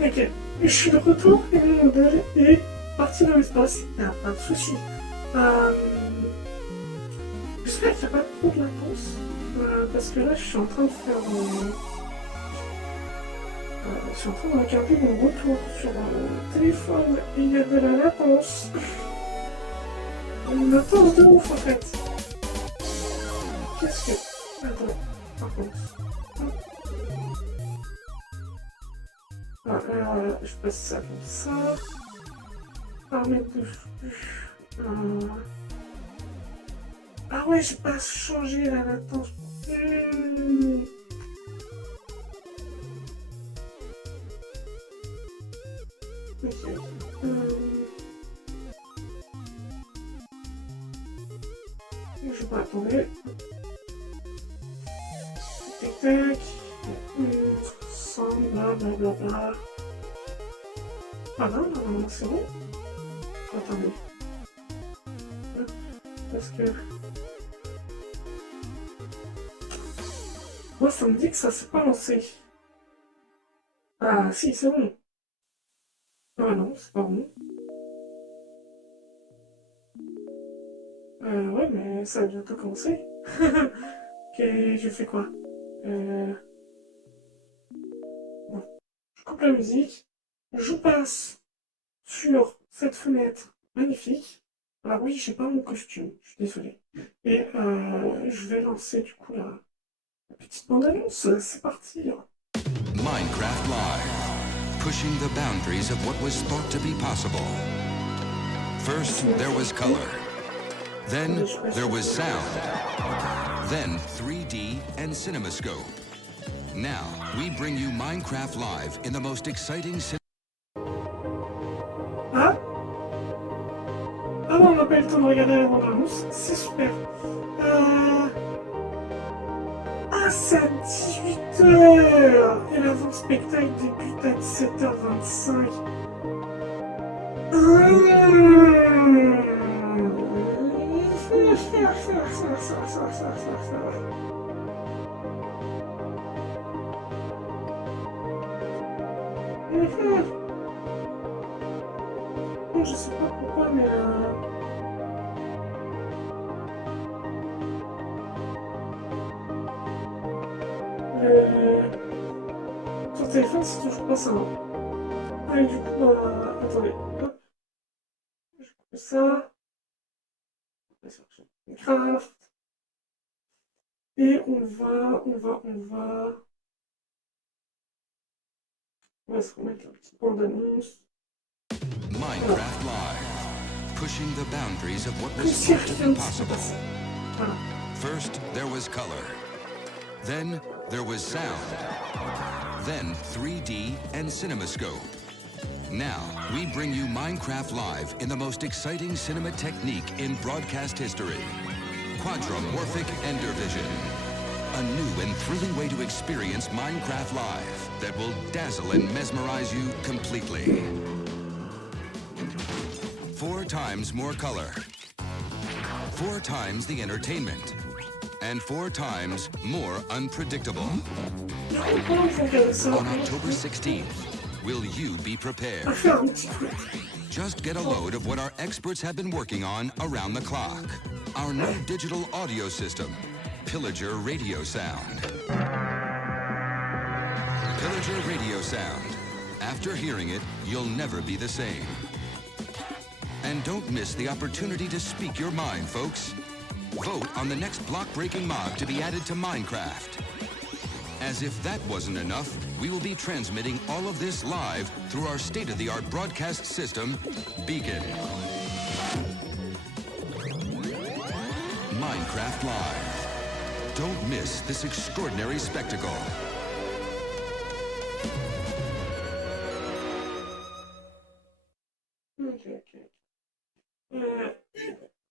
Ok, je suis de retour et mon modèle est parti dans l'espace. Il n'y a pas de souci. J'espère qu'il n'y a pas trop de latence. Parce que là, je suis en train de faire. Je suis en train de regarder mon retour sur le téléphone et il y a de la latence. Une latence de ouf en fait. Qu'est-ce que. Attends, par contre. Je passe ça comme ça. Paramètres de flux. Ah ouais, j'ai pas changé la latence. Ok. Je vais pas attendre. Tac tac. 100, blablabla. Ah non, normalement c'est bon. Attendez. Parce que... Moi ça me dit que ça s'est pas lancé. Ah si, c'est bon. Ah non, c'est pas bon. Ouais, mais ça a bientôt commencé. Ok, je fais quoi? Bon. Je coupe la musique. Je passe sur cette fenêtre magnifique. Alors oui, j'ai pas mon costume, je suis désolée. Et je vais lancer du coup la petite bande-annonce. C'est parti. Minecraft Live, pushing the boundaries of what was thought to be possible. First, there was color. Then, there was sound. Then, 3D and CinemaScope. Now, we bring you Minecraft Live in the most exciting Ah Ah non, on n'a pas eu le temps de regarder la bande-annonce, c'est super. Ah, c'est à 18h et l'avant-spectacle débute à 17h25. Je sais pas pourquoi, mais sur téléphone, c'est toujours pas ça. Allez, du coup, attendez. Hop, je coupe ça. On va chercher Minecraft. Et on va se remettre la petite bande-annonce. Minecraft Live, pushing the boundaries of what was thought to be possible. First, there was color. Then, there was sound. Then, 3D and CinemaScope. Now, we bring you Minecraft Live in the most exciting cinema technique in broadcast history. Quadromorphic Ender Vision. A new and thrilling way to experience Minecraft Live that will dazzle and mesmerize you completely. 4 times more color. 4 times the entertainment. And 4 times more unpredictable. On October 16th, will you be prepared? Just get a load of what our experts have been working on around the clock. Our new digital audio system, Pillager Radio Sound. Pillager Radio Sound. After hearing it, you'll never be the same. And don't miss the opportunity to speak your mind, folks. Vote on the next block-breaking mob to be added to Minecraft. As if that wasn't enough, we will be transmitting all of this live through our state-of-the-art broadcast system, Beacon. Minecraft Live. Don't miss this extraordinary spectacle.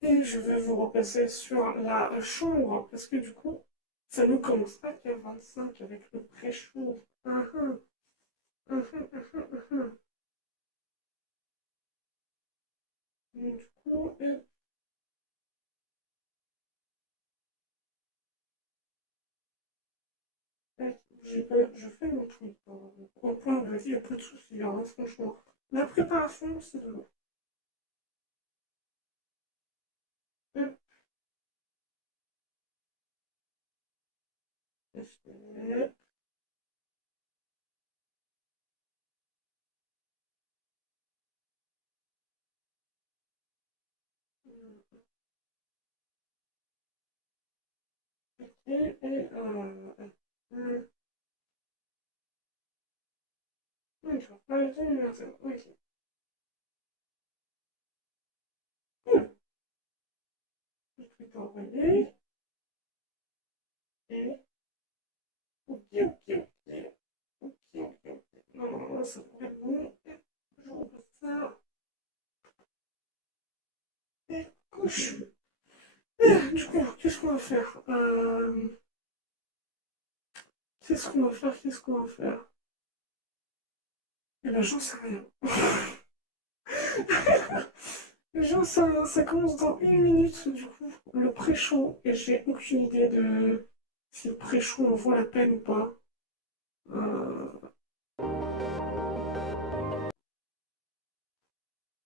Et je vais vous repasser sur la chambre, parce que du coup, ça ne commence pas qu'à 25 avec le pré-show. Et du coup, je fais mon truc. Au point de vie, il n'y a plus de soucis, hein, franchement. La préparation, c'est de l'eau. Je vais t'envoyer. Et ok. Non, ça pourrait être bon. Je repasse ça. Et couche. Du coup, qu'est-ce qu'on va faire? Qu'est-ce qu'on va faire? Eh ben, j'en sais rien. J'en sais rien, ça commence dans 1 minute, du coup, le pré-show, et j'ai aucune idée de si le pré-show en vaut la peine ou pas.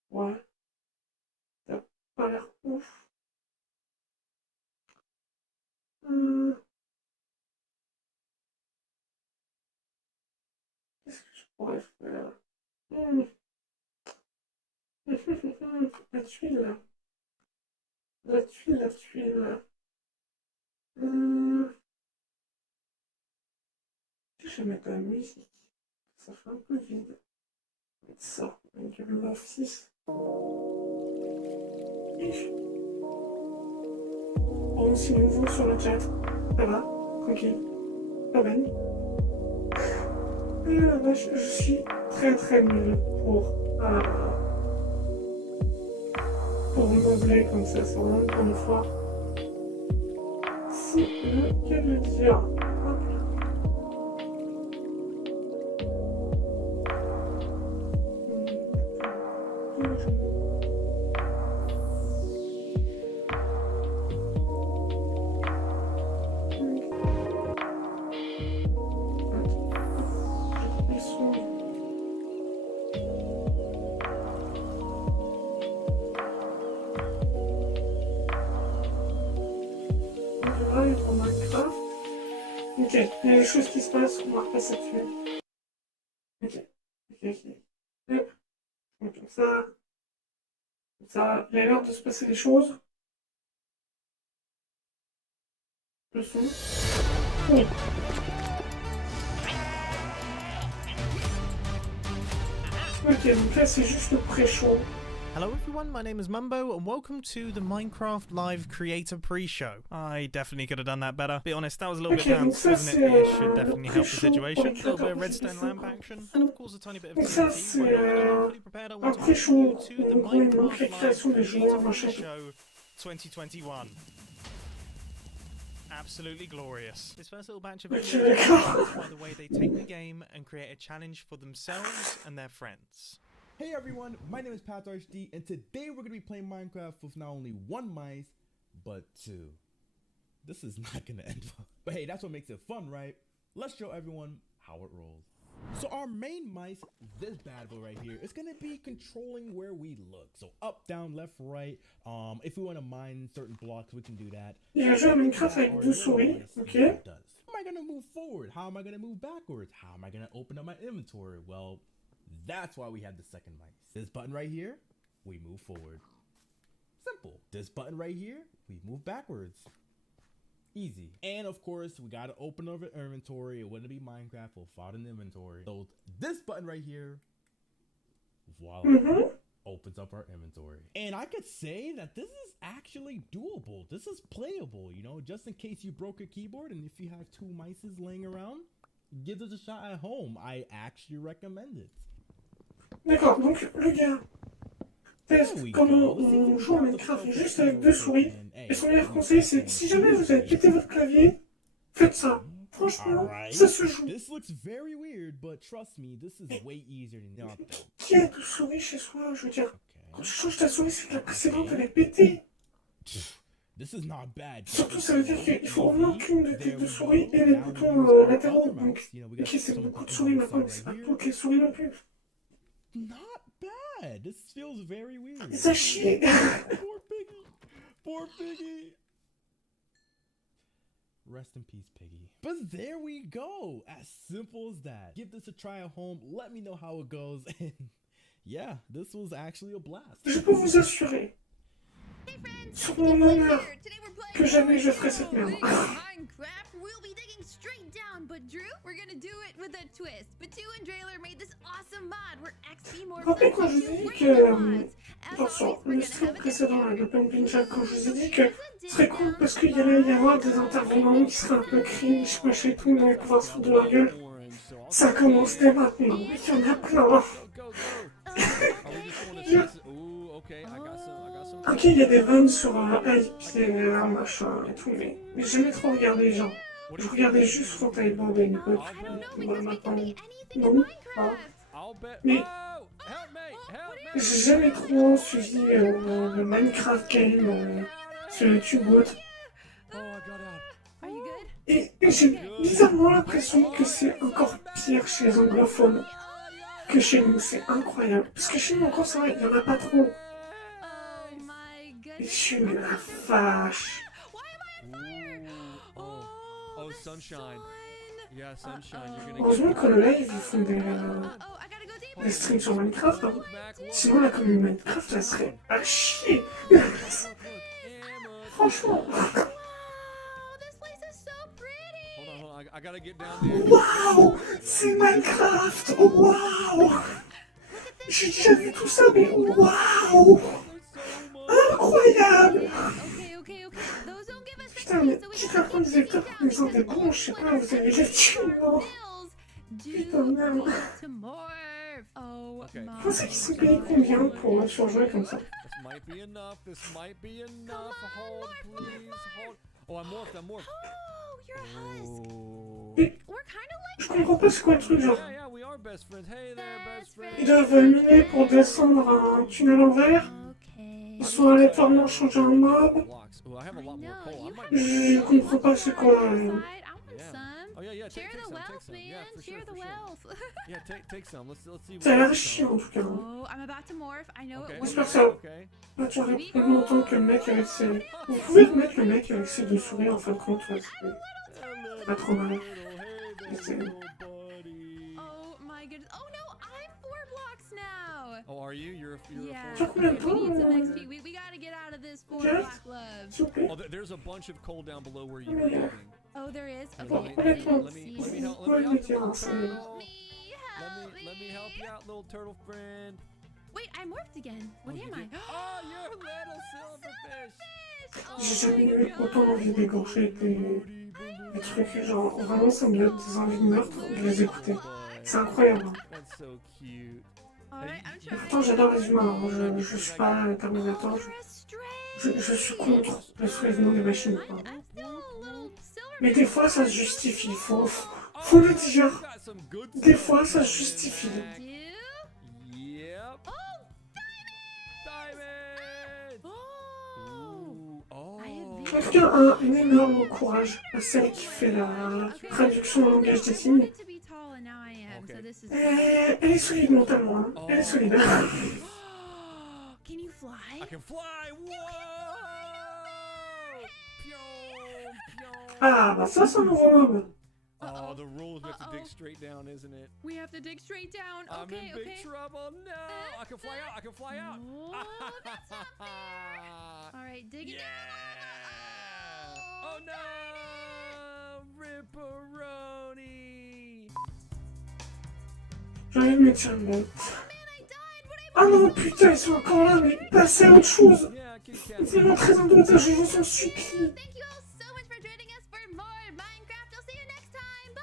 Ouais, ça a pas l'air ouf. Qu'est-ce que je pourrais faire? La tuile. La tuile. Je vais mettre de la musique. Ça fait un peu vide. Mettre ça, avec le Love 6. Bon, c'est nouveau sur le chat. Ça va, tranquille. Pas mal. Je suis très très nul pour meubler comme ça, c'est vraiment pour une fois. Si le cas de le dire. Hop là. Pour Minecraft. Ok, il y a des choses qui se passent, on va repasser dessus. Ok, ok. Donc ça, il y a l'air de se passer des choses. Le son. Oui. Ok, donc là c'est juste le pré-show. Hello everyone, my name is Mumbo and welcome to the Minecraft Live Creator Pre-Show. I definitely could have done that better. Be honest, that was a little bit pants, wasn't it? It should definitely help the situation. A little bit of redstone lamp action, and of course a tiny bit of TNT. When I'm fully prepared, I want to welcome you to the Minecraft Live Creator Pre-Show 2021. Absolutely glorious. This first little batch of videos, by the way, they take the game and create a challenge for themselves and their friends. Hey everyone, my name is PathRHD, and today we're going to be playing Minecraft with not only one mice, but two. This is not going to end well. But hey, that's what makes it fun, right? Let's show everyone how it rolls. So our main mice, this bad boy right here, is going to be controlling where we look. So up, down, left, right. If we want to mine certain blocks, we can do that. Il joue à Minecraft avec deux souris, ok? How am I going to move forward? How am I going to move backwards? How am I going to open up my inventory? Well, that's why we have the second mice. This button right here, we move forward. Simple. This button right here, we move backwards. Easy. And of course, we gotta open up our inventory. It wouldn't be Minecraft without an inventory. So this button right here, voila, opens up our inventory. And I could say that this is actually doable. This is playable, you know, just in case you broke your keyboard and if you have two mices laying around, give this a shot at home. I actually recommend it. D'accord, donc le gars teste comment on joue à Minecraft juste avec deux souris. Et son meilleur conseil, c'est si jamais vous avez pété votre clavier, faites ça. Franchement, ça se joue. This looks very weird, but trust me, this is way easier than that. Qui a deux souris chez soi? Je veux dire, quand tu changes ta souris, c'est que la précédente elle est pétée. This is not bad. Surtout, ça veut dire qu'il faut au moins qu'une de tes deux souris et les boutons latéraux. Donc, ok, c'est beaucoup de souris maintenant, mais c'est pas toutes les souris non plus. Not bad. This feels very weird. Ça chie. Poor Piggy. Poor Piggy. Rest in peace, Piggy. But there we go. As simple as that. Give this a try at home. Let me know how it goes. And yeah, this was actually a blast. Je peux vous assurer, sur mon honneur, que jamais je ferai cette merde. But Drew, we're gonna do it with a twist. Batu and Drailer made this awesome mod where XP more Rappelez quand je vous ai dit que, genre sur le stream précédent avec le Pumpkin Jack, quand je vous ai dit que ce serait cool parce qu'il y allait y avoir des intervenants qui seraient un peu cringe, machin et tout, on allait pouvoir se foutre de leur gueule. Ça commence dès maintenant, il y en a plein. Ok, il y a des vannes sur hype et machin et tout, mais j'ai jamais trop regardé les gens. Je regardais juste Frontierboard à une époque. Voilà, maintenant, non, pas. Mais j'ai jamais trop suivi le Minecraft game sur Vtuber. Et j'ai bizarrement l'impression que c'est encore pire chez les anglophones que chez nous. C'est incroyable. Parce que chez nous, encore, ça va, il n'y en a pas trop. Et je suis la vache. Sunshine. Yeah, sunshine. Heureusement que le live, ils font des streams sur Minecraft. Hein. Sinon, la communauté Minecraft, elle serait à chier. Franchement. Waouh, c'est Minecraft. Waouh. J'ai déjà vu tout ça, mais waouh. Incroyable. Putain, mais qui raconte des vecteurs comme des bons, je sais pas, vous avez les thunes, non? Putain, merde. to morph. Oh Okay. my Vous pensez qu'ils sont payés combien pour surjouer comme ça? This might be enough. This might be enough. Hold, please. Hold. Oh, I'm morphed. I'm morphed. Oh, you're a husk. Oh. Et We're kind of je like comprends pas c'est quoi le truc, genre. Yeah, yeah, we are best friends. Hey there, best friend. Ils doivent miner pour descendre un tunnel en verre. Okay. Ils sont aléatoirement changer un mob. Blocks. Oh, I have a lot more No, coal. I you might have Je comprends pas c'est quoi. side. I want Yeah. some. Oh yeah, yeah. Share Take the some. Take wealth, some. Yeah, man. for Share sure, the for sure. wealth. Yeah, take some. Let's see. Ça a l'air what chiant en tout cas. Oh, I'm about to morph. I know Okay. it J'espère won't. que ça Okay. va durer plus longtemps que le mec avec ses... Vous pouvez remettre le mec avec ses deux souris en fin de compte, ouais, c'est pas trop mal. C'est- Oh my goodness. Oh no, I'm 4 blocks now. Oh, are you? You're Yeah. a Ça four. combien de We need some temps? XP. We gotta get out of this 4 Yes. block love. S'il vous plaît. Oh, there's a bunch of coal down below where you were living. Oh, there is? Let Okay. me- I let didn't me- see. let me help- Ouais, let me mais help tiens, you, c'est... little Help turtle. me, help Let me help you out, little turtle friend. Wait, I morphed again. What Oh, am you I? did- Oh, you're a little silverfish. J'ai jamais eu autant envie d'égorger des trucs, genre vraiment ça me donne des envies de meurtre de les écouter. C'est incroyable. Hein. That's so cute. Alright, I'm Et trying. pourtant j'adore les humains, hein. Je suis pas un Terminator, You're a stray. je suis contre le soulèvement des machines. Quoi. I'm still a little silver. Mais des fois ça se justifie, faut le dire. Got some good Des stuff fois ça in se justifie. Do? Yep. Oh, Diamond. oh. Ooh, oh. I have En these. tout cas, un énorme courage à celle qui fait la traduction en langage des I signes. wanted to be tall and now I am, so Okay. this is Elle est solide mentalement, hein. Elle est solide. Can you fly? I can fly. Whoa. Pyong, pyong. Ah, bah ça c'est un nouveau mob. Oh, the rule is we have to dig Uh-oh. straight down, isn't it? We have to dig straight down. I'm Okay, in big okay. trouble. No, I can fly out. I can fly out. Oh, that's not fair. All right, dig it Yeah. down. Oh no, Ripperoni. J'ai envie de me tirer une balle. Man, I died. What Ah non, putain, ils sont encore là, mais passez à autre chose. Yeah, kitty cat. Vraiment très indomptable, je vous en supplie. Thank you all so much for joining us for more Minecraft. I'll see you next time. Bye.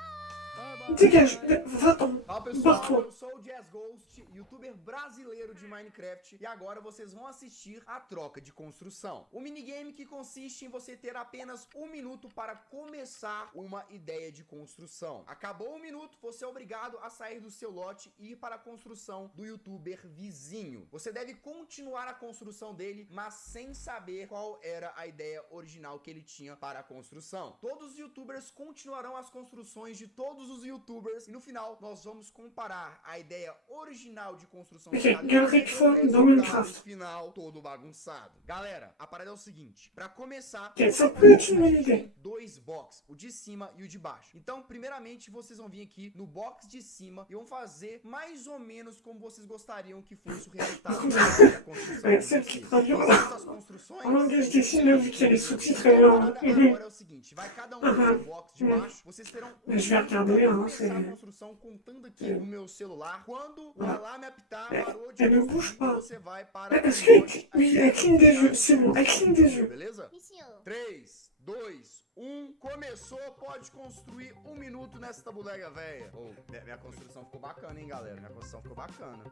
Bye, bye. Dégage, va-t'en. Fala pessoal, Bartô. eu sou o Jazz Ghost, youtuber brasileiro de Minecraft, e agora vocês vão assistir a troca de construção. O minigame que consiste em você ter apenas 1 minuto para começar uma ideia de construção. Acabou o minuto, você é obrigado a sair do seu lote e ir para a construção do youtuber vizinho. Você deve continuar a construção dele, mas sem saber qual era a ideia original que ele tinha para a construção. Todos os youtubers continuarão as construções de todos os youtubers e no final nós vamos comparar a ideia original de construção Ok, de cada galera que for no Minecraft. final todo bagunçado. Galera, a parada é o seguinte, para começar, Ok, ça peut être une bonne idée. 2 boxes, o de cima e o de baixo. Então, primeiramente, vocês vão vir aqui no box de cima e vão fazer mais ou menos como vocês gostariam que fosse o resultado da construção. Ouais, celle qui traduit Essas construções, en langage des signes, vu qu'il y a les sous-titres a là. parada agora é o seguinte, vai cada um no seu box de baixo, vocês terão Mas je vais regarder, hein, começar a c'est... construção contando aqui no meu celular. Quando o alarme apitar, parou de Elle ne construir, bouge pas. você vai para Est-ce o que... lote Oui, elle cligne des yeux, c'est bon, elle cligne des yeux. beleza? Oui, senhor. 3, 2, 1, começou, pode construir 1 minuto nessa bodega velha. Oh, minha construção ficou bacana, hein, galera? Minha construção ficou bacana.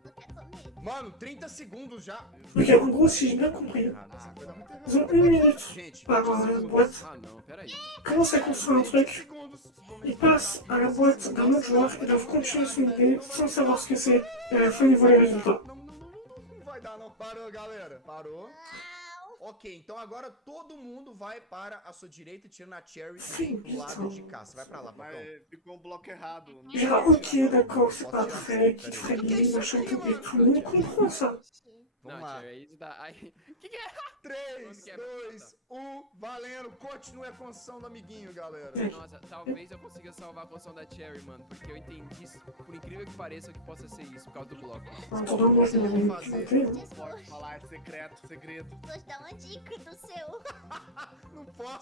Mano, 30 segundos já. Ok, en gros, si j'ai bien compris, Essa coisa é muito errada. ils ont 1 minute Gente, par 20 segundos. boîte. Ah, não, peraí. Commence à construire un 20 truc, segundos. ils passent à la boîte d'un autre joueur, ils doivent continuer son idée sans savoir ce que c'est, et à la fin ils voient les résultats. Não vai dar, não. Parou, galera. Parou. Ok, então agora todo mundo vai para a sua direita, tirando a Cherry e vem pro lado de cá. Você vai pra lá, Pacão. Mas ficou um bloco errado. Genre, ok, d'accord, c'est parfait, qu'il te ferait l'idée, machin, tout, et tout le monde comprend ça. Vamos Não, lá. tio, aí tá. Aí. Que é? 3, que é? 2, 1, valendo. Continue a construção do amiguinho, galera. Nossa, talvez eu consiga salvar a construção da Cherry, mano. Porque eu entendi, por incrível que pareça, que possa ser isso, por causa do bloco. En attendant, moi, je n'avais Vamos plus fazer. noté. Pode falar, é secreto, segredo. Vou te dar uma dica do seu.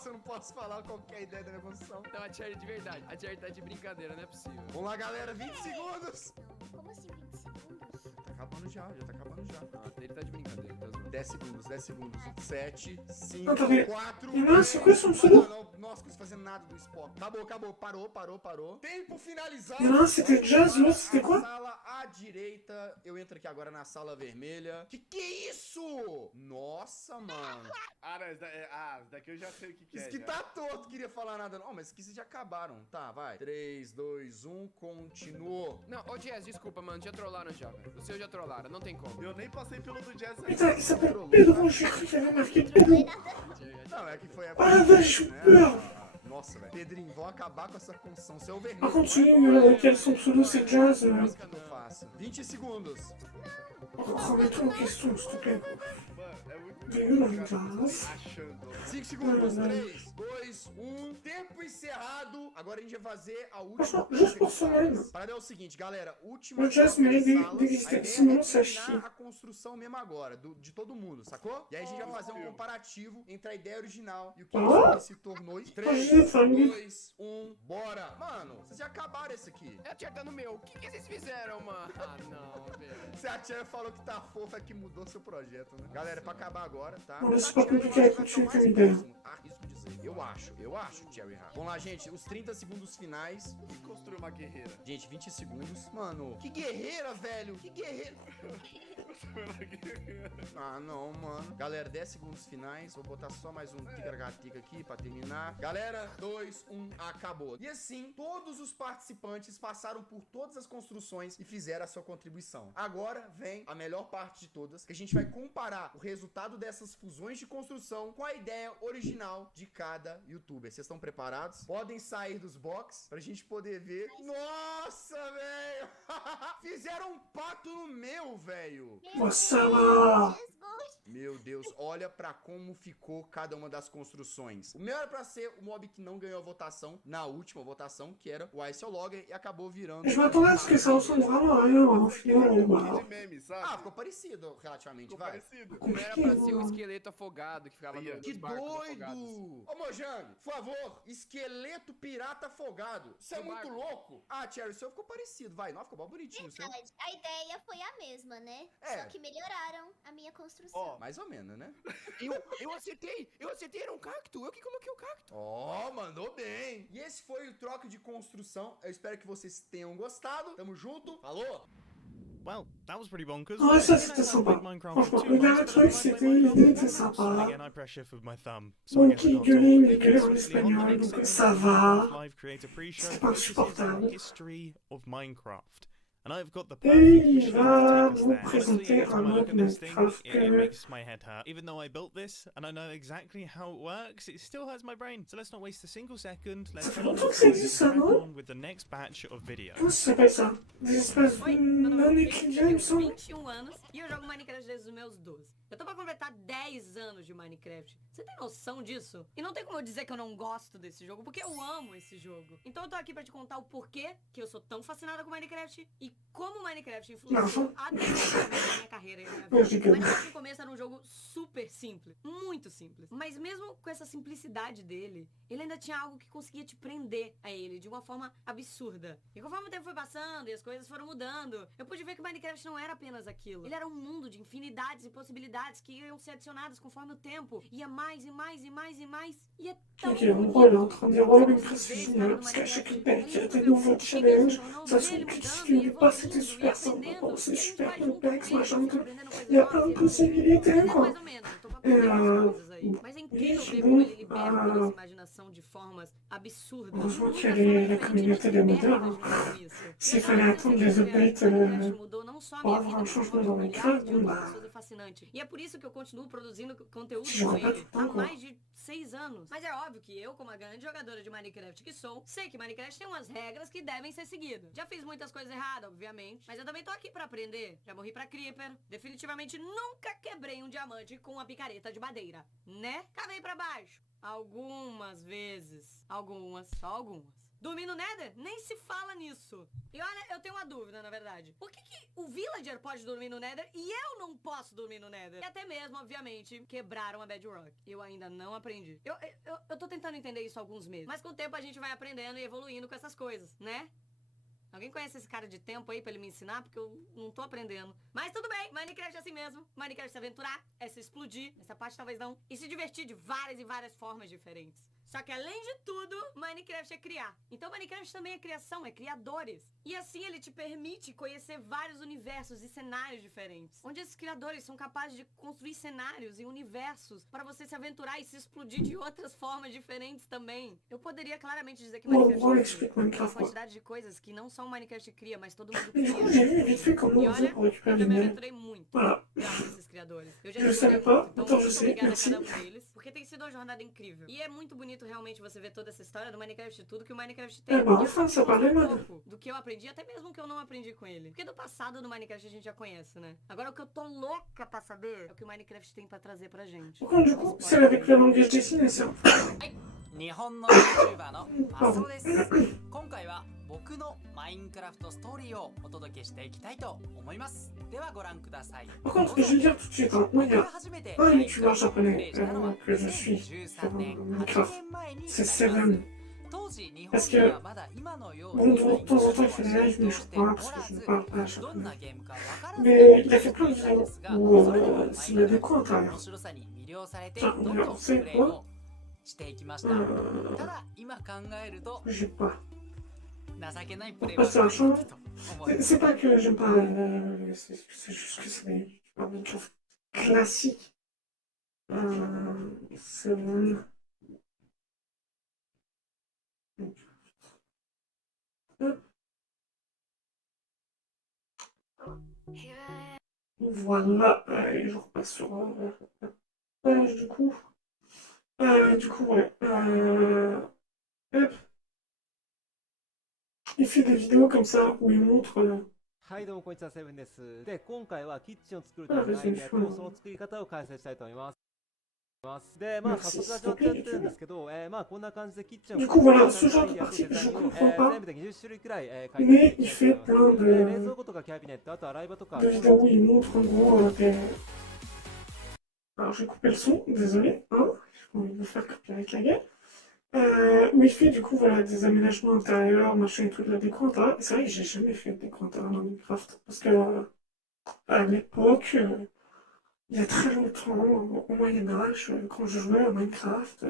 Eu não posso falar qual que é a ideia da minha construção. Então a Cherry de verdade. A Cherry tá de brincadeira, não é possível. Vamos lá, galera. 20 segundos. Como assim 20 segundos? Tá acabando já tá acabando já. Ah, ele tá de brincadeira, tá zoando. 10 segundos, 10 segundos. 7, 5, Não, tá vendo? 4... E nossa, com isso não precisa. Nossa, não fazendo nada do Spock. Acabou. Parou. Tempo finalizado. Nossa, c'était jazz, l'autre, c'était A quoi? sala à direita. Eu entro aqui agora na sala vermelha. Que é isso? Nossa, mano. Ah, não, esse daqui eu já sei o que Isso é. que já. tá torto, queria falar nada não. Mas isso que vocês já acabaram. Tá, vai. 3, 2, 1, continuou. Não, ô Jazz, desculpa, mano, já trollaram já, velho. O seu já trollaram, não tem como. Eu nem passei pelo do Jazz ainda. Putain, il s'appelle Pedro, j'ai cru qu'il y avait marqué Pedro. Não, é que foi a... Ah, velho, super. Nossa, velho. Pedrinho, vão acabar com essa construção. Seu vermelho. Par contre, celui quel son pseudo c'est Jazz. Isso que eu faço. 20 segundos. Remets-toi en question, s'il te plaît. Mano, é muito Dégueulasse, Jazz. achando. 5 segundos. 3, 2, 1. Tempo encerrado. Agora a gente vai fazer a última. Franchement, juste pour ça même. A parada é o seguinte, galera. Última. O Jazz troca de mérite salas. d'exister, A ideia sinon é ça terminar chie. a construção mesmo agora, de todo mundo, sacou? E aí a gente vai fazer um comparativo entre a ideia original e o que Ah? se tornou. Imagina, 3, família. 2, 1, bora! Mano, vocês já acabaram esse aqui. É acertando o meu. O que vocês fizeram, mano? Ah, não, velho. Se a Tia falou que tá fofa, é que mudou seu projeto, né? Galera, é pra acabar agora, tá? Olha, esse A papo Cherry do eu que é acho que eu vai tinha ficar que mais me dar. próximo. Arrisco dizer. Eu acho, Cherry Hard. Vamos lá, gente. Os 30 segundos finais. E construir uma guerreira. Gente, 20 segundos. Mano, que guerreira, velho. Que guerreira. Construir uma guerreira. Ah, não, mano. Galera, 10 segundos finais. Vou botar só mais um tica aqui pra terminar. Galera, 2, 1, acabou. E assim, todos os participantes passaram por todas as construções e fizeram a sua contribuição. Agora vem a melhor parte de todas, que a gente vai comparar o resultado dessas fusões de construção com a ideia original de cada youtuber. Vocês estão preparados? Podem sair dos box pra gente poder ver. Nossa, velho! Fizeram um pato no meu, velho! Nossa, lá. Meu Deus, olha pra como ficou cada uma das construções. O meu era pra ser o mob que não ganhou a votação na última votação, que era o Isologger, e acabou virando... Je m'attendais à ce que ça ressemble vraiment à rien, au final. Bah, De meme, sabe? Ah, ficou parecido relativamente, Ficou vai. parecido. Não era pra ser o esqueleto afogado que ficava Aí, ó. nos Que barcos doido! afogados. Ô, Mojang, por favor, esqueleto pirata afogado. Isso é No muito barco. louco. Ah, Cherry, o seu ficou parecido, vai. Não, ficou mal bonitinho o seu. Verdade, a ideia foi a mesma, né? É. Só que melhoraram a minha construção. Ó, Mais ou menos, né? Eu acertei, era um cacto, eu que coloquei o cacto. Ó, mandou bem. E esse foi o troca de construção. Eu espero que vocês tenham gostado. Tamo junto. Falou! Well, that was pretty bonkers. Ouais, ça, I c'était like sympa. Minecraft with Franchement, two le dernier mice, but truc, I c'était like l'idée était Minecraft. sympa. Again, I press shift with my thumb, so I Bon, guess I qui can't gueulait, talk. mais gueulait en Obviously, on the espagnol, next donc segment ça of va. the Live Creator Pre-Show, C'est pas this is insupportable. the history of Minecraft. And I've got the Et perfect il machine va to take us vous there. Honestly, présenter every time un I look autre at this thing, Minecraft it makes my head hurt. Even though I built this and I know exactly how it works, it still hurts my brain. So let's not waste a single second. Let's Ça fait get on longtemps que to ça it existe, and ça, crack non? on with the next batch of videos. Comment ça s'appelle ça? Des espèces Oi, de meu nome é non Felipe, écrivains, eu il me tenho semble. 21 anos e eu jogo Minecraft desde os meus 12. Eu tô pra completar 10 anos de Minecraft. Você tem noção disso? E não tem como eu dizer que eu não gosto desse jogo, porque eu amo esse jogo. Então eu tô aqui pra te contar o porquê que eu sou tão fascinada com Minecraft e como Minecraft influenciou adequadamente na minha carreira e na minha Eu vida. digo. Minecraft no começo era um jogo super simples, muito simples. Mas mesmo com essa simplicidade dele, ele ainda tinha algo que conseguia te prender a ele de uma forma absurda. E conforme o tempo foi passando e as coisas foram mudando, eu pude ver que Minecraft não era apenas aquilo. Ele era um mundo de infinidades e possibilidades que iam ser adicionadas conforme o tempo. Ia mais e mais e mais e mais. E é tão Ok, en gros, elle est en train de dire ouais, Minecraft c'est génial, parce qu'à chaque pack, il y a des nouveaux challenges. De toute façon, tout ce qui n'est pas, c'était super sympa. Bon, c'est super complexe, machin, tout. Il y a plein de possibilités, quoi. Mas é incrível ver como ele libera toda essa imaginação de formas absurdas. Heureusement qu'il y avait la communauté des modeurs. S'il fallait attendre les updates pour avoir un changement dans Minecraft, bon bah... Fascinante. E é por isso que eu continuo produzindo conteúdo Je com vois pas ele pourquoi. há mais de 6 anos. Mas é óbvio que eu, como a grande jogadora de Minecraft que sou, sei que Minecraft tem umas regras que devem ser seguidas. Já fiz muitas coisas erradas, obviamente, mas eu também tô aqui pra aprender. Já morri pra Creeper. Definitivamente nunca quebrei um diamante com uma picareta de madeira, né? Cavei pra baixo. Algumas vezes. Algumas, só algumas. Dormir no Nether? Nem se fala nisso. E olha, eu tenho uma dúvida, na verdade. Por que o Villager pode dormir no Nether e eu não posso dormir no Nether? E até mesmo, obviamente, quebraram a Bedrock. Eu ainda não aprendi. Eu tô tentando entender isso há alguns meses. Mas com o tempo a gente vai aprendendo e evoluindo com essas coisas, né? Alguém conhece esse cara de tempo aí pra ele me ensinar? Porque eu não tô aprendendo. Mas tudo bem, Minecraft é assim mesmo. Minecraft é se aventurar, é se explodir. Essa parte talvez não. E se divertir de várias e várias formas diferentes. Só que além de tudo, Minecraft é criar. Então Minecraft também é criação, é criadores. E assim ele te permite conhecer vários universos e cenários diferentes. Onde esses criadores são capazes de construir cenários e universos para você se aventurar e se explodir de outras formas diferentes também. Eu poderia claramente dizer que Minecraft é uma quantidade de coisas que não só o Minecraft cria, mas todo mundo cria. E olha, eu já me aventurei muito graças a esses criadores. Eu já explorei muito, então muito obrigada a cada um deles, porque tem sido uma jornada incrível. E é muito bonito realmente você ver toda essa história do Minecraft e tudo que o Minecraft tem. É, mas eu ça parlait mal. pouco do que eu aprendi, até mesmo que eu não aprendi com ele. Porque do passado do Minecraft a gente já conhece, né? Agora o que eu tô louca pra saber é o que o Minecraft tem pra trazer pra gente. Pourquoi du coup, c'est avec le langage dessiné, ça? 日本の YouTuber のマサオです。今回は僕のマインクラフトストーリーをお届けしていきたいと思います。ではご覧ください。 Par contre, je vais le dire tout de suite, hein, moi, il y a un youtubeur japonais que je suis sur Minecraft. C'est Seven. Parce que, bon, de temps en temps, il fait des lives, mais je crois pas, parce que je ne parle pas japonais. Mais il a fait plein de vidéos où s'il y a des coins intérieurs. Tiens, on sait quoi? J'ai pas. C'est un choix. C'est pas que j'aime pas, c'est juste que c'est un Minecraft classique. C'est bon. Voilà, et je repasse sur du coup. Ouais. Hop. Il fait des vidéos comme ça où il montre. はいどうもこんにちは、セブンです。で、今回はキッチンを作るためのアイデアとその作り方を解説したいと思います。で、まあ早速始まってやってるんですけど、まあこんな感じでキッチンを作るためのアイデアとデザインを全部で20種類くらい書いていきます。冷蔵庫とかキャビネット、あと洗い場とか。De vidéos où il montre en gros des. Alors j'ai coupé le son, désolé, hein, j'ai envie de me faire copier avec la gueule. Où il fait du coup voilà des aménagements intérieurs, machin et tout de la déco intérieure. C'est vrai que j'ai jamais fait de déco intérieure dans Minecraft. Parce que à l'époque, il y a très longtemps, au Moyen-Âge, quand je jouais à Minecraft,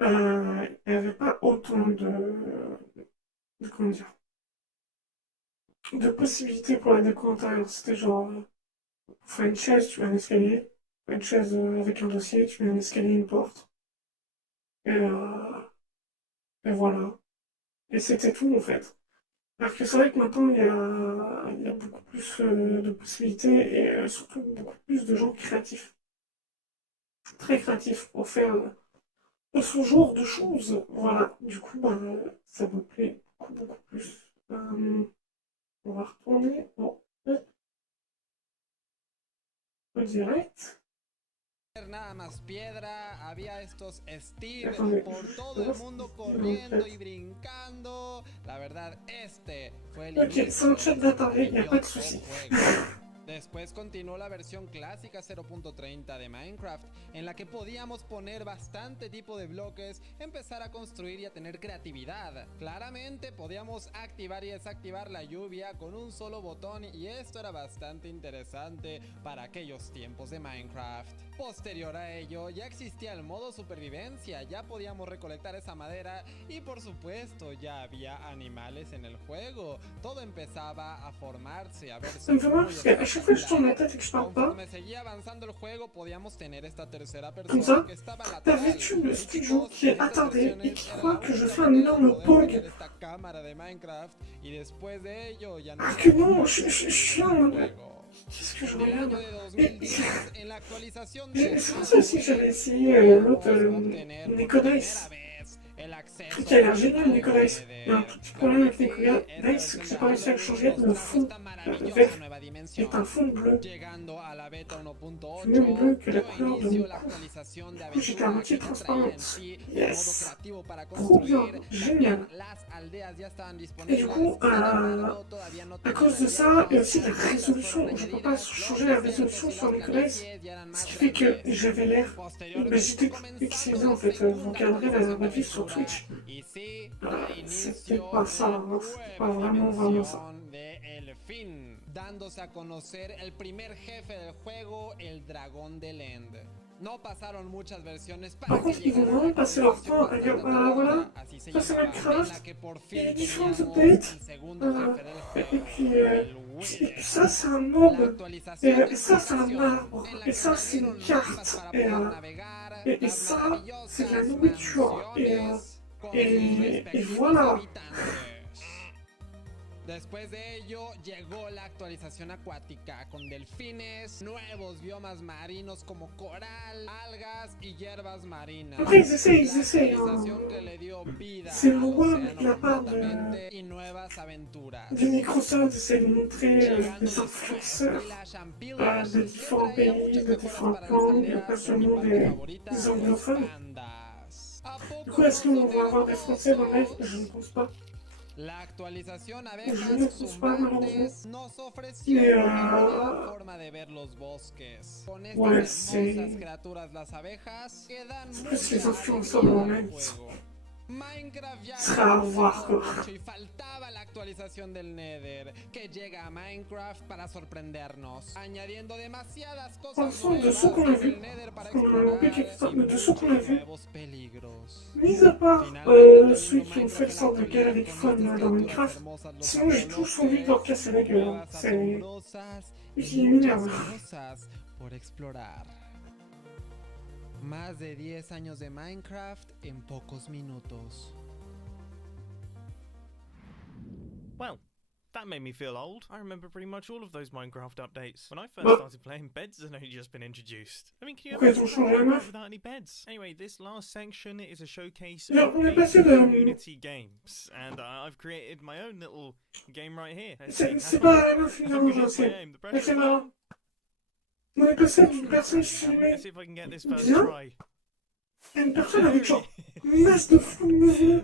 il n'y avait pas autant de comment dire, de possibilités pour la déco intérieure. C'était genre, pour faire une chaise, tu mets un escalier, une chaise avec un dossier, tu mets un escalier, une porte. Et voilà. Et c'était tout en fait. Alors que c'est vrai que maintenant il y a beaucoup plus de possibilités et surtout beaucoup plus de gens créatifs. Très créatifs pour faire ce genre de choses. Voilà. Du coup, ça me plaît beaucoup plus. On va retourner au direct. Nada más piedra, había estos Steve por todo el mundo corriendo y brincando. La verdad, este fue el inicio del juego. Después continuó la versión clásica 0.30 de Minecraft, en la que podíamos poner bastante tipo de bloques, empezar a construir y a tener creatividad. Claramente podíamos activar y desactivar la lluvia con un solo botón y esto era bastante interesante para aquellos tiempos de Minecraft. Posterior a ello ya existía el modo supervivencia, ya podíamos recolectar esa madera y por supuesto ya había animales en el juego. Todo empezaba a formarse, a verse Conforme seguía avanzando el juego, podíamos tener esta tercera persona que estaba lateral. Vtubeuse toujours qui est attardé et qui croit que je fais un énorme bug. Esta cámara de Minecraft y después de ello ya no. Ah que non, je suis en qu'est-ce que je regarde? C'est aussi que j'avais essayé l'autre Nicolas. Qui a l'air génial, Nicolas. Il y a un tout petit problème avec Nicolas, c'est que j'ai pas réussi à le changer. Le fond vert est un fond bleu. C'est même bleu que la couleur de mon cou. Du coup, j'étais à moitié transparente. Yes! Trop bien, génial. Et du coup, à cause de ça, et aussi la résolution, je peux pas changer la résolution sur Nicolas, ce qui fait que j'avais l'air, j'étais pixelisé en fait. Vous regarderez la vidéo sur Twitch. Y sí, Ah, da c'est inicio peut-être pas ça, la hein, c'est pas nueva vraiment ça. dimensión de El Fin, dándose a conocer el primer jefe del juego, el dragón del End. No pasaron muchas versiones para Par que contre, ils vont llegara la vraiment passer leur actualización temps à bastante dire, bah voilà, tardía, así se ça c'est llamaba, en la Minecraft, que por il y a fin les différentes teníamos updates, el segundo jefe del et juego, puis el Wither. ça c'est un La mob, actualización de et ça c'est un exploración, arbre, en la et que ça c'est une añadieron mapas carte, para poder navegar, et las ça c'est de la maravillosas nourriture, mansiones con sus et respectivos voilà. habitantes. Después de ello llegó la actualización acuática con delfines, nuevos biomas marinos como coral, algas y hierbas marinas. Après, ils essayent, La actualización que le dio vida c'est al le roi océano avec la part completamente y nuevas aventuras. de Microsoft, essaie de montrer Llegando les después influenceurs Village and de Pillars, que différents traía pays, muchas de mejoras différents para las langues, et aldeas, pas con mi seulement parte favorita, des los anglophones. pandas. ¿A Du poco coup, est-ce no qu'on son va avoir des Français dans le live? hermosos? Je ne pense pas. La actualización Je ne abejas pense pas, malheureusement. zumbantes nos ofreció Mais una nueva forma de ver los bosques. Con estas ouais, hermosas criaturas, las abejas, que dan c'est mucha plus les influenceurs alegría dans le al live. juego. Minecraft ya Sera à había voir, avanzado quoi. mucho y faltaba la actualización del Nether, que llega a Minecraft para sorprendernos, añadiendo demasiadas cosas Franchement, de nuevas ceux qu'on a en vu, el Nether para parce qu'on a loupé explorar quelques-uns, y mais de ceux qu'on a muchos vu, nuevos peligros. mis à part Finalmente, ceux teniendo qui ont fait le Minecraft en sort la de galerie de actualidad, fun con estas dans criaturas Minecraft, hermosas, los sinon j'ai tous envie de leur casser la gueule. Hein. cuevas C'est asombrosas y qui muchas m'énerve. cosas por explorar. Más de 10 años de Minecraft en pocos minutos. Well, that made me feel old. I remember pretty much all of those Minecraft updates. When I first Bah. started playing, beds had only just been introduced. I mean, can you Pourquoi ils imagine ont changé la playing map? Minecraft without any beds? Anyway, this last section is a showcase Alors, of on est basic passé de... community games, and I've created my own little game right here. Let's see, C'est have pas fun. la meuf finalement, Good je luck, my sais. aim. The Mais pressure c'est is marrant. on. On est passé d'une personne filmée Let's see if I can get this first bien try. à une personne avec genre une masse de flou de mouvement.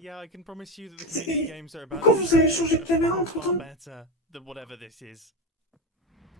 Yeah, I can promise you that the community games are about Pourquoi vous avez changé de caméra entre far temps? better than whatever this is.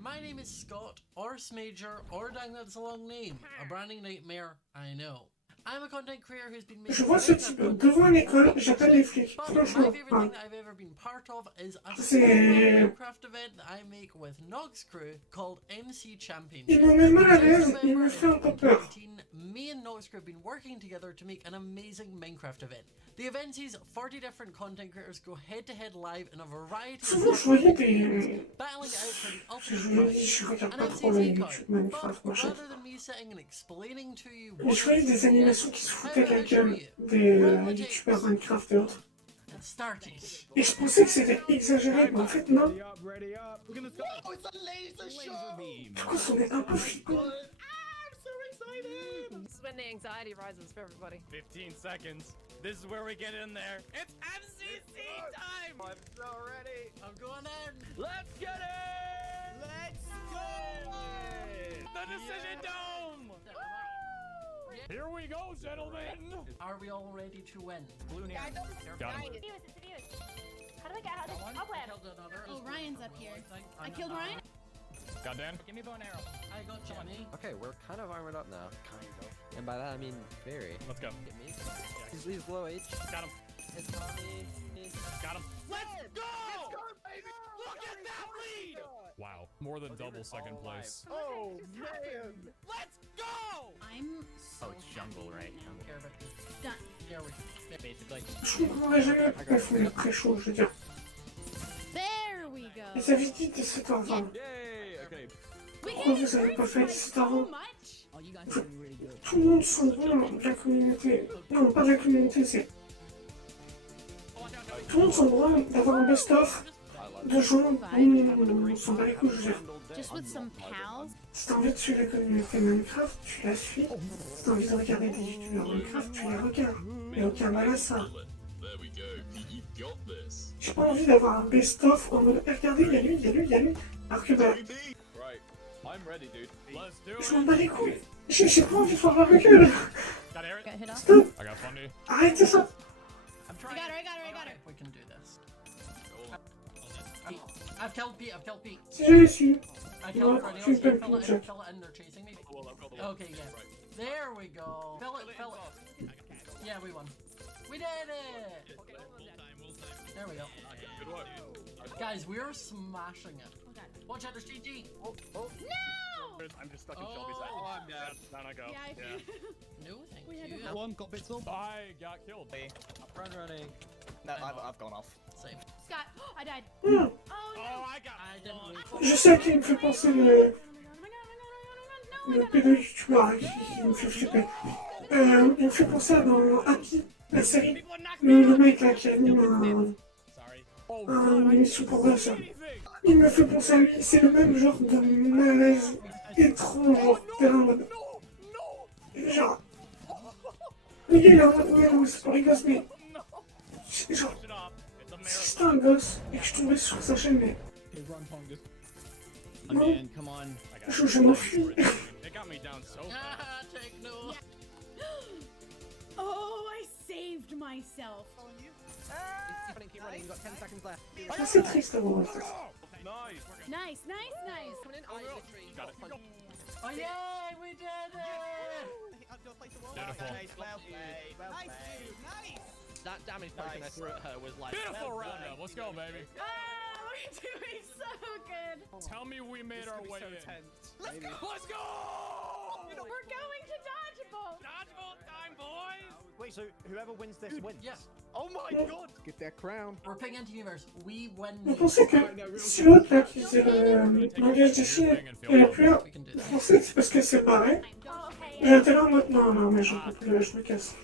My name is Scott, or Smager, or dang that's a long name. A branding nightmare, I know. I'm a content creator who's been making Je vois ce type devant une école, j'appelle les flics. but Franchement, my favorite thing that I've ever been part of is a C'est- Minecraft event that I make with Nog's crew called MC Championship. il me met mal à l'aise, Since il me November fait un peu peur. 2019, me and Nog's crew have been working together to make an amazing Minecraft event. The event sees 40 different content creators go head to head live in a variety of Souvent, je voyais games, des... battling it out for the Je ultimate me dis, prize. je regarde An pas trop les MCT YouTube card. Minecraft, But machin. rather than me sitting and explaining to you Et what je voyais it des is, animations qui se foutaient de la how gueule to create, des what it youtubeurs takes, Minecraft et autres. and starting. Et je pensais que c'était exagéré, mais en fait non. Whoa, it's a laser show! Du coup, c'en est un peu flippant. This is when the anxiety rises for everybody. 15 seconds. This is where we get in there. It's MCC time! I'm so ready. I'm going in. Let's get it! Let's go! The Decision Dome! Here we go, gentlemen! Are we all ready to win? Blue Yeah, I know this is Got him. How do I get out of this cobweb? Oh, Ryan's up here. I killed Ryan? Got Dan? Give me bow and arrow. I got Johnny. Okay, we're kind of armored up now. Kind of. And by that I mean very. Let's go. Get me? He's low H. Got him. It's Tommy. Got him. Let's go! Baby! Look at that lead! Wow, more than double second place. Oh, man! Let's go! I'm so Oh, it's jungle, right? I don't care about this. done. Here we go. Basically. Je comprendrais jamais pourquoi il faut être très chaud, je veux dire. There we go. Les avez dit 17h20. Yay! Okay. Pourquoi vous avez pas fait 17h20? much. Tout le monde s'en branle de la communauté. Non, pas de la communauté, c'est... Tout le monde s'en branle d'avoir un best-of de gens dont on s'en bat les couilles, je veux dire. Just with some pals. Si t'as envie de suivre la communauté Minecraft, tu la suis. Si t'as envie de regarder des youtubeurs Minecraft, tu les regardes. Y'a aucun mal à ça. J'ai pas envie d'avoir un best-of en mode regardez, y'a lui, y'a lui, y'a lui. Alors que bah, Right. I'm ready, dude. Let's do je m'en bats les couilles. J'ai pas envie de faire avec eux. Got Aaron? Got hit off. Stop. I got Fundy. Arrêtez ça. I'm I trying. got her, I got her, I got her. We can do this. I've killed Pete. I've killed Pete. Si j'avais su. I Non, killed Freddy. tu Okay, peux fill it plus, in. Fill it in. They're chasing me. Okay, yeah. There we go. Fill it. Fill it. Yeah, we won. We did it! There we go. Good work. Guys, we are smashing it. Watch out, there's GG. Oh. No! I'm just stuck in Shelby's head. Oh, I'm dead. Down I go. No, thank you. One got bits up. I got killed. Running. No, I've gone off. Same. Scott, I died. Hmm. I got. I didn't. Je sais qu'il me fait penser le pédo YouTuber qui me fait flipper. Il me fait penser à dans Happy, la série. Le mec là qui anime une émission pour ça. Il me fait penser à lui, c'est le même genre de malaise étrange, genre t'es là en mode. Genre. Le gars il est en mode ouais, non, c'est pas rigolo, mais. Genre. Si j'étais un gosse et que je tombais sur sa chaîne, mais. Non. Je m'enfuis. Oh, I saved myself. Ça c'est triste à voir en fait. Nice. Oh yeah, we did it! That damage potion I threw at her was like... Beautiful roundup. Let's go, baby. Oh, we're doing so good. Tell me we made our way in. Let's go. Let's go! We're going to dodgeball. Dodgeball time, boys! Wait, so whoever wins this wins? Yes. Oh my god! Get that crown. We're picking Vtuber's. We win. Vous pensez que si l'autre là qui faisait le langage des signes, elle a pu français, c'est parce qu'elle s'est barrée. J'étais là en mode non, mais je peux plus, je me casse.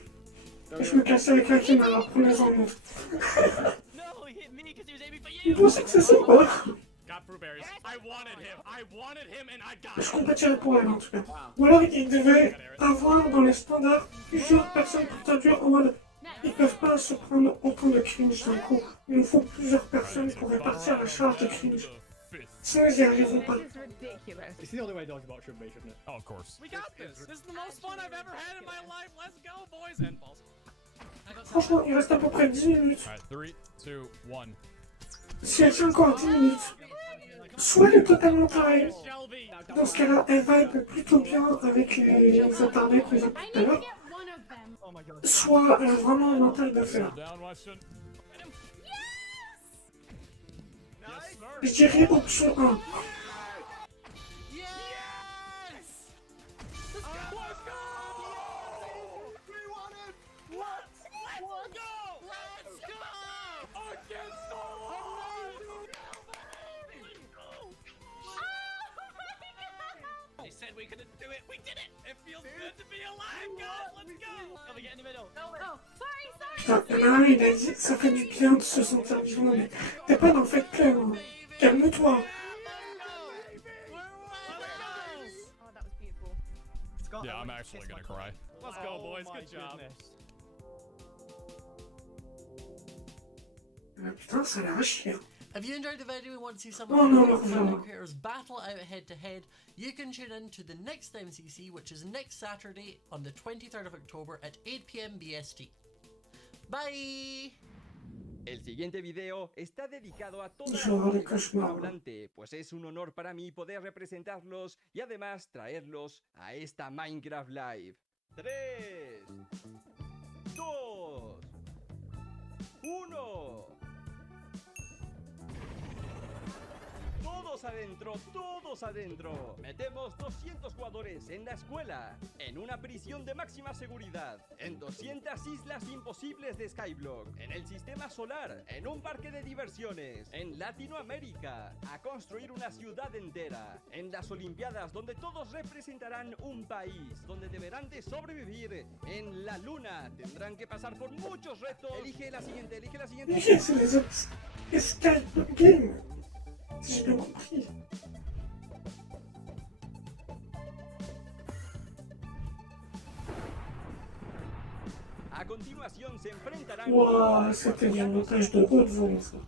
Et je me casse avec la team, alors prenez-en une autre. Vous pensez que c'est ça ou pas? Je compatirais pour elle en tout cas. Ou alors il devait avoir dans les standards plusieurs personnes pour traduire en mode. Ils peuvent pas se prendre autant de cringe d'un coup. Il nous faut plusieurs personnes pour répartir la charge de cringe. Sinon ils y arriveront pas. It's the only way dodgeball should be, shouldn't it? Oh, of course. We got this! This is the most fun I've ever had in my life. Let's go, boys and balls. Franchement, il reste à peu près 10 minutes. Alright, 3, 2, 1. Si elle tient encore 10 minutes, soit elle est totalement pareille. Dans ce cas-là, elle vibe plutôt bien avec les internet, les autres tout à l'heure. Soit elle a vraiment un mental d'affaires. Je dirais option 1. They said we couldn't do it. We did it! It feels good to be alive, guys! Let's go! Let me get in the middle. Oh, sorry. Putain, il y en a un, il a dit ça fait du bien de se sentir vivant, mais t'es pas dans le fait plein. Hein. Calme-toi. Oh, that was beautiful. Yeah, I'm actually gonna cry. Let's go, boys. Good job. Putain, ça a l'air à chier. If you enjoyed the video and want to see some Oh, no, of the no, no. content creators battle out head to head, you can tune in to the next MCC, which is next Saturday on the 23rd of October at 8 PM BST. Bye! El siguiente video está dedicado a toda Je la vais avoir des comunidad cauchemars. hispanohablante, pues es un honor para mí poder representarlos y además traerlos a esta Minecraft Live. 3, 2, 1. Todos adentro. Metemos 200 jugadores en la escuela, en una prisión de máxima seguridad, en 200 islas imposibles de Skyblock, en el sistema solar, en un parque de diversiones, en Latinoamérica, a construir una ciudad entera, en las Olimpiadas donde todos representarán un país, donde deberán de sobrevivir, en la luna, tendrán que pasar por muchos retos. Elige la siguiente. Ok, c'est les autres Skype Game. Si j'ai bien compris. A continuación se enfrentarán. Wow, c'était du montage de haute vol, ça.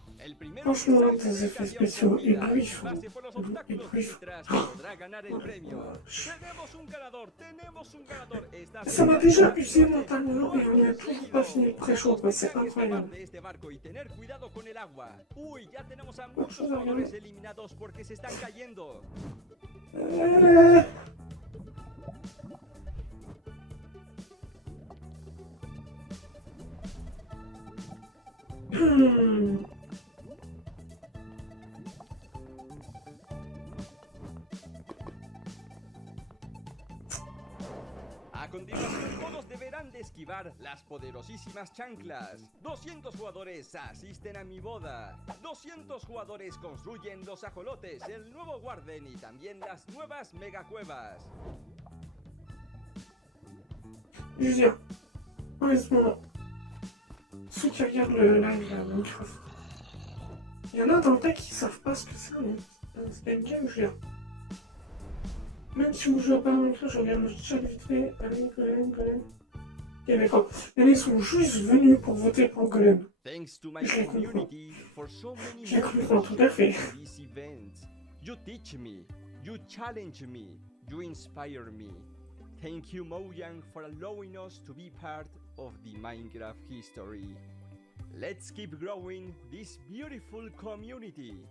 Franchement, des effets spéciaux et bruits fous. Et bruits fous. Ça m'a déjà usé mentalement et on n'a toujours pas fini le pré-show, quoi. C'est incroyable. continuación todos deberán de esquivar las poderosísimas chanclas. 200 jugadores asisten a mi boda. 200 jugadores construyen los ajolotes, el nuevo Warden y también las nuevas megacuevas. Je veux dire, honnêtement, ceux qui regardent le live Minecraft, il y en a dans le tas qui savent pas ce que c'est un spell game, je veux dire. Même si vous jouez pas à Minecraft, je regarde le chat vite fait. Allez, Golem. Ok, d'accord. Et ils sont juste venus pour voter pour Golem. Thanks to my community for so many Je les comprends tout à fait. these events. You teach me, you challenge me, you inspire me. Thank you Mojang for allowing us to be part of the Minecraft history. Let's keep growing this beautiful community.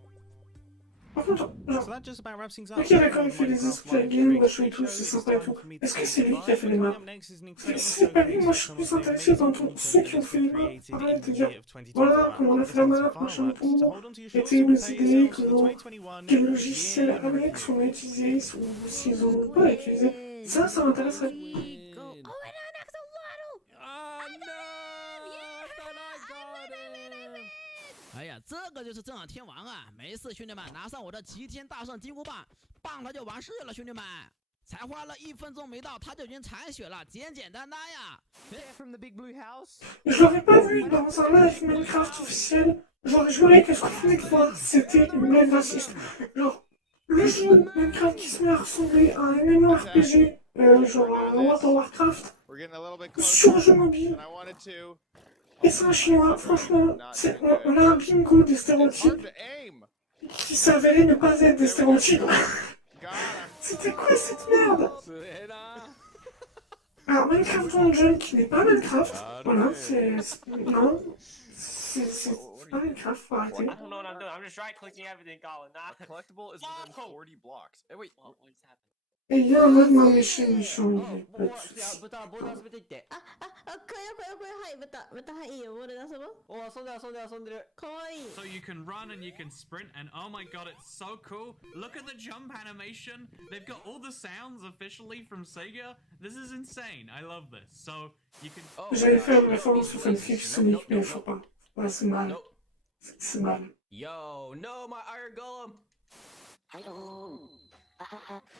So that just about wraps things up. Ok, d'accord, il fait des esclaves games, machin et tout, c'est sympa et tout. Est-ce que c'est lui qui a fait les maps? Si c'est pas lui, moi je suis plus intéressé d'entendre ceux qui ont fait les maps. Arrête de dire, voilà comment on a fait la map, machin et tout. Mettez nos idées, quel logiciel annexe on a utilisé, ou s'ils ont pas utilisé. Ça m'intéresserait.哎呀，这个就是正好天王啊！没事，兄弟们，拿上我的齐天大圣金箍棒，棒他就完事了，兄弟们。才花了1分钟没到，他就已经残血了，简简单单呀。Je l'aurais pas vu dans un live Minecraft officiel. J'aurais juré que ce qu'on venait de voir, c'était une live raciste. Genre, le jeu Minecraft qui se met à ressembler à un MMORPG, genre World of Warcraft, sur jeu mobile. Et c'est un chinois, franchement, on a un bingo des stéréotypes qui s'avérait ne pas être des stéréotypes. C'était quoi cette merde? Alors Minecraft Dungeon qui n'est pas Minecraft, voilà, c'est pas Minecraft, faut arrêter. I don't know what I'm doing. I'm just right clicking everything, Colin. A collectible is within 40 blocks. Hey, wait, what is happening? Et il y a un mode non méchant, il y a pas de soucis. So you can run and you can sprint, and oh my god, it's so cool. Look at the jump animation. They've got all the sounds officially from Sega. This is insane. I love this. So you can... J'allais faire une référence au fanfic Sonic, mais faut pas. Voilà, c'est mal. C'est mal. Yo, no, my iron golem. Hello.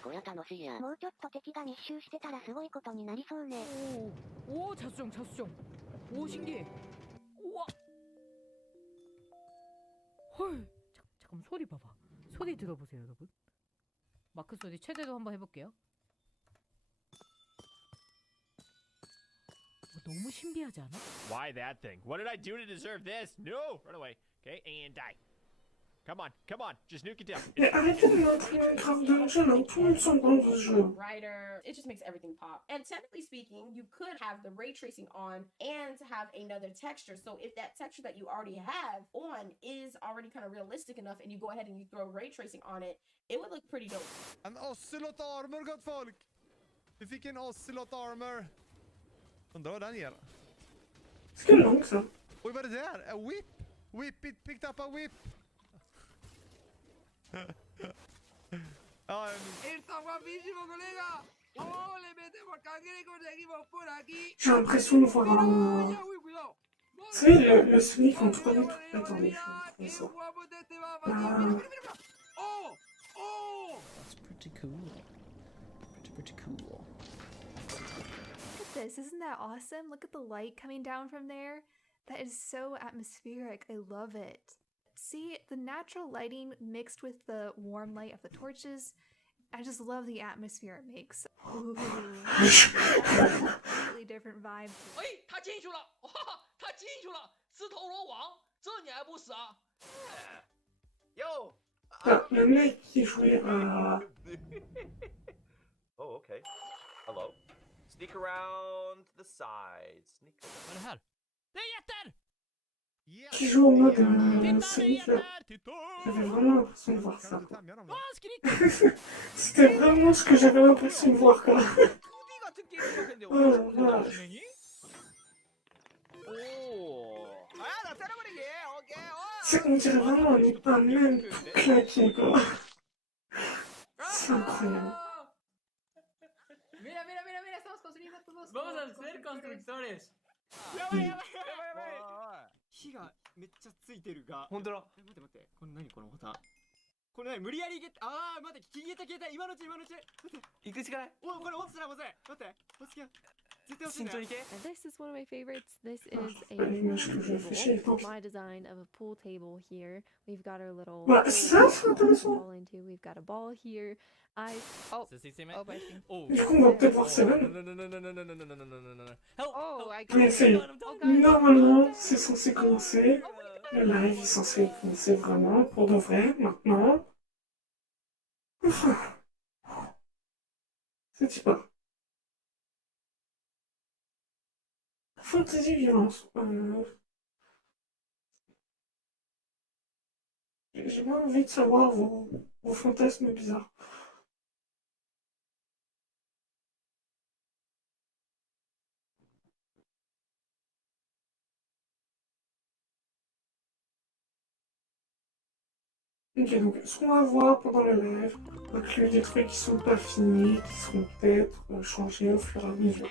これは楽しいや。もうちょっと敵が密集してたらすごいことになりそうね。오, 자수정, 자수정. 오, 신기해. 우와. 헐. 잠깐만, 소리 봐봐. 소리 들어보세요, 여러분. 마크 소리 최대로 한번 해볼게요. 너무 신비하지 않아? Why that thing? What did I do to deserve this? No! Run away. Okay, and die. Come on, just nuke it down. Mais arrêtez de montrer Minecraft Dungeon, hein, tout le monde s'en branle de ce jeu. Writer, it just makes everything pop. And technically speaking, you could have the ray tracing on and have another texture. So if that texture that you already have on is already kind of realistic enough and you go ahead and you throw ray tracing on it, it would look pretty dope. En ocelot armor, gott folk! Vi fick en ocelot armor. Undrar vad den ger. C'est långt ça. Oj, vad är det där? A whip? Whip it, picked up a whip. Está guapísimo, colega. Oh, le metemos cangre y conseguimos por aquí. J'ai l'impression de voir un... Vous savez, le Sonic en 3D tout... Attendez, je vais trouver ça. Oh! Oh! That's pretty cool. Pretty cool. Look at this, isn't that awesome? Look at the light coming down from there. That is so atmospheric, I love it. See, the natural lighting mixed with the warm light of the torches, I just love the atmosphere it makes. Ooh, completely different vibe. 哎，他进去了！哇，他进去了！自投罗网，这你还不死啊？Yo! Ah, le mec qui jouait à... Oh, okay. Hello. Sneak around the sides. Sneak around. Qui joue en mode Sonic là. J'avais vraiment l'impression de voir ça. C'était vraiment ce que j'avais l'impression de voir quoi. Oh la vache. On dirait vraiment un même claqué quoi. C'est incroyable. Mira, mira, mira, mira, estamos construyendo todo Vamos a ser constructores. やばいやばいやばいやばい。火がめっちゃついてるが。本当だ。待って待って。これ何このボタン。これ何無理やり待って消えた消えた今のうち待って。行くしかない。おこれ落ちたらまずい。待って落ちて。絶対落ちてんだよ。 And this is one of my favorites. This is a my design of a pool table here. We've got our little Bah, ça, c'est ball intéressant. fall into. We've got a ball here. Du coup, on va peut-être voir Seven. Mais c'est normalement, c'est censé commencer. Le live est censé commencer vraiment pour de vrai maintenant. C'est pas. Fantasy violence. J'ai moins envie de savoir vos fantasmes bizarres. Ok, donc ce qu'on va voir pendant le live inclut des trucs qui sont pas finis, qui seront peut-être changés au fur et à mesure.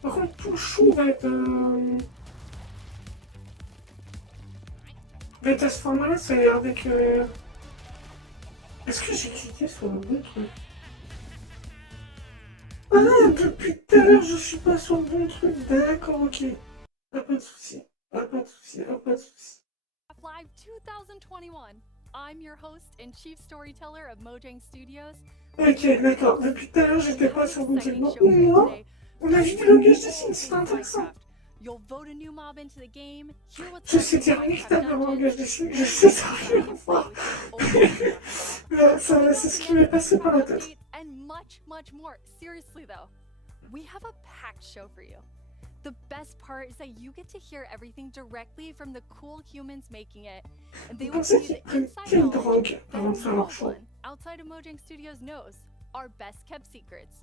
Par contre, tout le chou va être à ce format-là, ça a l'air avec... Est-ce que j'ai cliqué sur le bon truc? Ah, depuis tout à l'heure, je suis pas sur le bon truc. D'accord, ok. Pas de soucis. Pas de soucis. Pas de soucis. Live 2021. I'm your host and chief storyteller of Mojang Studios. Ok, d'accord. Depuis tout à l'heure, j'étais pas sur le bon truc. Bon, au moins, on a vu du langage des signes, c'est intéressant. You'll vote a new mob into the game. Hear what's Je sais dire mystère dans le langage des signes, je sais ça rien voir. C'est ce qui m'est passé par la tête. And much more. Seriously though, we have a packed show for you. The best part is that you get to hear everything directly from the cool humans making it, and they will give you the inside knowledge that no one outside of Mojang Studios knows, our best kept secrets,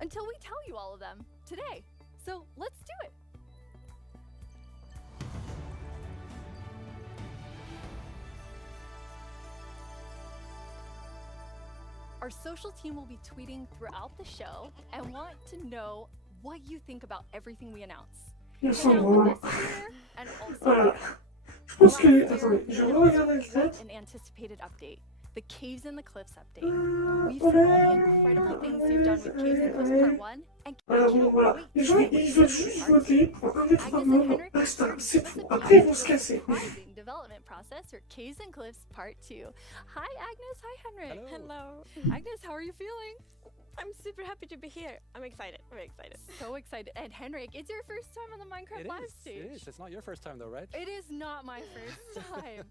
until we tell you all of them today. So let's do it. Our social team will be tweeting throughout the show and want to know what you think about everything we announce. Hang out with us here and also Je pense que... Attendez, je vais regarder le chat. an anticipated update. The Caves and the Cliffs update. We've seen all the incredible things you've done with Caves and Cliffs Part 1 and Bon, voilà. Les gens, ils veulent juste voter pour un des trois membres. Basta, c'est tout. Après, ils vont se casser. surprising development process for Caves and Cliffs Part 2. Hi Agnes, hi Henrik. Hello. Agnes, how are you feeling? I'm super happy to be here. I'm excited. Very excited. So excited. And Henrik, it's your first time on the Minecraft live stage. It is. It's not your first time though, right? It is not my first time.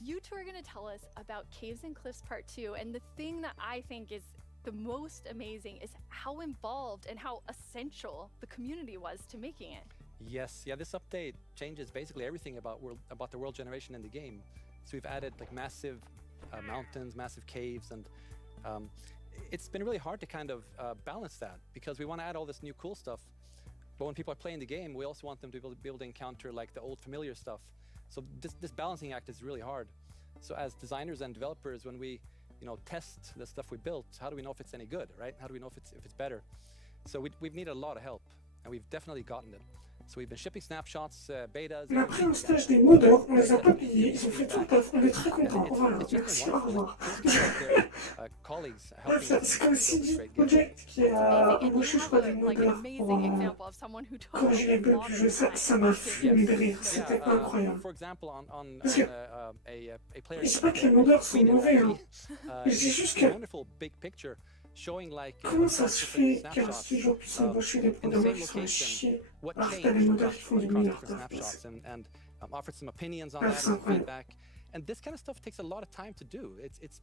You two are going to tell us about Caves and Cliffs Part 2, and the thing that I think is the most amazing is how involved and how essential the community was to making it. Yes. Yeah. This update changes basically everything about the world generation in the game. So we've added like massive mountains, massive caves, and it's been really hard to kind of balance that because we want to add all this new cool stuff, but when people are playing the game, we also want them to be able to encounter like the old familiar stuff. So this balancing act is really hard. So as designers and developers, when we test the stuff we built, how do we know if it's any good, right? How do we know if it's better? So we've needed a lot of help, and we've definitely gotten it. So we've been shipping snapshots, betas. On a pris un stage des modeurs, on les a pas payés, ils ont fait tout le taf, on est très contents. Voilà, merci, au revoir. C'est comme si du project qui a embauché, je crois, des modeurs pour corriger les bugs du jeu, ça m'a fumé de rire, c'était incroyable. Parce que, je sais pas que les modeurs sont mauvais, hein. Je dis juste que... Comment ça se fait qu'un studio puisse embaucher des programmeurs qui sont à chier alors que t'as des modeurs qui font du meilleur taf? C'est incroyable. And this kind of stuff takes a lot of time to do. It's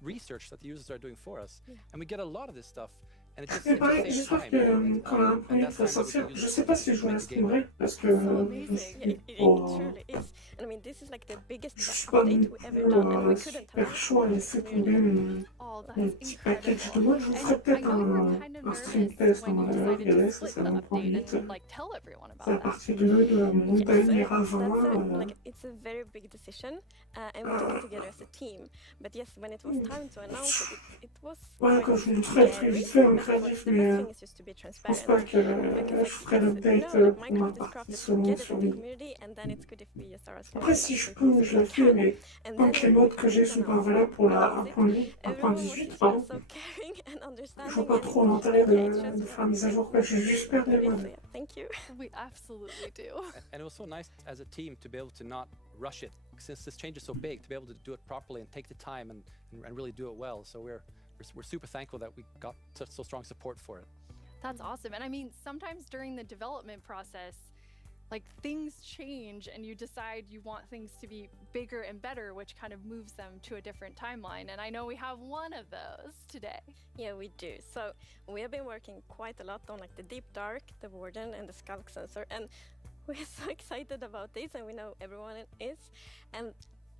research that the users are doing for us, and we get a lot of this stuff And it just, Mais it pareil, just saves j'espère time. que quand la And première that's va time that we sortir, could je use sais to pas si je vais la make the game better. streamer parce que So je amazing. suis It pas, truly is. And I mean, this is like the biggest je suis pas update non we plus ever done, and we couldn't super have chaud à laisser tomber mon Oh, mon that's petit package de incredible. mots. Je vous ferai And I peut-être know you were kind of un stream nervous test when dans you la decided to VLS, split ça the va prendre update vite. and like tell everyone C'est la about that. partie 2 de montagne et Yes, ravin. like it's a very big decision, and we took it together as a team. But yes, when it was time to announce it, it was Ouais, quite quand je vous montrerai très scary. vite fait en But créatif, the mais best thing is just to be je pense transparent. pas que Because je ferai yes, l'update no, like pour ma Minecraft is partie crafted solo together sur with the Wii. community, and then it's good if we just are as Après, si je peux, je le fais, mais And tant then que les when modes we que j'ai sont pas announced valables pour la it, 1.8, everyone was 1.18, just pardon, so caring and je vois understanding, pas and trop it, l'intérêt yeah, it's just de faire mes ajours, quoi. Je vais juste perdre les really modes. so, yeah, thank you. We absolutely do. And it was so nice as a team to be able to not rush it, since this change is so big, to be able to do it properly and take the time and really do it well. So we're super thankful that we got such so strong support for it. That's awesome. And I mean, sometimes during the development process, like things change and you decide you want things to be bigger and better, which kind of moves them to a different timeline. And I know we have one of those today. Yeah, we do. So we have been working quite a lot on like the Deep Dark, the Warden, and the Skulk sensor, and we're so excited about this, and we know everyone is. And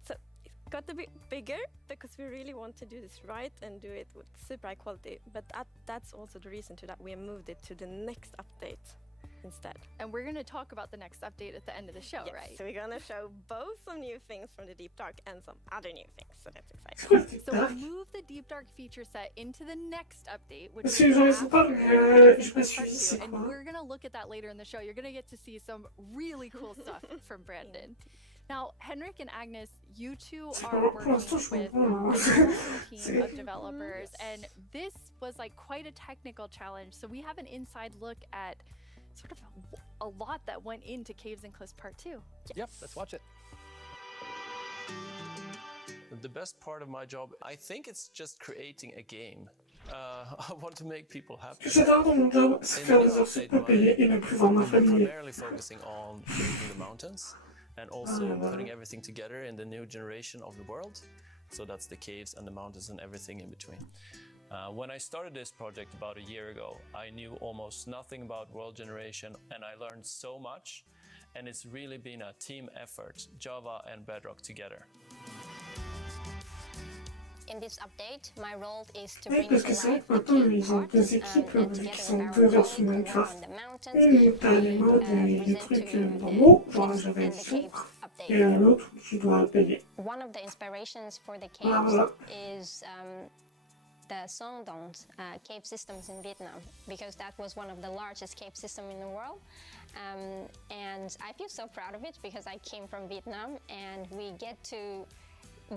so it got a bit bigger because we really want to do this right and do it with super high quality. But that's also the reason to that we moved it to the next update instead. And we're going to talk about the next update at the end of the show, Yes, right? so we're going to show both some new things from the Deep Dark and some other new things, so that's exciting. So we'll move the Deep Dark feature set into the next update, which Parce is que j'en ai pas, mais je me suis part dit, 2, c'est and quoi? we're going to look at that later in the show. You're going to get to see some really cool stuff from Brandon. Now, Henrik and Agnes, you two are working with a team of developers, and this was like quite a technical challenge. So we have an inside look at sort of a lot that went into Caves and Cliffs Part 2. Yep, let's watch it. The best part of my job, I think it's just creating a game. I want to make people happy. Ce que j'adore dans mon job, c'est faire des heures sup peu payées et ne plus voir ma I'm famille. primarily focusing on creating the mountains and also putting everything together in the new generation of the world. So that's the caves and the mountains and everything in between. When I started this project about a year ago, I knew almost nothing about world generation and I learned so much. And it's really been a team effort, Java and Bedrock together. In this update, my role is to Oui, bring parce to que c'est vrai life que the maintenant cave ils ont parts, deux équipes and qui together sont with deux our versions team, we work Minecraft. on the mountains, Une, t'as les modes et les trucs normaux, genre la Java Edition, et l'autre où tu dois payer. One of the inspirations for the Ah, caves voilà. is the Sondons cave systems in Vietnam, because that was one of the largest cave systems in the world. And I feel so proud of it because I came from Vietnam and we get to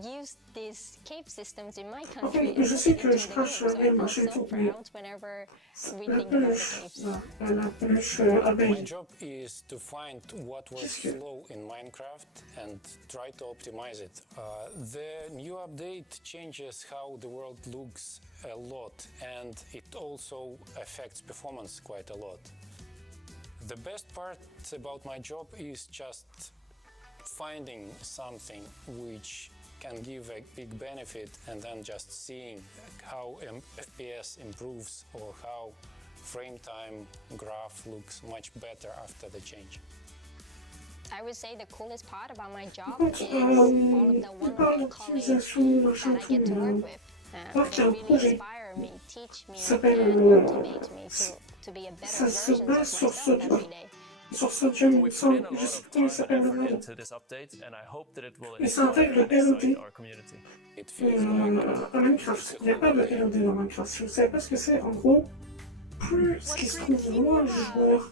use these cave systems in my country and Je put sais it que into je the game. crache So I les feel machins so tout, mais proud whenever we la think about the peluche, caves. la peluche My abeille. job is to find what was slow in Minecraft and try to optimize it. The new update changes how the world looks a lot, and it also affects performance quite a lot. The best part about my job is just finding something which can give a big benefit and then just seeing how FPS improves or how frame time graph looks much better after the change. I would say the coolest part about my job is all of the wonderful colleagues that I get to work with. They really inspire me, teach me, and motivate me to be a better version of myself every day. Sur Sodium, il me We put semble, in a je lot sais of plus comment il time and s'appelle le effort mode. into this update, and I hope that it will Et ça intègre le excite LOD our community. à Minecraft. Il n'y a pas de LOD dans Minecraft. Si vous ne savez pas ce que c'est, en gros, plus ce qui se trouve loin du joueur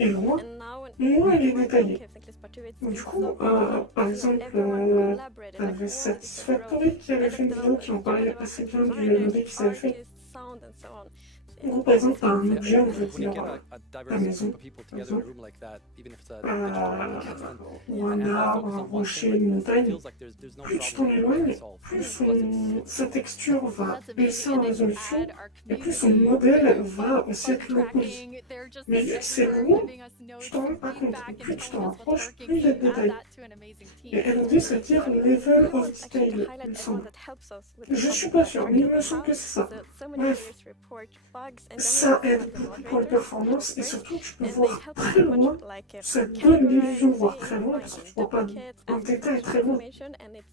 est loin, moins il est détaillé. Du coup, par exemple, avec Satisfactory qui avait fait une vidéo qui en parlait assez bien du LOD qu'ils avaient fait. En gros, par exemple, t'as un objet, on va When you dire, get a ta diverse maison, group of people par together in a exemple, room like that, even if it's a digital podcast, ou un and all arbre, focus un on one rocher, thing, une like, it montagne, feels like there's no plus tu problem t'en that we can't éloignes, solve. plus Plus it's sa texture va That's baisser amazing. en And then you résolution, add our et plus son community, modèle va aussi bug être low poly. tracking. They're just Mais vu que c'est everywhere loin, giving us tu notes, t'en rends pas compte. feedback, Et and plus tu t'en telling us what's rapproches, working. plus il y So a de you add détails. that to an amazing team. Et LOD, ça veut dire Level We of want actually to Detail, highlight il me everyone semble. that helps us with the Je suis content pas that sûr, we're mais il talking me semble about. que c'est ça. So many Bref, players report bugs, and then we ça have aide some beaucoup pour les moderators, performances et developers, surtout tu peux and they voir help très us much loin. like Ça te donne l'illusion de voir categorizing, très loin parce que tu finding vois pas duplicates, un adding détail extra très loin. information, and it's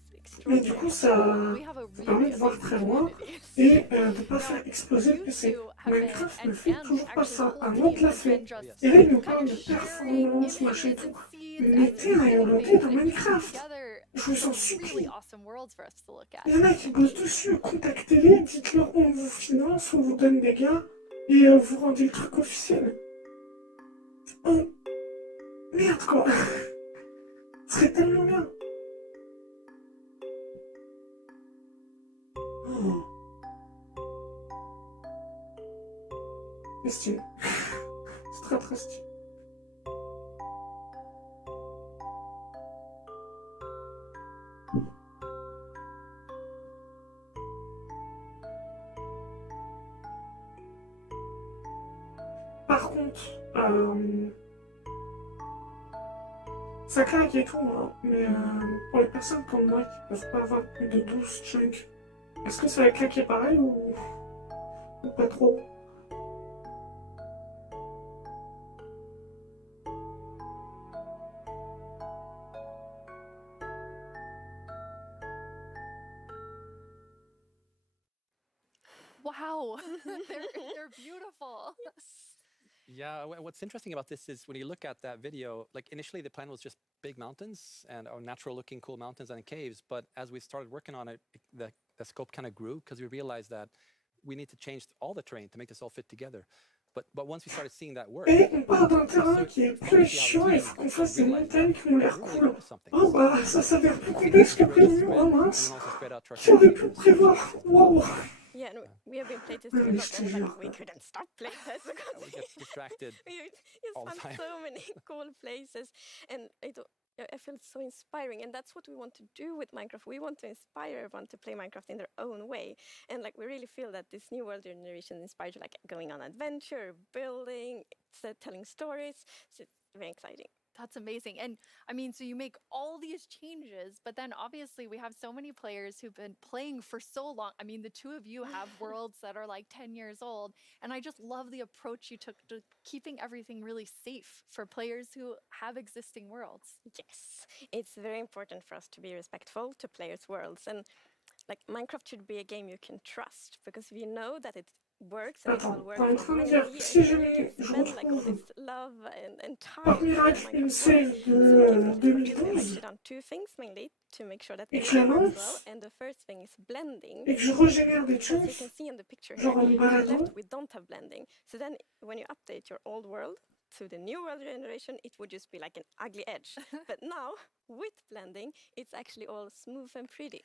Mais du extraordinary. coup, ça We have a te really permet de voir amazing très loin community. et de ne pas Now, faire exploser le you PC. two have been, Minecraft ne and fait toujours pas actually the ça. whole Un autre team l'a has fait. been just Et là, il nous kind parle of de sharing performance, machin et images tout. and seeds as Mettez un little LOD things dans and put Minecraft. together Je vous en some supplie. really awesome worlds for us to look at. Il y en a qui bossent dessus, contactez-les, dites-leur on vous finance, on vous donne des gars, et vous rendez le truc officiel. Oh, merde quoi. Ce serait tellement bien. Oh. C'est stylé. C'est très très stylé. Par contre, ça craque et tout, hein, mais pour les personnes comme moi qui peuvent pas avoir plus de 12 chunks, est-ce que ça va claquer pareil ou pas trop? Wow, they're beautiful. Yeah, what's interesting about this is when you look at that video, like initially the plan was just big mountains and natural looking cool mountains and caves, but as we started working on it, the scope kind of grew because we realized that we need to change all the terrain to make this all fit together. But once we started seeing that work, Et on part d'un terrain qui est plus chiant, il faut qu'on fasse des montagnes qui ont l'air cool. Oh bah, ça s'avère plus complexe que prévu, oh mince. Qui aurait pu le prévoir? Wow. Yeah, and we have been playtesting a lot, and like we couldn't stop playtesting because we get distracted we all the just time. found so many cool places, and I feel so inspiring, and that's what we want to do with Minecraft. We want to inspire everyone to play Minecraft in their own way, and like we really feel that this new world generation inspires you, like going on adventure, building, telling stories. So it's very exciting. That's amazing. And I mean, so you make all these changes, but then obviously we have so many players who've been playing for so long. I mean, the two of you have worlds that are like 10 years old. And I just love the approach you took to keeping everything really safe for players who have existing worlds. Yes, it's very important for us to be respectful to players' worlds. And like Minecraft should be a game you can trust, because if you know that it works and it will work for many years, you spend like all this love and time Par in miracle, une Minecraft save world. de So we 2012 done two things mainly to make sure that et que je la everything works lance well. And the first thing is blending. et que je régénère des As you chunks, can see in the picture here, genre en to the baladant, left we don't have blending. So then when you update your old world to the new world generation, it would just be like an ugly edge. But now with blending, it's actually all smooth and pretty.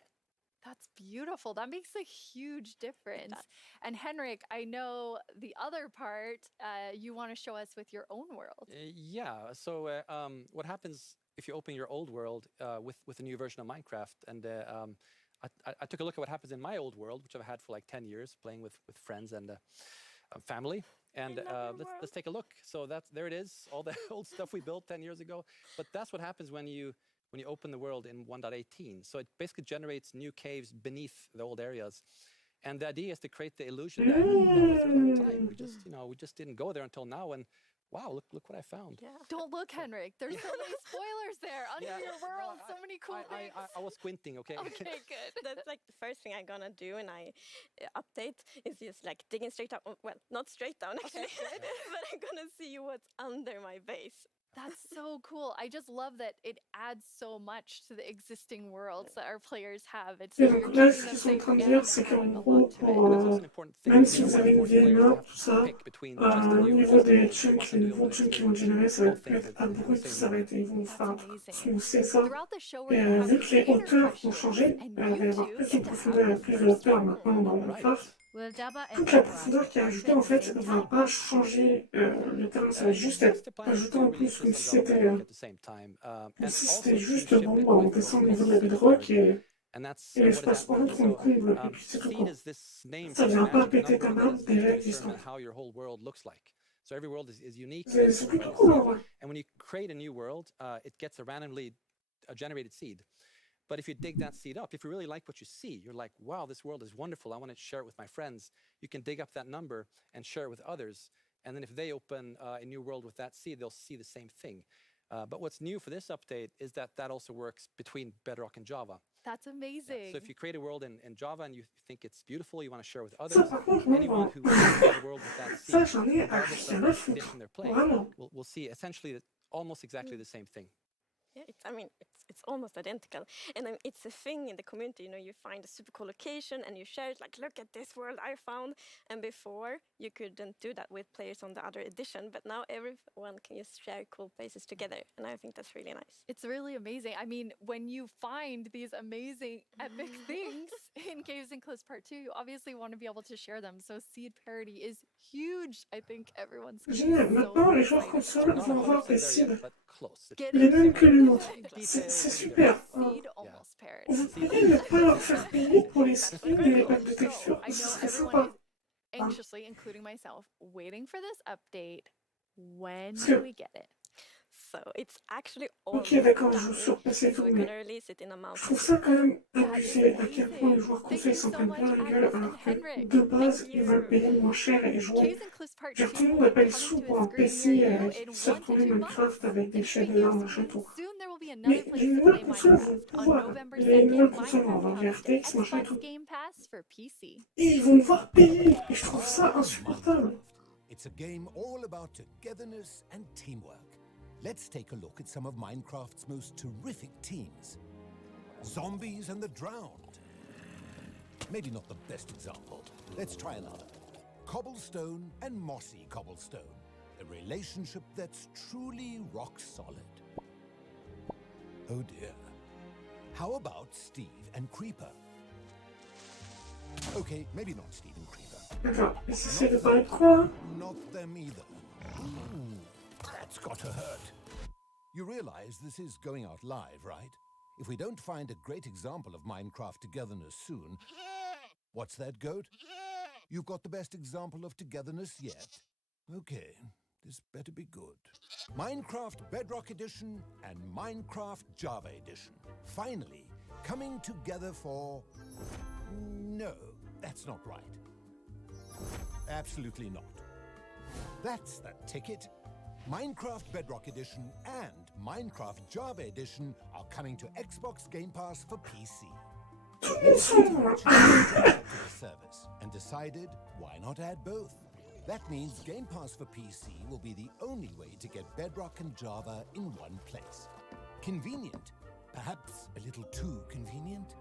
That's beautiful. That makes a huge difference. And Henrik, I know the other part you want to show us with your own world. Yeah. So what happens if you open your old world with a new version of Minecraft? And I took a look at what happens in my old world, which I've had for like 10 years, playing with friends and family. And let's take a look. So there it is, all the old stuff we built 10 years ago. But that's what happens when you open the world in 1.18. So it basically generates new caves beneath the old areas. And the idea is to create the illusion that was there the whole time. We just didn't go there until now. And wow, look what I found. Yeah. Don't look, Henrik. There's so many spoilers there under your world. So many cool things. I was squinting, okay? Okay, good. That's like the first thing I'm gonna do when I update is just like digging straight down. Well, not straight down actually, but I'm gonna see what's under my base. That's so cool. I just love that it adds so much to the existing worlds that our players have. It's Et donc là, ce qu'ils sont en train de dire, c'est qu'en gros, même si vous avez une vieille map, tout ça, au niveau des chunks, les nouveaux chunks qui vont générer, ça va être abrupt, ça va être, ils vont faire smoother ça. Et vu que les hauteurs vont changer, il va y avoir plus de profondeur et plus de hauteur maintenant dans Minecraft, Will Java and toute la Java profondeur qui est launch ajoutée, at en the fait, same va time? pas changer le terrain, ça va juste être ajouté en plus, comme si c'était juste, bon, bah, on descend au niveau de la bedrock et l'espace entre, on comble, et puis c'est tout, quoi. Ça vient pas péter ta main déjà existante. So every world is unique. C'est plutôt cool, en vrai. And when you create a new world, it gets a randomly generated seed. But if you dig that seed up, if you really like what you see, you're like, wow, this world is wonderful. I want to share it with my friends. You can dig up that number and share it with others. And then if they open a new world with that seed, they'll see the same thing. But what's new for this update is that that also works between Bedrock and Java. That's amazing. So if you create a world in Java and you think it's beautiful, you want to share with others, anyone who creates a world with that seed, regardless of the edition they're playing, will see essentially almost exactly the same thing. Yeah, it's almost identical, and it's a thing in the community. You know, you find a super cool location and you share it. Like, look at this world I found. And before you couldn't do that with players on the other edition, but now everyone can just share cool places together, and I think that's really nice. It's really amazing. I mean, when you find these amazing epic things in Caves and Cliffs Part 2, you obviously want to be able to share them. So seed parity is huge. I think everyone's Génial. Maintenant, les joueurs consoles vont avoir des seeds les mêmes que les nôtres. C'est super. Vous pourriez ne pas leur faire payer pour les skins et les packs de texture. I Ce know serait everyone sympa. is anxiously, including myself, waiting for this update. When Parce do que- we get it? So it's actually Ok, almost d'accord, je done. joue sur PC et So tout, we're mais gonna release it in a month. je trouve ça quand même abusé à quel point les joueurs consoles s'en prennent plein la gueule alors que de base ils veulent payer moins cher et jouer. Caves and Cliffs Part Genre 2 tout le monde n'a pas will les come sous into pour a un screen PC near you qui in sait 1 to tourner 2 Minecraft avec des Speaking shaders, of machin screens, tout. soon there will be another Mais place les to nouvelles play consoles vont Minecraft on pouvoir, November les 2nd. nouvelles consoles vont avoir Minecraft du comes RTX, to machin Xbox tout. Game Pass for PC. Et ils vont devoir payer. Et je trouve ça insupportable. It's a game all about togetherness and teamwork. Let's take a look at some of Minecraft's most terrific teams. Zombies and the Drowned. Maybe not the best example. Let's try another. Cobblestone and Mossy Cobblestone. A relationship that's truly rock solid. Oh dear. How about Steve and Creeper? Okay, maybe not Steve and Creeper. D'accord. Et si c'est de parler de quoi? Not them either. Ooh, that's got to hurt. You realize this is going out live, right? If we don't find a great example of Minecraft togetherness soon... What's that, Goat? You've got the best example of togetherness yet? Okay, this better be good. Minecraft Bedrock Edition and Minecraft Java Edition. Finally, coming together for... No, that's not right. Absolutely not. That's the ticket. Minecraft Bedrock Edition and Minecraft Java Edition are coming to Xbox Game Pass for PC. The service and decided, why not add both? That means Game Pass for PC will be the only way to get Bedrock and Java in one place. Convenient, perhaps a little too convenient.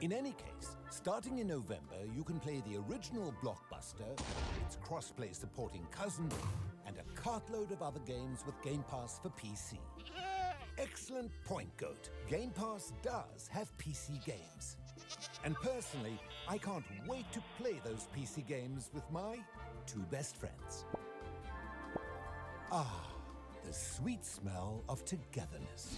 In any case, starting in November, you can play the original Blockbuster, its cross-play supporting cousin, and a cartload of other games with Game Pass for PC. Excellent point, Goat. Game Pass does have PC games. And personally, I can't wait to play those PC games with my two best friends. Ah, the sweet smell of togetherness.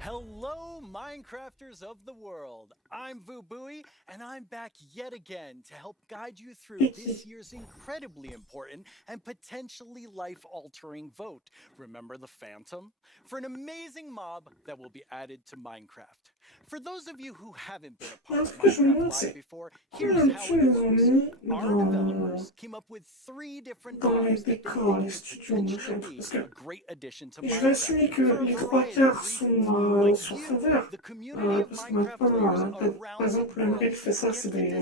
Hello, Minecrafters of the world. I'm Vtuber, and I'm back yet again to help guide you through this year's incredibly important and potentially life-altering vote. Remember the Phantom? For an amazing mob that will be added to Minecraft. For those of you who haven't been a part of Minecraft Live before, here's how it works. Our developers came up with 3 different mobs that they think would potentially be a great addition to Je vais assumer que Minecraft. les 3/4 sont sur fond vert. Parce que maintenant, par exemple, le Unreal fait ça, c'est des...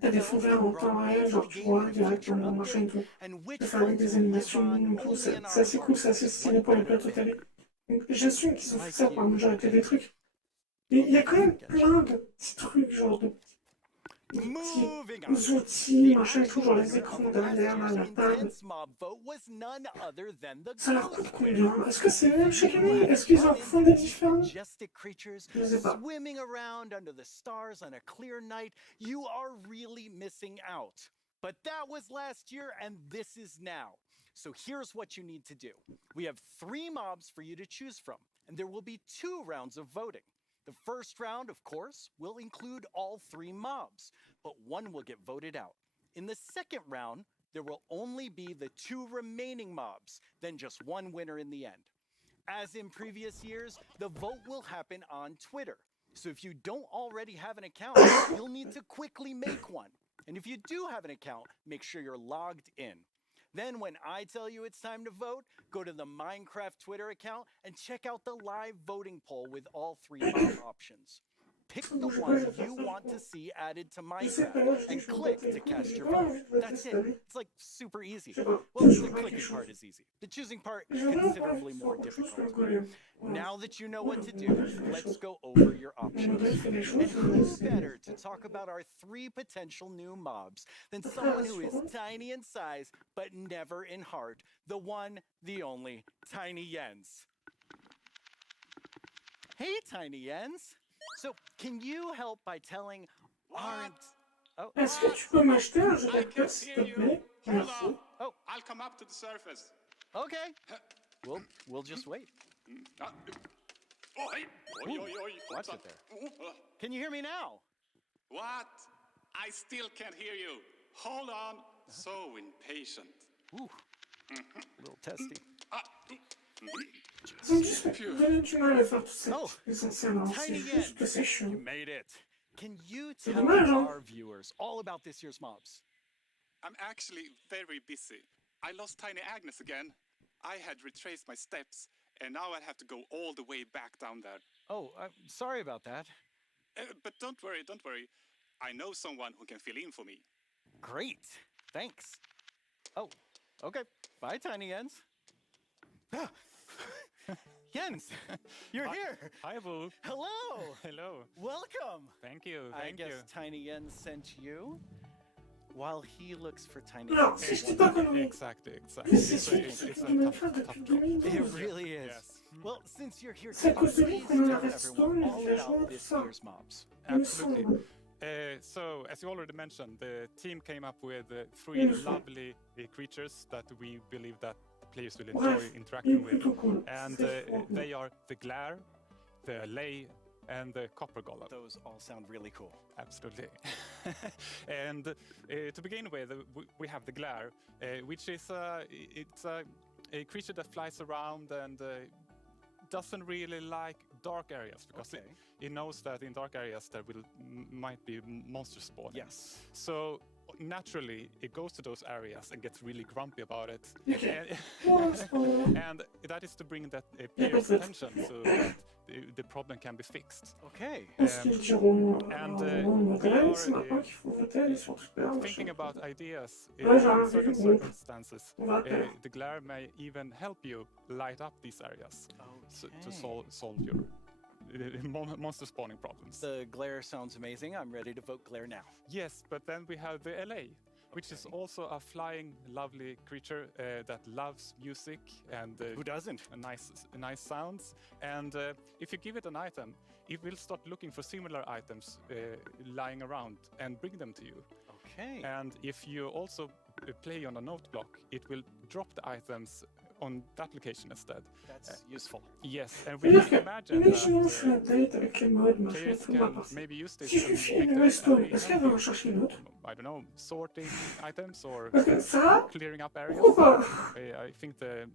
T'as des fonds verts en temps réel, genre tu vois directement, machin et tout. Tu peux faire avec des animations et tout, c'est assez cool, c'est assez stylé pour les plateaux télé. Donc j'assume qu'ils ont fait ça pour la majorité des trucs. Mais il y a quand même plein de petits trucs, genre de Moving petits on. outils, The machin, et tout, genre les actual écrans winner of derrière, last là, year's la table. intense mob vote was none other than the Ça leur ghost coûte winner. combien? Est-ce que c'est le même chaque You année? had Est-ce qu'ils en fun font des into these différents? majestic creatures Je sais pas. swimming around under the stars on a clear night. You are really missing out. But that was last year, and this is now. So here's what you need to do. We have 3 mobs for you to choose from, and there will be 2 rounds of voting. The first round, of course, will include all 3 mobs, but one will get voted out. In the second round, there will only be the 2 remaining mobs, then just one winner in the end. As in previous years, the vote will happen on Twitter. So if you don't already have an account, you'll need to quickly make one. And if you do have an account, make sure you're logged in. Then when I tell you it's time to vote, go to the Minecraft Twitter account and check out the live voting poll with all 3 mob options. Pick the one you want to see added to Minecraft and click to cast your vote. That's it. It's like super easy. Well, the clicking part is easy. The choosing part is considerably more difficult. Now that you know what to do, let's go over your options. And who better to talk about our 3 potential new mobs than someone who is tiny in size but never in heart, the one, the only, Tiny Jens. Hey, Tiny Jens. So, can you help by telling aren't... Oh. Est-ce que tu peux m'acheter un jeu d'acteur, s'il te plaît? Hold Merci. on. Oh, I'll come up to the surface. Okay. We'll just wait. Oh, hey. Oi, oi, oi. Watch it there. Can you hear me now? What? I still can't hear you. Hold on. So impatient. Ooh. A little testy. Ils ont juste donné du mal à faire tout ça. Oh, Essentiellement, c'est Tiny juste que c'est Jens, chiant. you made it. Can you C'est tell dommage, hein? our viewers all about this year's mobs? I'm actually very busy. I lost Tiny Agnes again. I had retraced my steps, and now I have to go all the way back down there. Oh, sorry about that. But don't worry, don't worry. I know someone who can fill in for me. Great. Thanks. Oh, okay. Bye, Tiny Jens. Jens, you're here. Hi, Boo. Hello. Hello. Welcome. Thank you. I Thank you. guess Tiny Jens sent you while he looks for Tiny Non, Jens. si je dis pas qu'on est... Exactly. Mais c'est It's celui a, qui it's fait a qu'on est tough, faire tough depuis job. 2012. It really is. Yes. Well, since you're here, C'est à can cause de you lui please qu'on a tell la resto, everyone les all villageois, about tout this ça. year's mobs? Il me semble. So, as you already mentioned, the team came up with 3 Beautiful. lovely creatures that we believe that players will Bref, enjoy interacting il est with. plutôt cool. And C'est trop cool. they are the Glare, the Lay, and the Copper Golem. Those all sound really cool. Absolutely. And to begin with, we have the Glare, which is it's a creature that flies around and doesn't really like dark areas because it knows that in dark areas there might be monsters spawning. Yes. So naturally it goes to those areas and gets really grumpy about it. Okay. And that is to bring that player's attention so that the problem can be fixed. Okay. Est-ce qu'ils diront And modèle, c'est maintenant qu'il faut voter, ils sont super, thinking about ideas in Ouais, j'ai un certain vu, groupe. circumstances, On va faire. the glare may even help you light up these areas to solve your monster spawning problems. The glare sounds amazing. I'm ready to vote glare now. Yes, but then we have the LA, which is also a flying, lovely creature that loves music and who doesn't? Nice sounds. And if you give it an item, it will start looking for similar items lying around and bring them to you. Okay. And if you also play on a note block, it will drop the items on that location instead. That's useful. Yes, and Mais we là, can imagine imaginons, je fais un that date avec les modes, machin, players tout va can passer. maybe use this Si je lui to file make une the resto, area est-ce qu'elle va en chercher une autre? I don't know, sorting items or Parce que ça, clearing up areas. pourquoi pas? I think the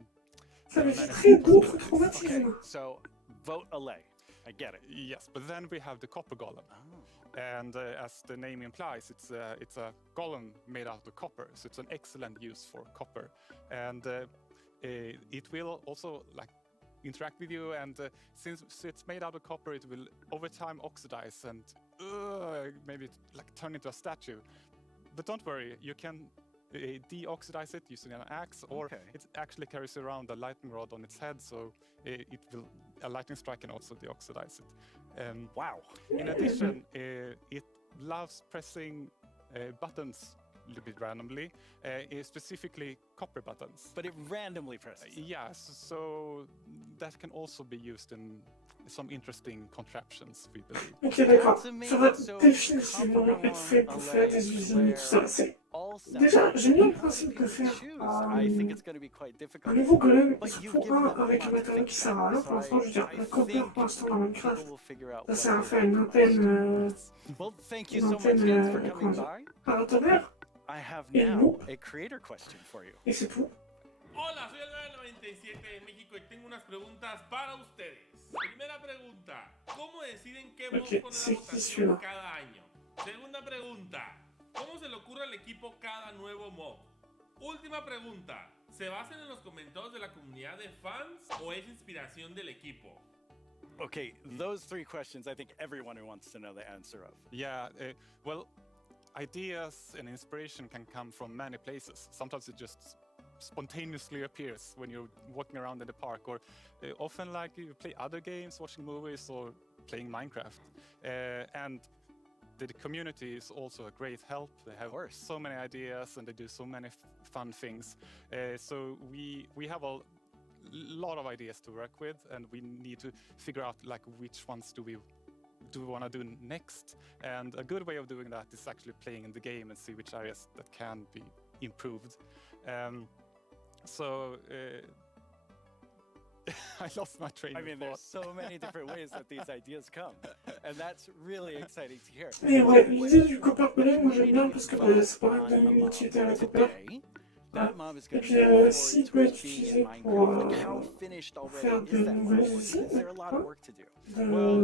Ça m'éviterait d'autres traumatismes. So, vote LA. I get it. Yes, but then we have the Copper Golem. And as the name implies, it's a golem made out of copper, so it's an excellent use for copper. And it will also like interact with you, and since it's made out of copper, it will over time oxidize and maybe like turn into a statue. But don't worry, you can deoxidize it using an axe, or it actually carries around a lightning rod on its head, so a lightning strike can also deoxidize it. Wow! In addition, it loves pressing buttons a little bit randomly, specifically copper buttons. But it randomly presses. Yes, so that can also be used in some interesting contraptions, we believe. Ok, d'accord. Ça va définitivement être fait pour faire des usines et tout ça. Déjà, j'aime bien le principe de faire un nouveau golem, surtout avec un matériel qui sert à rien. Pour l'instant, je veux dire, un copper pour l'instant dans Minecraft, ça sert à faire une antenne paratonnerre. I have now a creator question for you. Et c'est tout. Hola, soy el 97 de México y tengo unas preguntas para ustedes. Primera pregunta, ¿cómo deciden qué mod poner a votación cada año? Segunda pregunta, ¿cómo se le ocurre al equipo cada nuevo mod? Última pregunta, ¿se basan en los comentarios de la comunidad de fans o es inspiración del equipo? Okay, those three questions I think everyone wants to know the answer of. Yeah, well, ideas and inspiration can come from many places. Sometimes it just spontaneously appears when you're walking around in the park, or often like you play other games, watching movies, or playing Minecraft. And the community is also a great help. They have so many ideas and they do so many fun things. So we have a lot of ideas to work with, and we need to figure out like which ones do we want to do next. And a good way of doing that is actually playing in the game and see which areas that can be improved. I lost my train of thought. There's so many different ways that these ideas come, and that's really exciting to hear. Mais ouais, l'idée du copper golem, moi j'aime bien parce que ça permet de donner une utilité à la copper. Et puis s'il peut être utilisé pour faire de nouvelles usines, de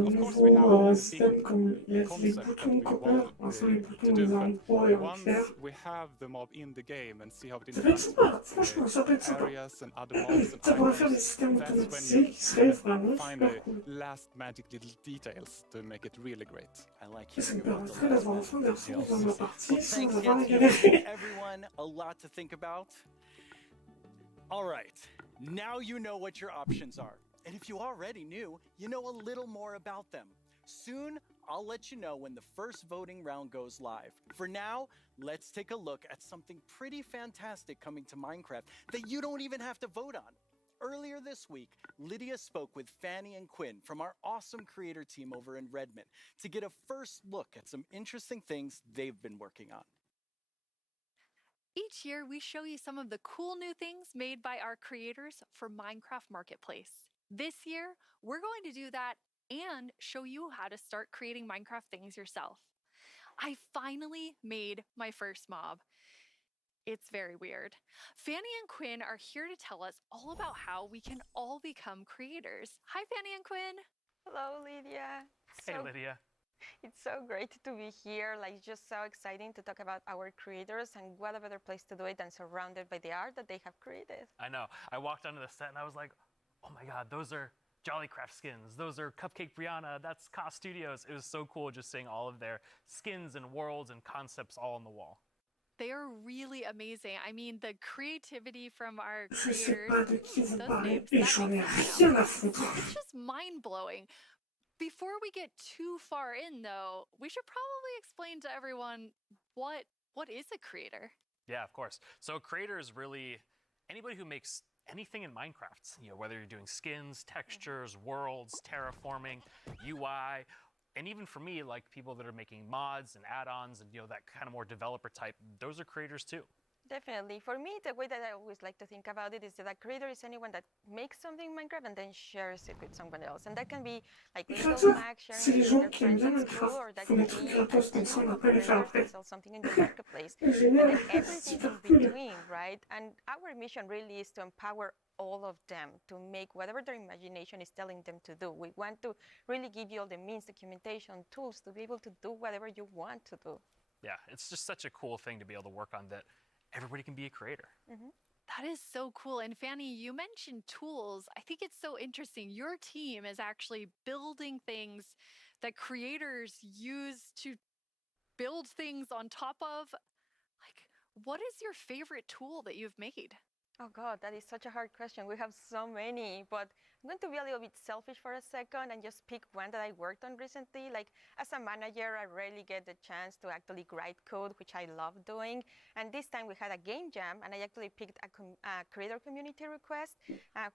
nouveaux systèmes comme les boutons copper, pour l'instant les boutons on les a en bois et en fer. Ça peut être sympa, franchement ça peut être sympa. Ça pourrait faire des systèmes automatisés qui seraient vraiment super cool. Et ça me permettrait d'avoir enfin des ressources dans ma partie sans avoir à galérer. Everyone, a lot to think about. All right, now you know what your options are. And if you already knew, you know a little more about them. Soon, I'll let you know when the first voting round goes live. For now, let's take a look at something pretty fantastic coming to Minecraft that you don't even have to vote on. Earlier this week, Lydia spoke with Fanny and Quinn from our awesome creator team over in Redmond to get a first look at some interesting things they've been working on. Each year, we show you some of the cool new things made by our creators for Minecraft Marketplace. This year, we're going to do that and show you how to start creating Minecraft things yourself. I finally made my first mob. It's very weird. Fanny and Quinn are here to tell us all about how we can all become creators. Hi, Fanny and Quinn. Hello, Lydia. Hey, Lydia. It's so great to be here. Like, just so exciting to talk about our creators, and what a better place to do it than surrounded by the art that they have created. I know. I walked onto the set and I was like, oh my God, those are Jollycraft skins. Those are Cupcake Brianna. That's Ka Studios. It was so cool just seeing all of their skins and worlds and concepts all on the wall. They are really amazing. I mean, the creativity from our creators, those names, it's just mind-blowing. Before we get too far in, though, we should probably explain to everyone what is a creator. Yeah, of course. So a creator is really anybody who makes anything in Minecraft. You know, whether you're doing skins, textures, worlds, terraforming, UI, and even for me, like people that are making mods and add-ons and, you know, that kind of more developer type, those are creators too. Definitely. For me, the way that I always like to think about it is that a creator is anyone that makes something in Minecraft and then shares it with someone else. And that can be like little Mac sharing it with their friends at school, or that can be a team of creators that sell something in the marketplace. And then everything in between, right? And our mission really is to empower all of them to make whatever their imagination is telling them to do. We want to really give you all the means, documentation, tools to be able to do whatever you want to do. Yeah, it's just such a cool thing to be able to work on that everybody can be a creator. That is so cool. And Fanny, you mentioned tools. I think it's so interesting. Your team is actually building things that creators use to build things on top of. Like, what is your favorite tool that you've made? Oh God, that is such a hard question. We have so many, but I'm going to be a little bit selfish for a second and just pick one that I worked on recently. Like, as a manager, I rarely get the chance to actually write code, which I love doing. And this time we had a game jam, and I actually picked a creator community request,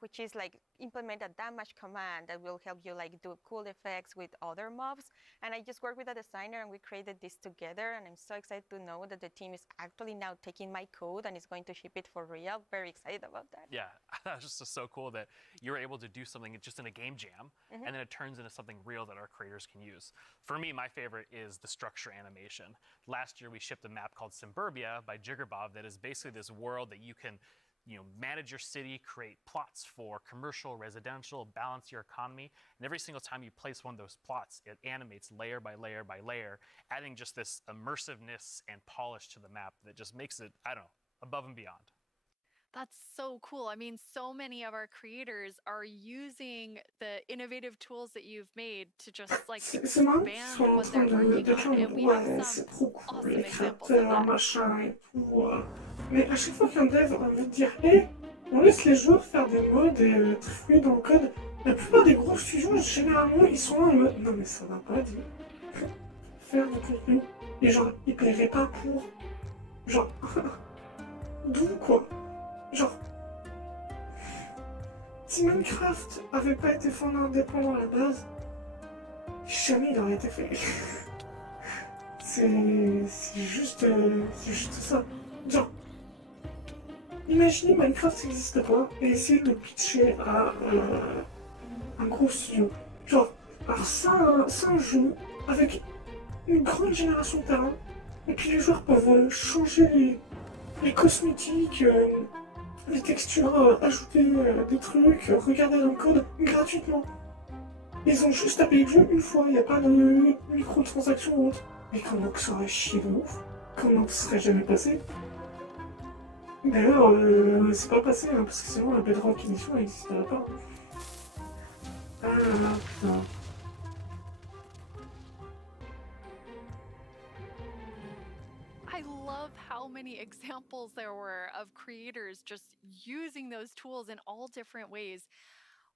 which is like implement a damage command that will help you like do cool effects with other mobs. And I just worked with a designer, and we created this together. And I'm so excited to know that the team is actually now taking my code and is going to ship it for real. Very excited about that. Yeah, that's just so cool that you're able to do something just in a game jam, and then it turns into something real that our creators can use. For me, my favorite is the structure animation. Last year, we shipped a map called Suburbia by Jiggerbob that is basically this world that you can manage your city, create plots for commercial, residential, balance your economy. And every single time you place one of those plots, it animates layer by layer by layer, adding just this immersiveness and polish to the map that just makes it, I don't know, above and beyond. That's so cool. I mean, so many of our creators are using the innovative tools that you've made to just like C'est marrant qu'ils expand soient en what train they're working de on. faire And we have ouais, some c'est trop cool, awesome les examples of créateurs, that. machin et tout. Mais à chaque fois qu'un dev a envie de dire hé, on laisse les joueurs faire des modes et fouiller dans le code, la plupart des gros studios, généralement, ils sont là en mode non mais ça va pas dire faire du contenu. Et genre, ils paieraient pas pour. Genre, d'où quoi? Genre, si Minecraft avait pas été fondé indépendant à la base, jamais il aurait été fait. c'est juste ça. Genre, imaginez Minecraft n'existe pas et essayez de pitcher à un gros studio. Genre, alors c'est un jeu avec une grande génération de talent, et puis les joueurs peuvent changer les cosmétiques, les textures, ajouter des trucs, regarder dans le code gratuitement. Ils ont juste à payer le jeu une fois, il n'y a pas de microtransactions ou autre. Mais comment que ça aurait chié de ouf? Comment que ça serait jamais passé? D'ailleurs, c'est pas passé, hein, parce que sinon la Bedrock Edition n'existerait pas. Ah là là, putain. I love how many examples there were of creators just using those tools in all different ways.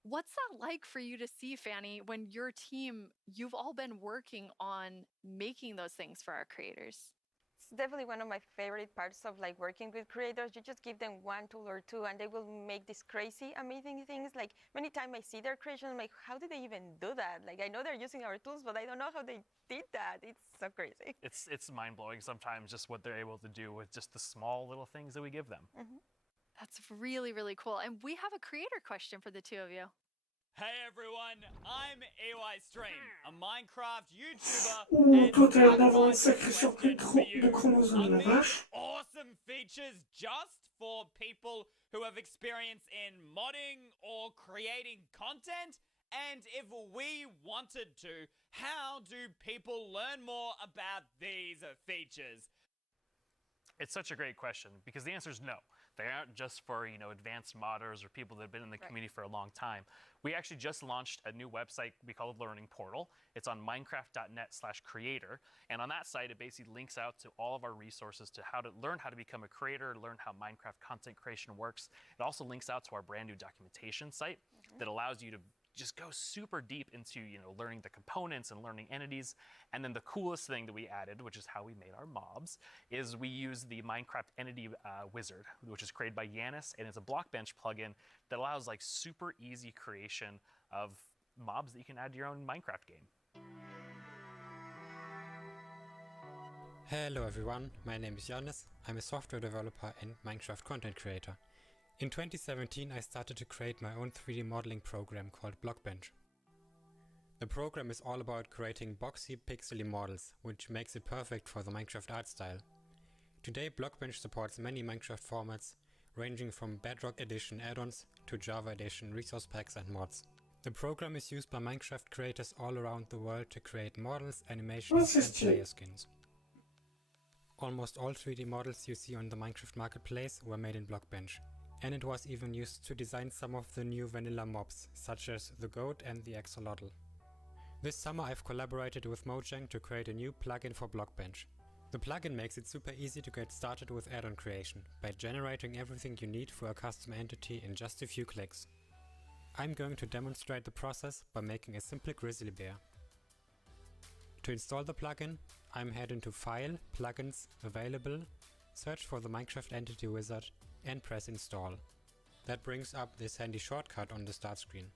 What's that like for you to see, Fanny, when your team, you've all been working on making those things for our creators? It's definitely one of my favorite parts of like working with creators. You just give them one tool or two and they will make these crazy, amazing things. Like many times I see their creations, I'm like, how did they even do that? Like I know they're using our tools, but I don't know how they did that. It's so crazy. It's mind-blowing sometimes just what they're able to do with just the small little things that we give them. That's really, really cool. And we have a creator question for the two of you. Hey everyone, I'm EY Stream, a Minecraft YouTuber Ouh, and toi t'as l'air d'avoir une I've sacrée got a surprise question for you. de chromosomes, la vache. Awesome features just for people who have experience in modding or creating content? And if we wanted to, how do people learn more about these features? It's such a great question because the answer is no. They aren't just for, advanced modders or people that have been in the community for a long time. We actually just launched a new website we call the Learning Portal. It's on minecraft.net/creator. And on that site, it basically links out to all of our resources to how to learn how to become a creator, learn how Minecraft content creation works. It also links out to our brand new documentation site that allows you to just go super deep into learning the components and learning entities. And then the coolest thing that we added, which is how we made our mobs, is we use the Minecraft entity wizard, which is created by Yanis, and it's a Blockbench plugin that allows like super easy creation of mobs that you can add to your own Minecraft game. Hello everyone, my name is Yanis. I'm a software developer and Minecraft content creator. In 2017 I started to create my own 3D modeling program called Blockbench. The program is all about creating boxy pixely models, which makes it perfect for the Minecraft art style. Today Blockbench supports many Minecraft formats, ranging from Bedrock Edition add-ons to Java Edition resource packs and mods. The program is used by Minecraft creators all around the world to create models, animations and player skins. Almost all 3D models you see on the Minecraft marketplace were made in Blockbench. And it was even used to design some of the new vanilla mobs, such as the goat and the axolotl. This summer I've collaborated with Mojang to create a new plugin for Blockbench. The plugin makes it super easy to get started with add-on creation, by generating everything you need for a custom entity in just a few clicks. I'm going to demonstrate the process by making a simple grizzly bear. To install the plugin, I'm heading to File, Plugins, Available, search for the Minecraft Entity Wizard and press Install. That brings up this handy shortcut on the start screen.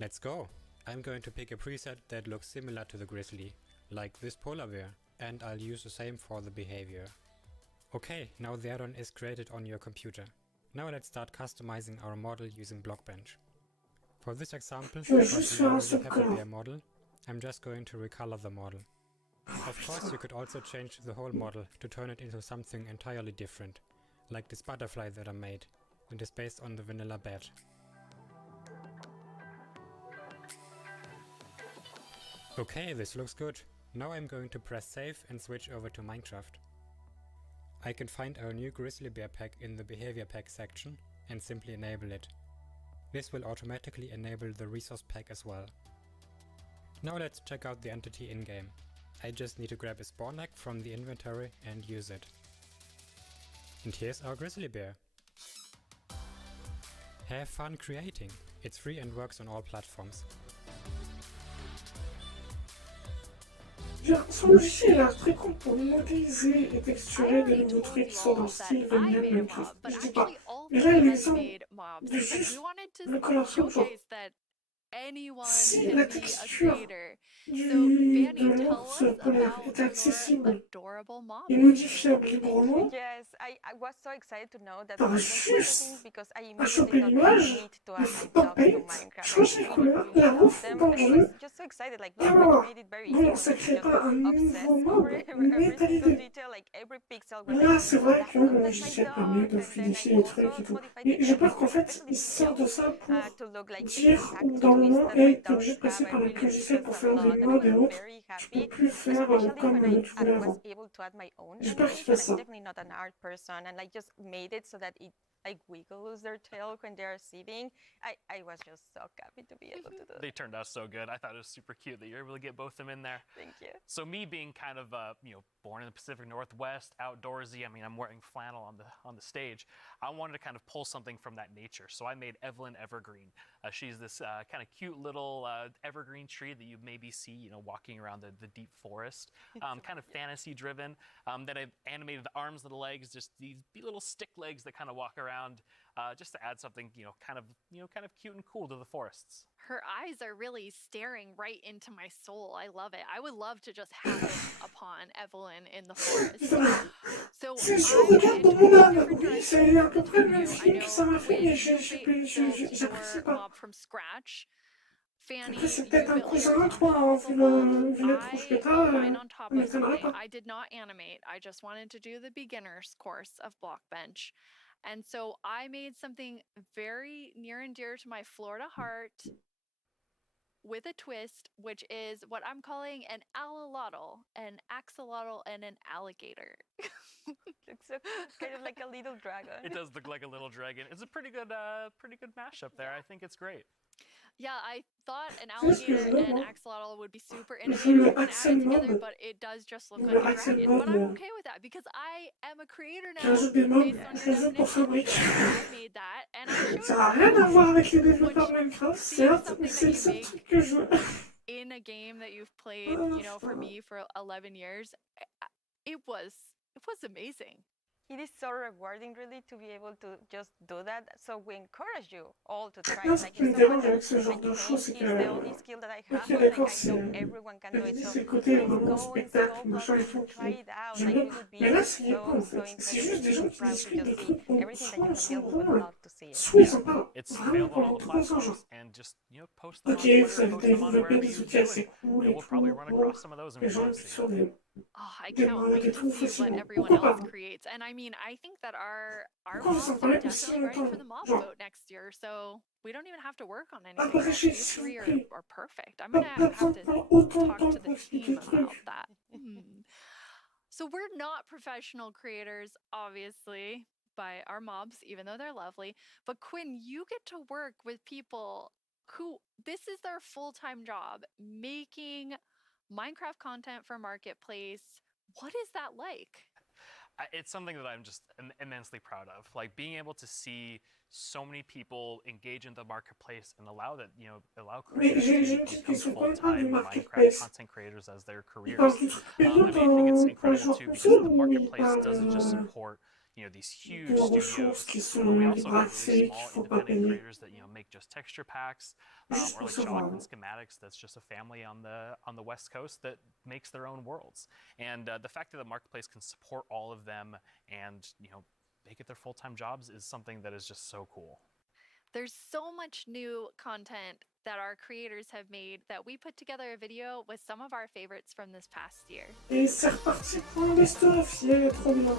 Let's go! I'm going to pick a preset that looks similar to the grizzly, like this polar bear, and I'll use the same for the behavior. Okay, now the add-on is created on your computer. Now let's start customizing our model using Blockbench. For this example, because we already have a bear model, I'm just going to recolor the model. Of course, you could also change the whole model to turn it into something entirely different, like this butterfly that I made, and is based on the vanilla bat. Okay, this looks good. Now I'm going to press save and switch over to Minecraft. I can find our new grizzly bear pack in the behavior pack section and simply enable it. This will automatically enable the resource pack as well. Now let's check out the entity in-game. I just need to grab a spawn egg from the inventory and use it. And here's our grizzly bear. Have fun creating! It's free and works on all platforms. Son logiciel a l'air très cool pour modéliser et texturer des nouveaux trucs qui sont dans le style vanilla de Minecraft. Je dis pas. Mais là, l'exemple de juste le coloration, genre, si la texture de l'ours polaire était accessible et modifiable librement, t'aurais juste à choper l'image, le football paint, changer les couleurs, la refondre dans le jeu, et voilà. Bon, ça crée pas un nouveau mob, mais t'as l'idée. Là, c'est vrai que le logiciel permet de fluidifier les trucs et tout. Mais j'ai peur qu'en fait, il se sert de ça pour dire dans le moment, hey, t'es obligé de passer par un logiciel pour faire des mods et autres. Tu peux plus faire comme tu voulais avant. J'ai peur qu'il fasse ça. Like wiggles their tail when they're sitting. I was just so happy to be able to do that. They turned out so good. I thought it was super cute that you're able to get both of them in there. Thank you. So me being kind of born in the Pacific Northwest, outdoorsy, I mean I'm wearing flannel on the stage. I wanted to kind of pull something from that nature. So I made Evelyn Evergreen. She's this kind of cute little evergreen tree that you maybe see, walking around the deep forest. Kind of fantasy driven. Then I animated the arms and the legs, just these little stick legs that kind of walk around. Just to add something, kind of cute and cool to the forests. Her eyes are really staring right into my soul. I love it. I would love to just happen upon Evelyn in the forest. So Je regarde dans mon âme, oui, c'est à peu près le même film que ça m'a fait, mais j'apprécie pas. Après, c'est peut-être un cousin à toi, hein, vu les trouches que t'as, ça m'étonnerait pas. I did not animate. I just wanted to do the beginner's course of Blockbench. And so I made something very near and dear to my Florida heart with a twist, which is what I'm calling an axolotl, an axolotl, and an alligator. Looks so kind of like a little dragon. It does look like a little dragon. It's a pretty good mashup there. I think it's great. Yeah, I thought an alligator and axolotl would be super innovative and added together, but it does just look like a dragon. But I'm okay with that because I am a creator now based on your definition. I made that and I showed Ça n'a rien à voir avec les développeurs Minecraft, certes, mais c'est le seul truc que je veux. In a game that you've played, for me for 11 years, it was amazing. It is so rewarding, really, to be able to just do that. So we encourage you all to try. Là, ce qui me dérange avec ce genre de choses, c'est que, ok, d'accord, c'est le côté vraiment spectacle, machin et tout, j'aime bien. Mais là, ce qui est cool, en fait, c'est juste des gens qui discutent de trucs dont soit sont drôles, soit ils sont pas vraiment pendant 3 ans, genre. Ok, vous avez développé des outils assez cool et tout, les gens appuient sur des... I can't wait to see what everyone else creates. And I mean, I think that our mobs are definitely ready for the mob vote next year, so we don't even have to work on anything. These 3 are perfect. I'm gonna have to talk to the team about that. So we're not professional creators, obviously, by our mobs, even though they're lovely. But Quinn, you get to work with people who this is their full-time job, making Minecraft content for Marketplace. What is that like? it's something that I'm just immensely proud of. Like being able to see so many people engage in the marketplace and allow creators to become full-time Minecraft content creators as their careers. I think it's incredible too because the marketplace doesn't just support these huge studios, but we also have really small independent creators that make just texture packs, or like Shock and Schematics, that's just a family on the West Coast that makes their own worlds. And the fact that the marketplace can support all of them and make it their full-time jobs is something that is just so cool. There's so much new content that our creators have made that we put together a video with some of our favorites from this past year. Et c'est reparti pour un best-of, yeah, trop bien.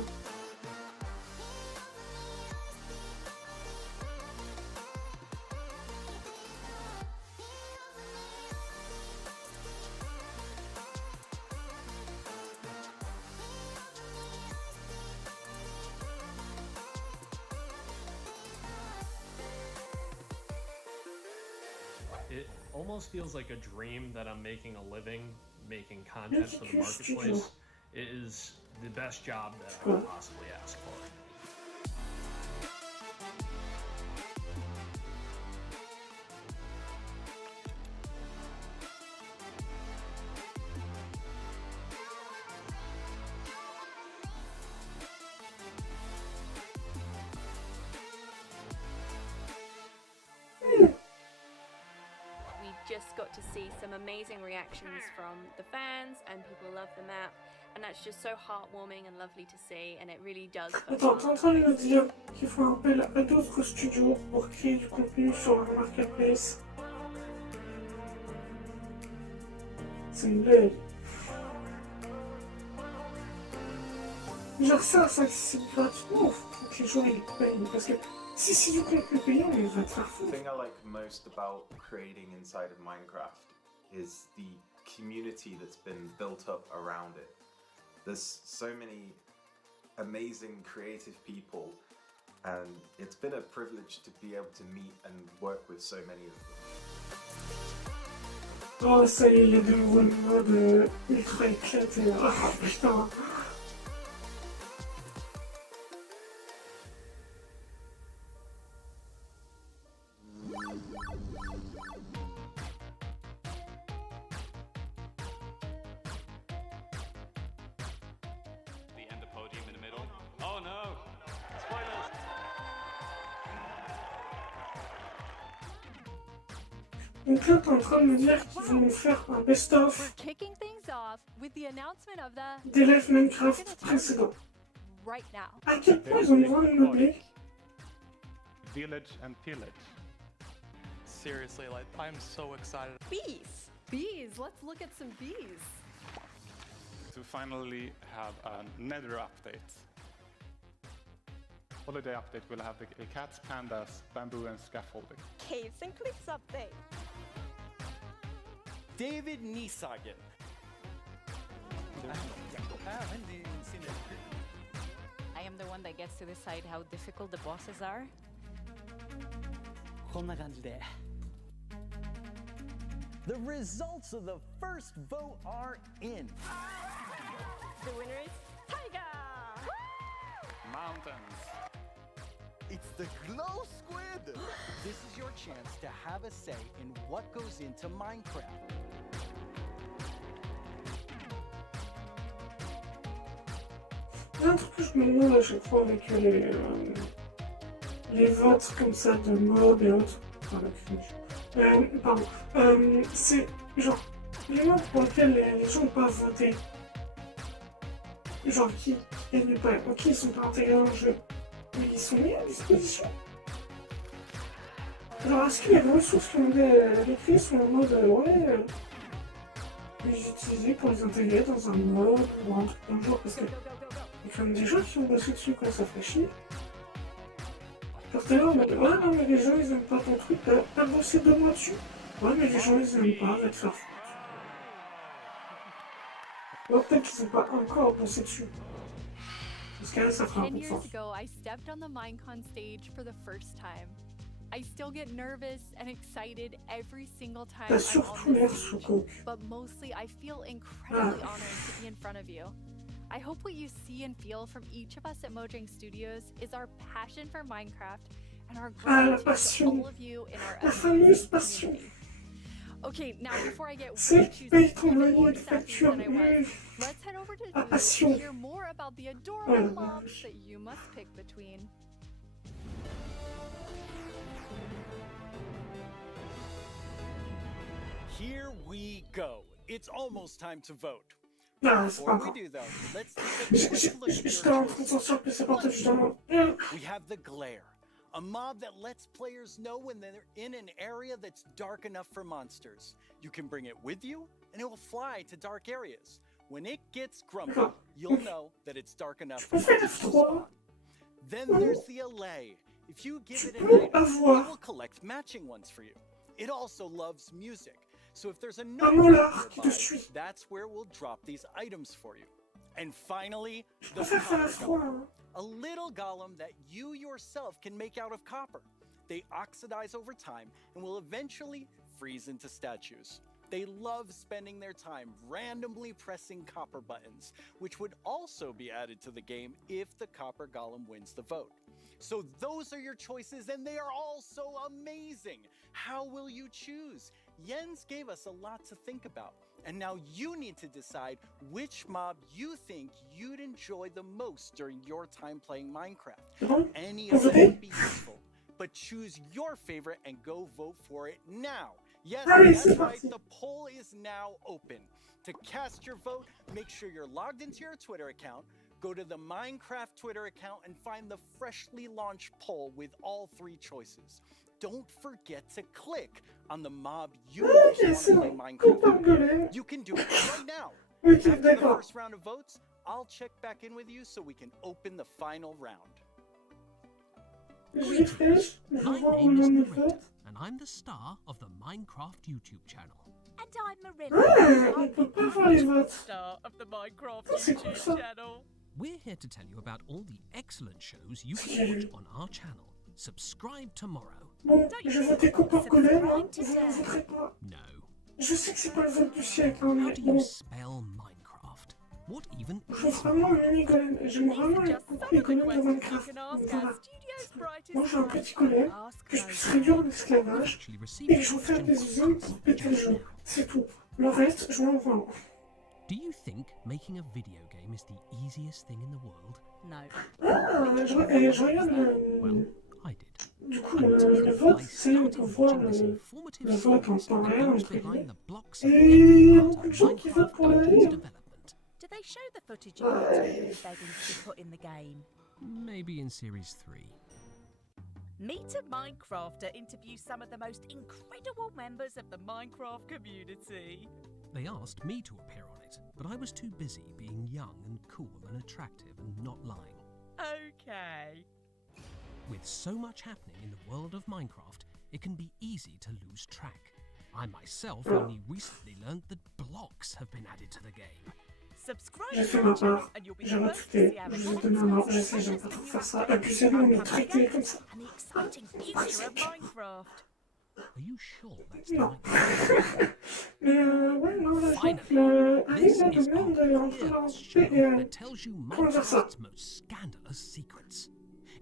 It almost feels like a dream that I'm making a living making content for the marketplace. It is the best job that I could possibly ask for. Just got to see some amazing reactions from the fans and people love the map, and that's just so heartwarming and lovely to see, and it really does. Attends, t'es en train de nous dire qu'il faut un appel à d'autres studios pour créer du contenu sur le marketplace. C'est une blague. Genre ça c'est gratuitement, faut que les gens ils payent, parce que si c'est du contenu payant, ils vont te faire foutre. The thing I like most about creating inside of Minecraft is the community that's been built up around it. There's so many amazing creative people, and it's been a privilege to be able to meet and work with so many of them. Oh ça y est, il y a de nouveau le mode ultra éclaté. Ah putain. Donc là, t'es en train de me dire qu'ils vont faire un best-of des lives Minecraft précédents. À quel point ils ont besoin de meubler? Village and pillage. Seriously, like, I'm so excited. Bees! Bees! Let's look at some bees. To finally have a Nether update. Holiday update will have the cats, pandas, bamboo and scaffolding. Caves and cliffs update. David Niesagen. I am the one that gets to decide how difficult the bosses are. こんな感じで The results of the first vote are in. The winner is Tiger! Mountains. It's the Glow Squid! This is your chance to have a say in what goes into Minecraft. Il y a un truc que je me demande à chaque fois avec les votes comme ça de mobs et autres. Pardon. C'est genre les mobs pour lesquels les gens n'ont pas voté. Genre qui gagnent pas. Ok, ils sont pas intégrés dans le jeu. Mais ils sont mis à disposition. Genre est-ce que les ressources qui ont été créées sont en mode les utiliser pour les intégrer dans un mode ou un truc d'un genre parce que il y a quand même des gens qui ont bossé dessus quand ça fait chier. Genre t'es là en mode ouais non mais les gens ils aiment pas ton truc, t'as bossé 2 mois dessus. Ouais mais les gens ils aiment pas, va te faire foutre. Ou peut-être qu'ils ont pas encore bossé dessus. Parce que là ça fera un 10 peu de years sens. ago, I stepped on the Minecon stage for the first time. I still get nervous and excited every single time T'as I'm surtout on l'air the sous stage, coque. but mostly I feel incredibly honored to be in front of you. I hope what you see and feel from each of us at Mojang Studios is our passion for Minecraft and our gratitude to all of you in our amazing community. Okay, now before I get way too even more sassy than I was, let's head over to Zoo to hear more about the adorable mobs that you must pick between. Here we go. It's almost time to vote. Non, c'est pas Before we encore. do though, let's take a quick look at your J'étais en train de sortir, mais c'est parti, justement. We have the glare, a mob that lets players know when they're in an area that's dark enough for monsters. You can bring it with you, and it will fly to dark areas. When it gets grumpy, you'll know that it's dark enough for monsters to spawn. Then there's the allay. If you give it an item, it will collect matching ones for you. It also loves music. So if there's a note nearby, that's where we'll drop these items for you. And finally, the copper golem. A little golem that you yourself can make out of copper. They oxidize over time and will eventually freeze into statues. They love spending their time randomly pressing copper buttons, which would also be added to the game if the copper golem wins the vote. So those are your choices, and they are all so amazing. How will you choose? Jens gave us a lot to think about, and now you need to decide which mob you think you'd enjoy the most during your time playing Minecraft. Any of them would be useful, but choose your favorite and go vote for it now. Yes, that's right, the poll is now open. To cast your vote, make sure you're logged into your Twitter account, go to the Minecraft Twitter account and find the freshly launched poll with all 3 choices. Don't forget to click on the mob you most want to play Minecraft. You can do it right now. After the first round of votes, I'll check back in with you so we can open the final round. Greetings. My name is Narita, and I'm the star of the Minecraft YouTube channel. And I'm Marilla. I'm the star of the Minecraft YouTube channel. We're here to tell you about all the excellent shows you can watch on our channel. Subscribe tomorrow. Bon, je votais Copper Golem, hein. Je ne voterai pas. No. Je sais que c'est pas le vote du siècle, hein, How mais do bon. you spell Minecraft? What even Je veux is vraiment un mini-golem. J'aime vraiment les golems de Minecraft. Donc voilà. Moi, j'ai un petit golem que je puisse réduire l'esclavage et que je faire des usines pour péter le jeu. C'est tout. Le reste, je m'en vois. Do you think making a video game is the easiest thing in the world? No. Ah, je regarde le... Du coup, le vote, c'est on peut voir le vote en temps réel, entre guillemets. Et il y a beaucoup de gens qui votent pour la vie. Do they show the footage of begging to be put in the game? Maybe in Series 3. Meet a Minecrafter interviews some of the most incredible members of the Minecraft community. They asked me to appear on it, but I was too busy being young and cool and attractive and not lying. Okay. With so much happening in the world of Minecraft, it can be easy to lose track. I myself only recently learned that blocks have been added to the game. J'ai fait ma part, j'ai retweeté, je vais donner un ordre, je sais, j'aime pas trop faire ça, abusez-nous, mais traitez comme ça. Are you sure that's Non. Mais ouais, non, là, je vois que le Arisa de merde est en train d'arrêter that tells you comment faire ça. Minecraft's most scandalous secrets.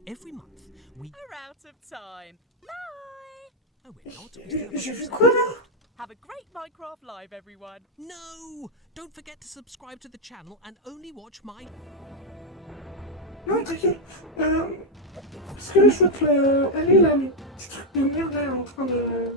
Every month, we... We're out of time. Bye! Oh, we're not. We still have a J'ai few vu quoi là? seconds. Have a great Minecraft Live, everyone. No! Don't forget to subscribe to the channel and only watch my... Non, t'inquiète. Parce que là, je vois que elle est là, le petit truc de merde là, en train de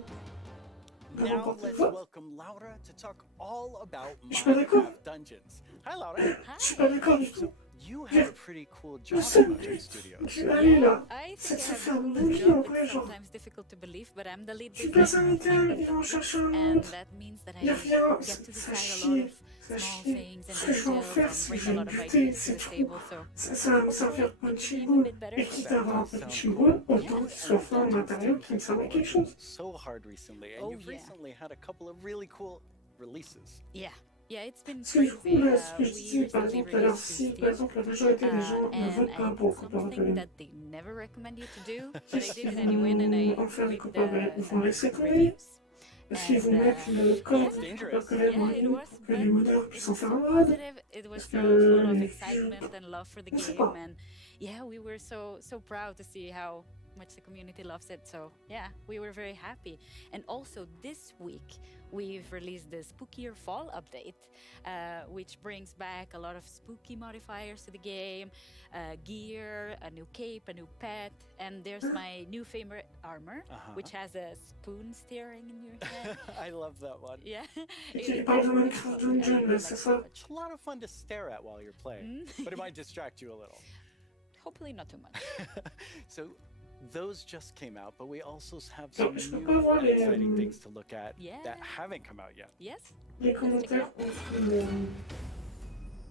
Now remporter le let's vote. welcome Laura to talk all about Je suis pas d'accord. Minecraft Dungeons. Hi Laura. Je suis pas d'accord du tout. You have a pretty cool job Le at seul Mojang Studios. que Ali là, I c'est think de I se faire have a bully good en job. vrai, It's genre. sometimes difficult to believe, but I'm the lead Je suis designer of personnalité, ils vont Minecraft, chercher un and autre. that means that I Il y a rien, get to ça decide a lot chie, of ça small chie. things and Ce que je vais en details faire, and c'est que bring je a vais lot of buter, ideas to c'est the tout. table. So Ça va me servir punching ball. Et quitte à avoir un punching ball, autant qu'il soit fait en matériel qui me serve à quelque chose. So hard recently, and Oh, you've yeah. recently had a couple of really cool releases. yeah, it's been Ce qui est crazy. cool, là, ce que je We disais, par recently exemple, tout à l'heure, released si this par exemple la majorité des gens ne and votent pas I pour did Copper something Golem, that they never recommend you to do, but I did it anyway, and I en faire des read Copper Golem, ils vont laisser the tomber. reviews. Parce qu'ils vont mettre le code que les modeurs puissent en faire un mode. It was Parce so que full of les excitement and love for the je sais game, pas. and yeah, we were so proud to see how much the community loves it. So yeah, we were very happy. And also this week we've released the Spookier Fall update, which brings back a lot of spooky modifiers to the game, gear, a new cape, a new pet, and there's my new favorite armor, which has a spoon staring in your head. I love that one. Yeah. Il parle de Minecraft Dungeon, c'est ça? It's a lot of fun to stare at while you're playing, but it might distract you a little. Hopefully not too much. So those just came out, but we also have some je peux new pas voir and les, exciting things to look at Yeah. that haven't come out yet. Yes. les commentaires contre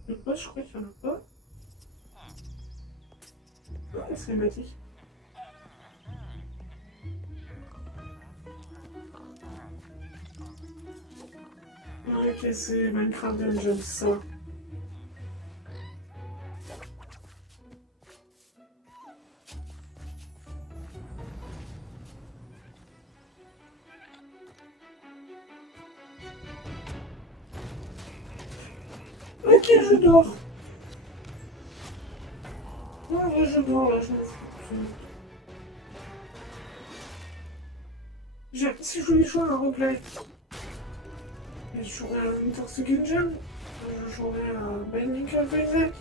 le post, je crois qu'il y en a pas. Ouais, cinématique. Ok, c'est Minecraft Dungeon, ça. Ok, je dors. Non, en vrai, je dors, là, je m'en fous. Si je voulais jouer à un roguelike, je jouerais à Winter's Gungeon, je jouerais à Binding of Isaac,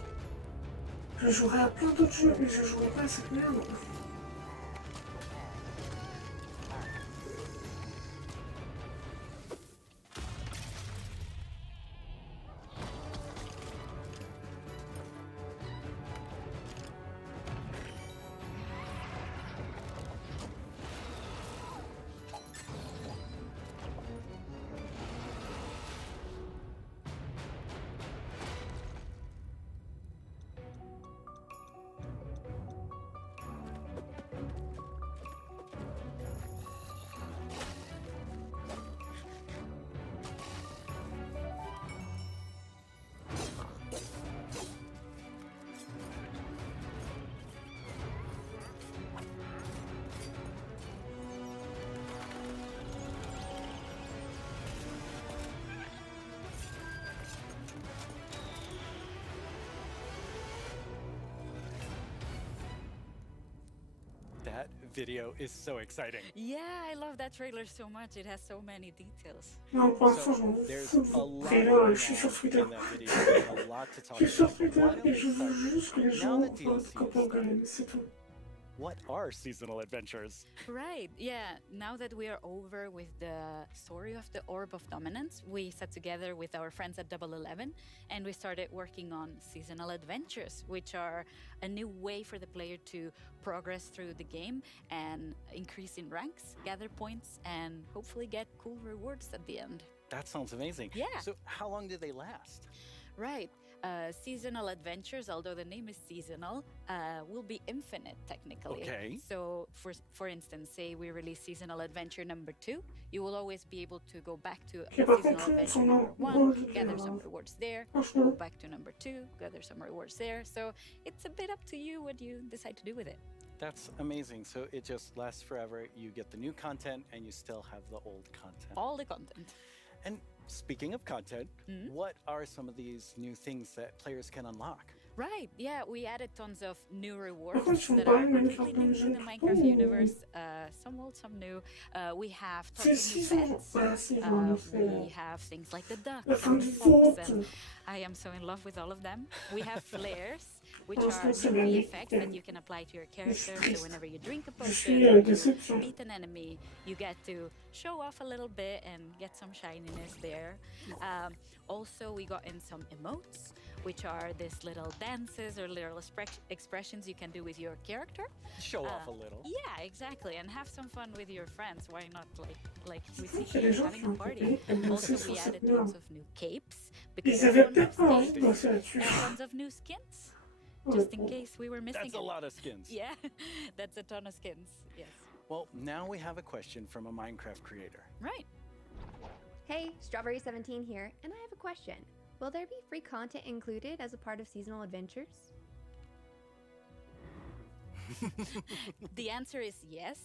je jouerais à plein d'autres jeux, mais je jouerais pas à cette merde. That video is so exciting. Yeah, I love that trailer so much. It has so many details. Non, pour l'instant, je m'en There's fous a de votre lot trailer, going je suis sur on Twitter. in that video, and a lot to talk Je suis sur about. Twitter Why don't et we je veux start? juste que les Now gens that voient DLC is Couple done, Game, c'est tout. what are seasonal adventures? Right, yeah. Now that we are over with the story of the Orb of Dominance, we sat together with our friends at Double 11 and we started working on seasonal adventures, which are a new way for the player to progress through the game and increase in ranks, gather points, and hopefully get cool rewards at the end. That sounds amazing. Yeah. So how long do they last? Right. Seasonal adventures, although the name is seasonal, will be infinite technically. Okay. So, for instance, say we release seasonal adventure number 2, you will always be able to go back to seasonal adventure number 1, gather some rewards there, go back to number 2, gather some rewards there. So it's a bit up to you what you decide to do with it. That's amazing. So it just lasts forever. You get the new content and you still have the old content. All the content. And speaking of content, what are some of these new things that players can unlock? Right, yeah, we added tons of new rewards Pourquoi that are completely new to the Minecraft universe. Some old, some new. We have tons of new pets. We have things like the duck and the fox, and I am so in love with all of them. We have flares, which are UV effects that you can apply to your character. So whenever you drink a potion or you beat an enemy, you get to show off a little bit and get some shininess there. Also, we got in some emotes, which are these little dances or little expressions you can do with your character. Show off a little. Yeah, exactly, and have some fun with your friends. Why not? Like we see here having a party. Also, we added tons of new capes because everyone loves capes, and tons of new skins. Just in case we were missing. That's a lot of skins. Yeah, that's a ton of skins. Yes. Well, now we have a question from a Minecraft creator. Right. Hey, Strawberry17 here, and I have a question. Will there be free content included as a part of seasonal adventures? The answer is yes.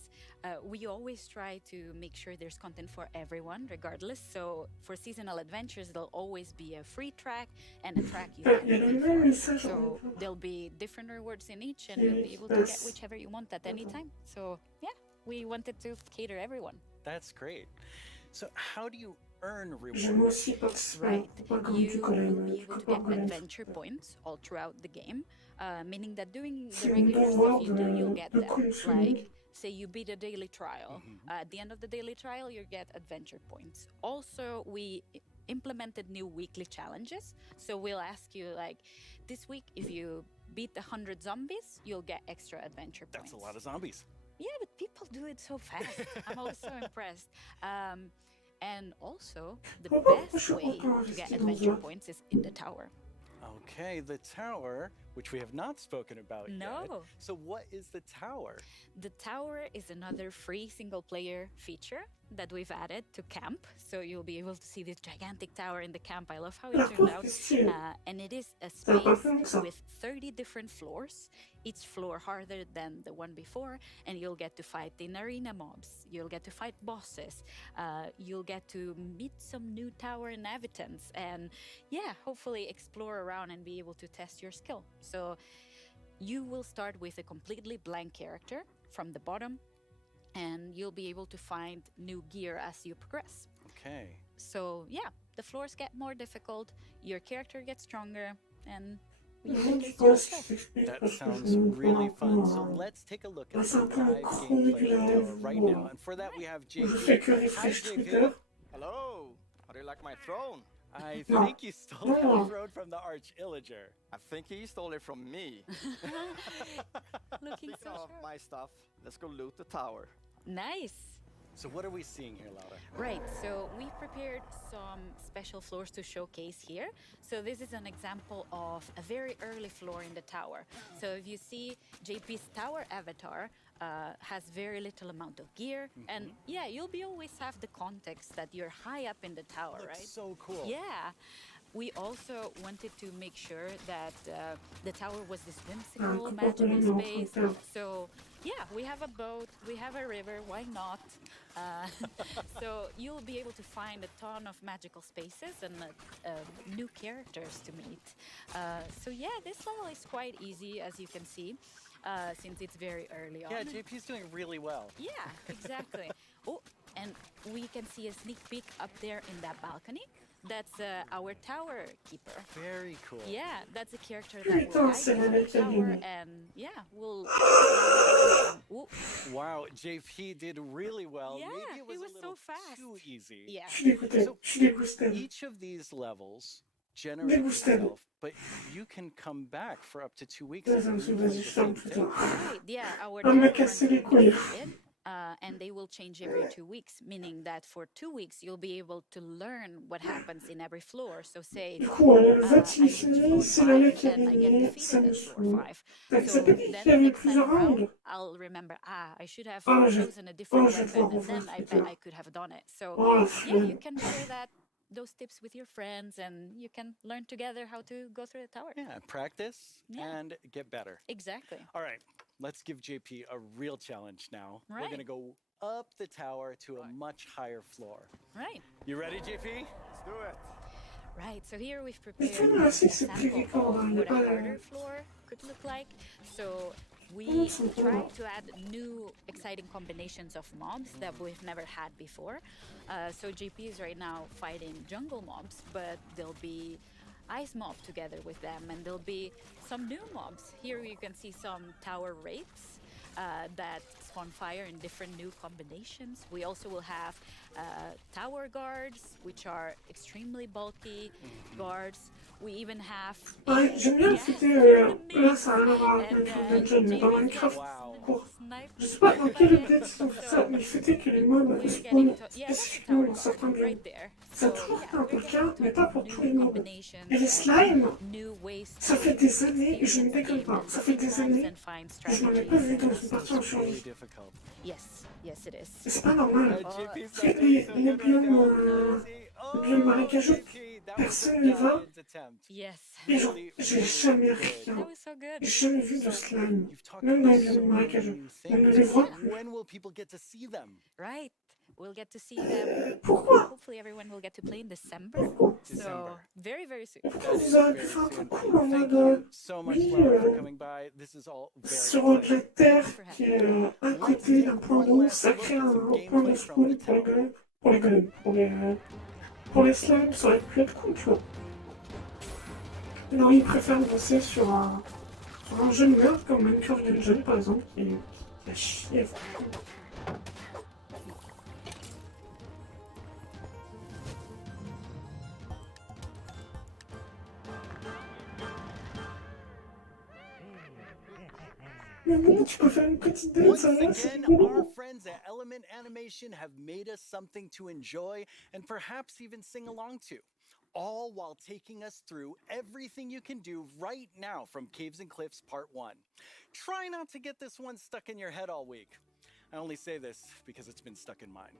We always try to make sure there's content for everyone, regardless. So for seasonal adventures, there'll always be a free track and a track you can pay for. So there'll be different rewards in each, and you'll be able to get whichever you want at any time. So yeah, we wanted to cater everyone. That's great. So how do you earn rewards? Right. You will be able to get adventure points all throughout the game, meaning that doing the regular stuff you do, you'll get them. Like, say you beat a daily trial. At the end of the daily trial, you get adventure points. Also, we implemented new weekly challenges. So we'll ask you, like, this week, if you beat 100 zombies, you'll get extra adventure points. That's a lot of zombies. Yeah, but people do it so fast. I'm also impressed. And also, the best way to get adventure points is in the tower. Okay, the tower, which we have not spoken about yet. No. So what is the tower? The tower is another free single-player feature that we've added to camp. So you'll be able to see this gigantic tower in the camp. I love how it turned out. And it is a space with 30 different floors, each floor harder than the one before, and you'll get to fight in arena mobs. You'll get to fight bosses. You'll get to meet some new tower inhabitants, and yeah, hopefully explore around and be able to test your skill. So you will start with a completely blank character from the bottom, and you'll be able to find new gear as you progress. Okay. So yeah, the floors get more difficult, your character gets stronger, and that sounds really fun. So let's take a look at the live gameplay tower right now. And for that, we have JP. Hi, JP. Hello. How do you like my throne? I think you stole the throne from the Arch Illager. I think he stole it from me. Looking Speaking of my stuff, let's go loot the tower. Nice. So what are we seeing here, Laura? Right, so we prepared some special floors to showcase here. So this is an example of a very early floor in the tower. So if you see JP's tower avatar has very little amount of gear. And yeah, you'll be always have the context that you're high up in the tower, Looks right? so cool. Yeah. We also wanted to make sure that the tower was this whimsical, magical space. So yeah, we have a boat, we have a river, why not? So you'll be able to find a ton of magical spaces and new characters to meet. So yeah, this level is quite easy, as you can see, since it's very early on. Yeah, JP's doing really well. Yeah, exactly. Oh, and we can see a sneak peek up there in that balcony. That's our tower keeper. Very cool. Yeah, that's a character that will guide you through the tower, and yeah, we'll. Wow, JP did really well. Yeah, Maybe it was, he was a little so fast. too easy. Yeah. So each of these levels generates itself, but you can come back for up to 2 weeks. Right, yeah, our tower runs undefeated. And they will change every 2 weeks, meaning that for 2 weeks you'll be able to learn what happens in every floor. So say I reach floor 5 and I get defeated at floor 5. So then next time around I'll remember, I should have chosen a different weapon, and then I bet I could have done it. So yeah, you can share those tips with your friends, and you can learn together how to go through the tower. Yeah, practice and get better. Exactly. All right, let's give JP a real challenge now. Right. We're going to go up the tower to a much higher floor. Right. You ready, JP? Let's do it. Right, so here we've prepared a sample of what a harder floor could look like. So we try to add new exciting combinations of mobs that we've never had before. So JP is right now fighting jungle mobs, but there'll be ice mob together with them, and there'll be some new mobs. Here you can see some tower wraiths that spawn fire in different new combinations. We also will have tower guards, which are extremely bulky guards. We even have J'aime bien le côté, là ça n'a rien à voir avec Minecraft, mais dans Minecraft, je sais pas dans quel update ils ont fait ça, mais c'était que les mobs spawnent spécifiquement dans certains games. Ça a toujours été un peu le cas, mais pas pour tous les mobs. Et les slimes, ça fait des années, et je ne déconne pas, ça fait des années que je n'en ai pas vu dans une partie en survie. Yes, it is. Et c'est pas normal. Les biomes marécageux, personne n'y va. Yes. Et genre, j'ai jamais rien. J'ai jamais vu de slime. Même dans les biomes marécageux. On ne les voit plus. When will people get to see them? Right. We'll get to see them. Pourquoi? Hopefully everyone will get to play in December. So very, very soon. Vous auriez pu faire un truc cool en mode, oui, sur la terre qui est à côté d'un point d'eau, ça crée un point de spawn pour les golems. Pour les slimes, ça aurait pu être cool, tu vois. Non, ils préfèrent bosser sur un jeu de merde comme Minecraft Dungeon par exemple, qui a chier, franchement. Mais bon, tu peux faire une petite dance, ça va, c'est Our rigolo. friends at Element Animation have made us something to enjoy and perhaps even sing along to. All while taking us through everything you can do right now from Caves and Cliffs Part 1. Try not to get this one stuck in your head all week. I only say this because it's been stuck in mine.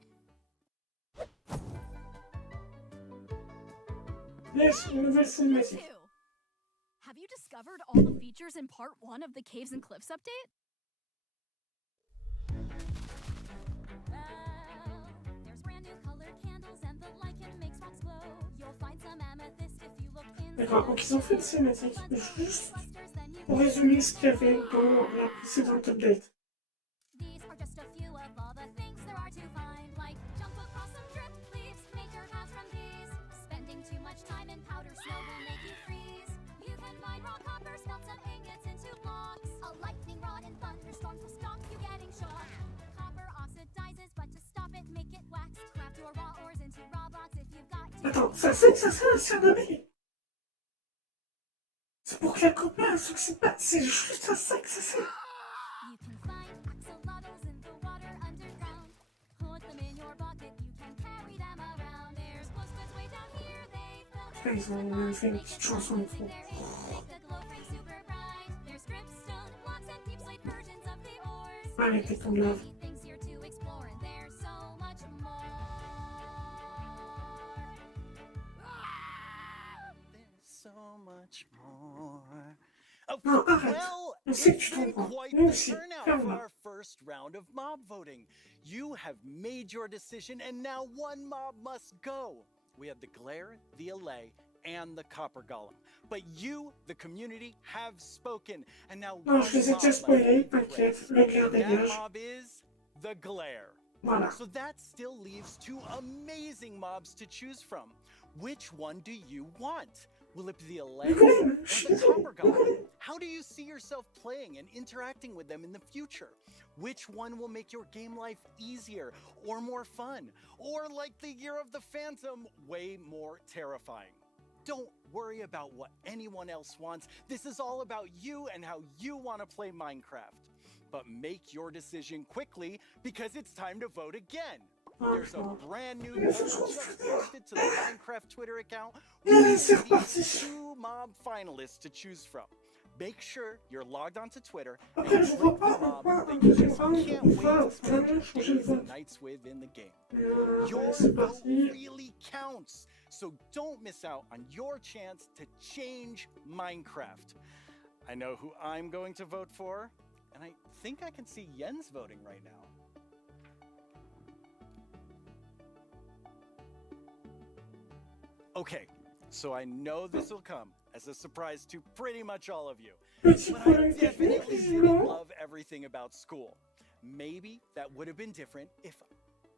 Yes, une nouvelle cinématique. Have you discovered all the features in part 1 of the Caves and Cliffs update? There's brand new colored candles and the lichen makes rocks glow. You'll find some amethyst if you look in. D'accord, donc ils ont fait une cinématique juste pour résumer ce qu'il y avait dans la précédente update. These are just a few of all the things there are to find, like jump across some drift leaves, make your house from these. Spending too much time in powder snow will make you freeze. You can find raw copper, smelt some ingots into blocks. A lightning rod in thunderstorms will stop you getting shocked. Copper oxidizes, but to stop it, make it wax. Craft your raw ores into raw blocks if you've got to. Attends, ça c'est un cyanamide. C'est pour quel copain, ce que c'est pas, c'est juste à ça que ça sert. You can find axolotls in the water underground. Put them in your bucket, you can carry them around. There's close goods way down here, they fill Putain, ils ont même fait une petite chanson de fond. There's dripstone blocks and deep slate versions of the ores. Ah, les tétons de lave. Things here to explore, and there's so much more. So much more. Oh, Non, arrête. well, On sait que it's tu been t'en prends. quite Nous the aussi, turnout for ferme-la. our first round of mob voting. You have made your decision, and now one mob must go. We have the Glare, the Allay, and the Copper Golem. But you, the community, have spoken, and now Non, one je les ai mob déjà must spoilés, be t'inquiète, raised. le Glare And that dégage. mob is the Glare. Voilà. So that still leaves two amazing mobs to choose from. Which one do you want? Will it be the Allay or the Copper Golem? How do you see yourself playing and interacting with them in the future? Which one will make your game life easier or more fun? Or like the Year of the Phantom, way more terrifying? Don't worry about what anyone else wants. This is all about you and how you want to play Minecraft. But make your decision quickly because it's time to vote again. There's a brand new poll just posted to the Minecraft Twitter account with these two mob finalists to choose from. Make sure you're logged onto Twitter and click the mob that you just can't wait to spend your days and nights with in the game. Your vote really counts, so don't miss out on your chance to change Minecraft. I know who I'm going to vote for, and I think I can see Jens voting right now. Okay, so I know this will come as a surprise to pretty much all of you. But I definitely didn't love everything about school. Maybe that would have been different if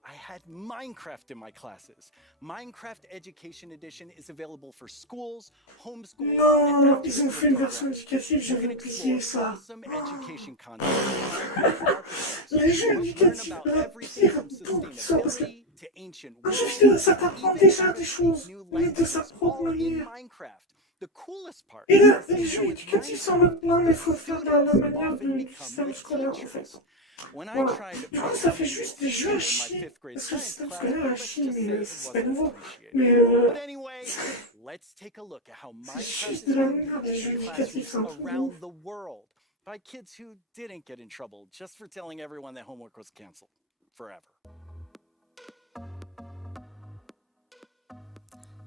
I had Minecraft in my classes. Minecraft Education Edition is available for schools, homeschools, and Non, ils ont fait une after-school version programs. éducative, You j'avais can oublié explore ça. awesome education content. Les jeux Learn éducatifs, about là, everything pire from tout, ça, parce que sustainability to ancient un jeu wisdom, vidéo, ça t'apprend even déjà how des to choses, speak new mais de sa languages, propre all in manière. Minecraft. The coolest part Et là, is that les jeux with éducatifs sont Minecraft, maintenant, il faut le faire dans la students manière often du become système the scolaire, en teachers. fait. When I Voilà. tried Du coup, ça fait becoming juste a des jeux à teacher in my chier. fifth grade Parce que le science système class, scolaire à let's chier, just say mais it c'est pas wasn't nouveau. appreciated. Mais But anyway, let's take a look at how Minecraft juste is de la being merde, les used jeux in éducatifs, c'est un classrooms truc de around ouf. the world by kids who didn't get in trouble just for telling everyone that homework was canceled forever.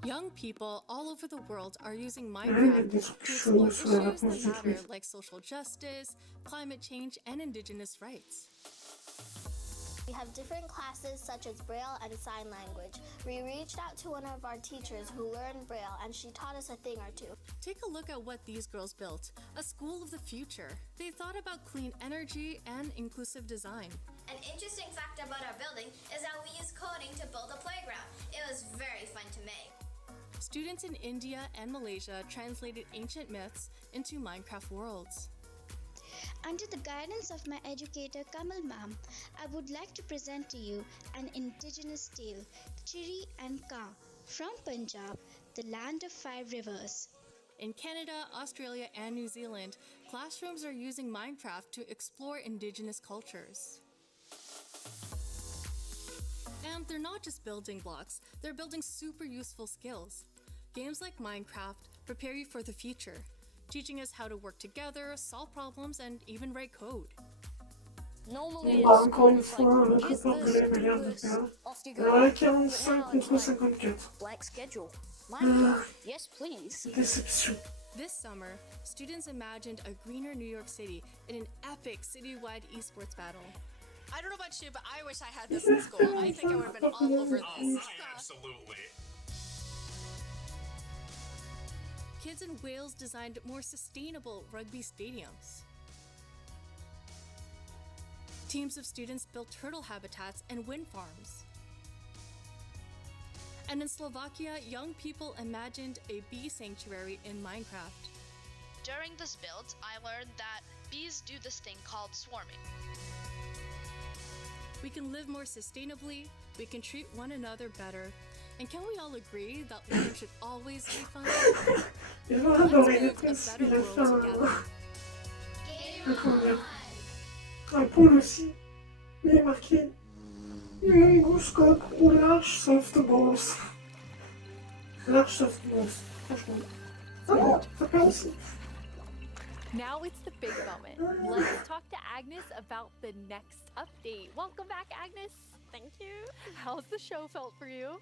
Young people all over the world are using Minecraft to explore issues that matter like social justice, climate change, and indigenous rights. We have different classes such as Braille and Sign Language. We reached out to one of our teachers who learned Braille and she taught us a thing or two. Take a look at what these girls built, a school of the future. They thought about clean energy and inclusive design. An interesting fact about our building is that we used coding to build a playground. It was very fun to make. Students in India and Malaysia translated ancient myths into Minecraft worlds. Under the guidance of my educator Kamal Ma'am, I would like to present to you an indigenous tale, Chiri and Ka, from Punjab, the land of 5 rivers. In Canada, Australia, and New Zealand, classrooms are using Minecraft to explore indigenous cultures. And they're not just building blocks, they're building super useful skills. Games like Minecraft prepare you for the future, teaching us how to work together, solve problems, and even write code. Normally, encore une fois, notre part de la bagarre de faire. Alors, 45 contre 54. Black schedule. Yes, please. Déception. This summer, students imagined a greener New York City in an epic citywide esports battle. I don't know about you, but I wish I had this in school. I think I would have been all over this. Oh, absolutely. Kids in Wales designed more sustainable rugby stadiums. Teams of students built turtle habitats and wind farms. And in Slovakia, young people imagined a bee sanctuary in Minecraft. During this build, I learned that bees do this thing called swarming. We can live more sustainably, we can treat one another better, and can we all agree that life should always be fun? Ils vont adorer les tests, il a fait un pôle aussi. Il est marqué Longus Coq ou Large Softballs. Large Softballs, franchement. Ah non, ça peut aussi. Now it's the big moment. Let's talk to Agnes about the next update. Welcome back, Agnes. Thank you. How's the show felt for you?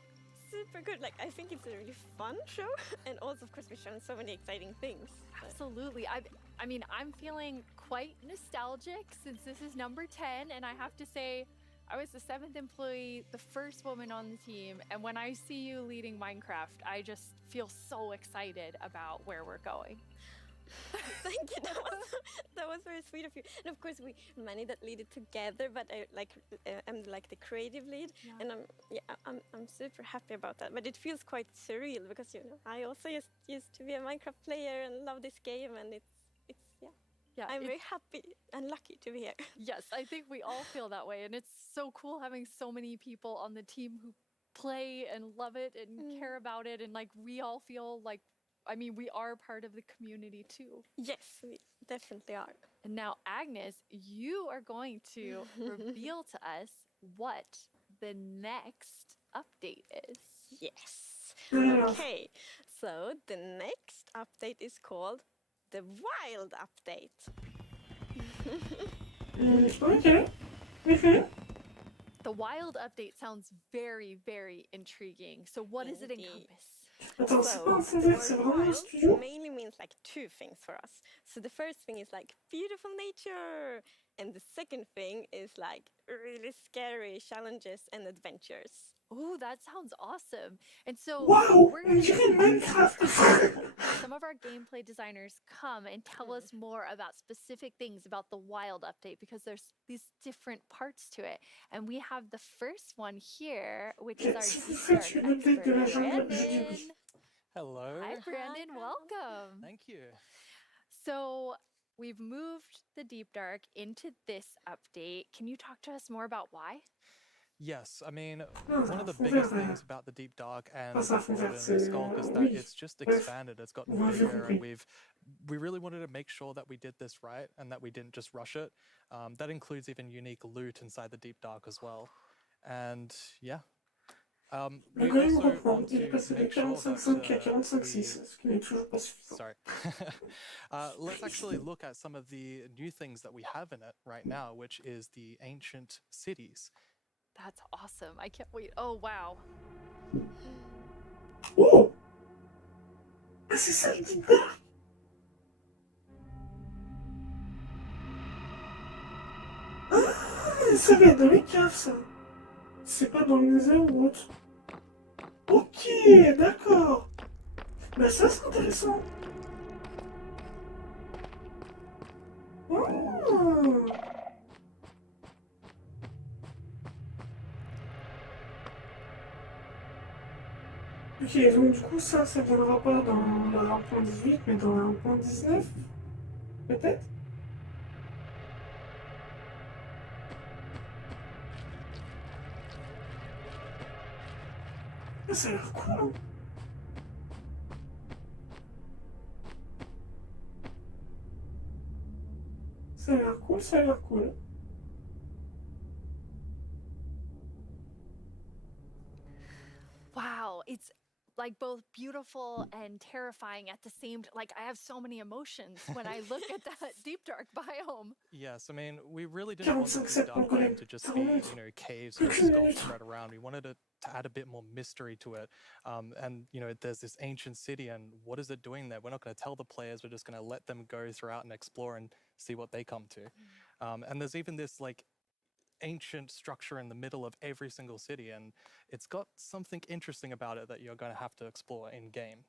Super good. Like, I think it's a really fun show, and also, of course, we've shown so many exciting things. Absolutely. I mean, I'm feeling quite nostalgic since this is number 10, and I have to say, I was the 7th employee, the first woman on the team, and when I see you leading Minecraft, I just feel so excited about where we're going. Thank you. That was very sweet of you. And of course, we managed that lead it together. But I'm like the creative lead, and I'm super happy about that. But it feels quite surreal because I also used to be a Minecraft player and love this game, and I'm very happy and lucky to be here. Yes, I think we all feel that way, and it's so cool having so many people on the team who play and love it and care about it, and like we all feel like. I mean, we are part of the community too. Yes, we definitely are. And now, Agnes, you are going to reveal to us what the next update is. Yes. Okay, so the next update is called the Wild Update. Okay. The Wild Update sounds very, very intriguing. So what does it encompass? Attends, c'est pas un fond vert, c'est vraiment un studio? Mainly means like 2 things for us. So the first thing is like beautiful nature, and the second thing is like really scary challenges and adventures. Oh, that sounds awesome. And so wow, we're going to some of our gameplay designers come and tell us more about specific things about the Wild Update because there's these different parts to it. And we have the first one here, which is our expert, Brandon. Hello. Hi, Brandon. Welcome. Thank you. So we've moved the Deep Dark into this update. Can you talk to us more about why? Yes, I mean, one of the biggest things about the Deep Dark and the Skulk is that it's just expanded, it's gotten bigger, and we really wanted to make sure that we did this right and that we didn't just rush it. That includes even unique loot inside the Deep Dark as well. And yeah. We also want to make sure that sorry. Let's actually look at some of the new things that we have in it right now, which is the ancient cities. That's awesome. I can't wait. Oh, wow. Oh! Ah, c'est ça le Deep Dark. Ah, ça vient dans les caves, ça. C'est pas dans le Nether ou autre. Ok, d'accord. Bah ça, c'est intéressant. Ok, donc du coup, ça viendra pas dans la 1.18, mais dans la 1.19, peut-être? Ah, ça a l'air cool, hein. Ça a l'air cool, ça a l'air cool. Wow, it's like both beautiful and terrifying at the same like I have so many emotions when I look at that deep dark biome. Yes, I mean, we really didn't want the deep dark biome to just be, caves with skulls spread around. We wanted it to add a bit more mystery to it. And, there's this ancient city, and what is it doing there? We're not going to tell the players, we're just going to let them go throughout and explore and see what they come to. And there's even this, ancient structure in the middle of every single city, and it's got something interesting about it that you're going to have to explore in game.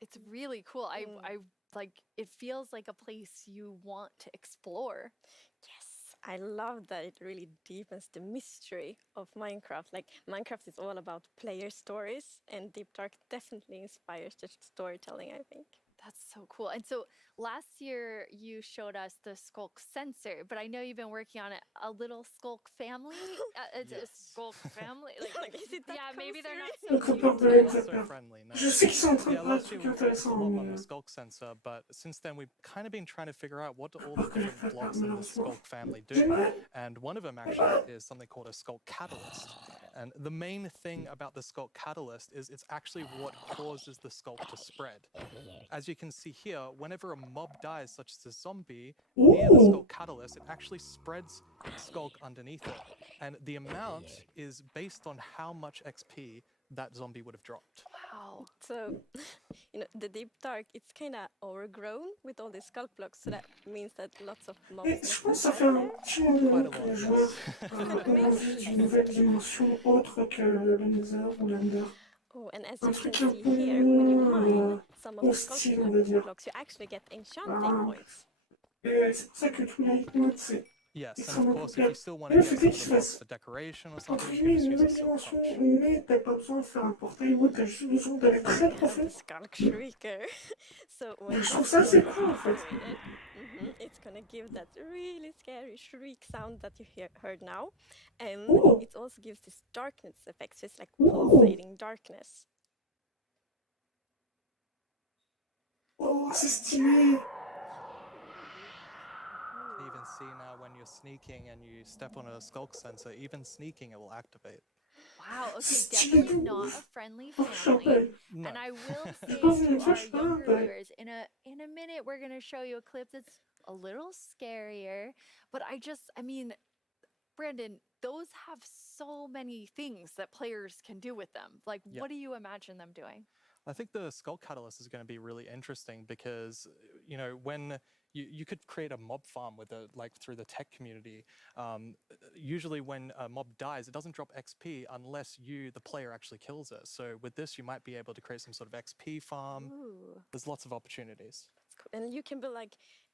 It's really cool. I like it feels like a place you want to explore. Yes, I love that it really deepens the mystery of Minecraft. Like Minecraft is all about player stories, and Deep Dark definitely inspires the storytelling, I think. That's so cool. And so last year you showed us the Skulk sensor, but I know you've been working on it. A little Skulk family? It's a Skulk family? Maybe they're not so cute. They're not so friendly, no. Je sais qu'ils sont en train de last year we focused a intéressant, lot mais... on the Skulk sensor, but since then we've kind of been trying to figure out what do all the different blocks in the Skulk family do. And one of them actually is something called a Skulk catalyst. And the main thing about the Skulk catalyst is it's actually what causes the Skulk to spread. As you can see here, whenever a mob dies, such as a zombie, near the Skulk catalyst, it actually spreads Skulk underneath it. And the amount is based on how much XP that zombie would have dropped. Wow. So, the Deep Dark, it's kind of overgrown with all these Skulk blocks, so that means that lots of mobs... Je pense que ça fait un petit moment que les joueurs ont envie d'une nouvelle dimension autre que le Nether ou l'Ender. Oh, and as Un you truc can un see peu here, when you mine moins some of the hostile, on va dire. blocks, you actually get enchanting points. Et c'est pour ça que tous les hitmodes, c'est... Yes, and of course, if you still want to get some of the blocks for decoration or something, you can just use a silk pouch. Mais t'as pas besoin de faire un portail ou t'as juste besoin d'aller très profond. Skulk Shrieker. So when Je trouve ça c'est cool en fait. It's gonna give that really scary shriek sound that you heard now, and it also gives this darkness effect. So it's like pulsating darkness. Oh, c'est stylé. Even see now when you're sneaking and you step on a Skulk sensor, even sneaking it will activate. Wow, okay, definitely not a friendly family. No. And I will say to our younger viewers, in a minute we're gonna show you a clip that's a little scarier. But I mean, Brandon, those have so many things that players can do with them. Like, what do you imagine them doing? I think the Skulk Catalyst is going to be really interesting because, when you could create a mob farm with through the tech community. Usually when a mob dies, it doesn't drop XP unless you, the player, actually kills it. So with this, you might be able to create some sort of XP farm. Ooh. There's lots of opportunities. Cool. And you can build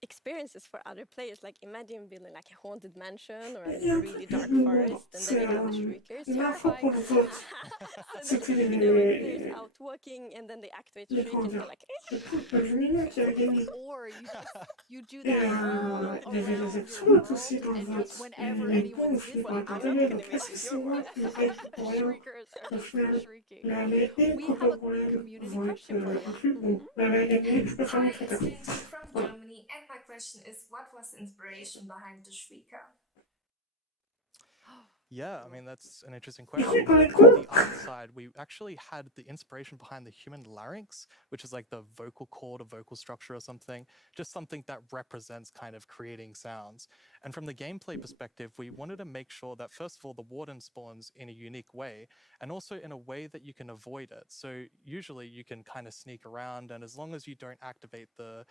experiences for other players. Like imagine building a haunted mansion or a really dark forest, and then you have the shriekers. Terrifying. So then, players out walking, and then they activate the shriek and you're like, or you do that around your world, and just whenever anyone visits, I'm not gonna visit your world. Shriekers are shrieking. We have a community question for you. Hi, it's Lindsay from Germany, and my question is, what was the inspiration behind the Shrieker? Yeah, I mean, that's an interesting Il question. parlait de On quoi? the art side, we actually had the inspiration behind the human larynx, which is like the vocal cord or vocal structure or something, just something that represents kind of creating sounds. And from the gameplay perspective, we wanted to make sure that, first of all, the warden spawns in a unique way, and also in a way that you can avoid it. So usually you can kind of sneak around, and as long as you don't activate the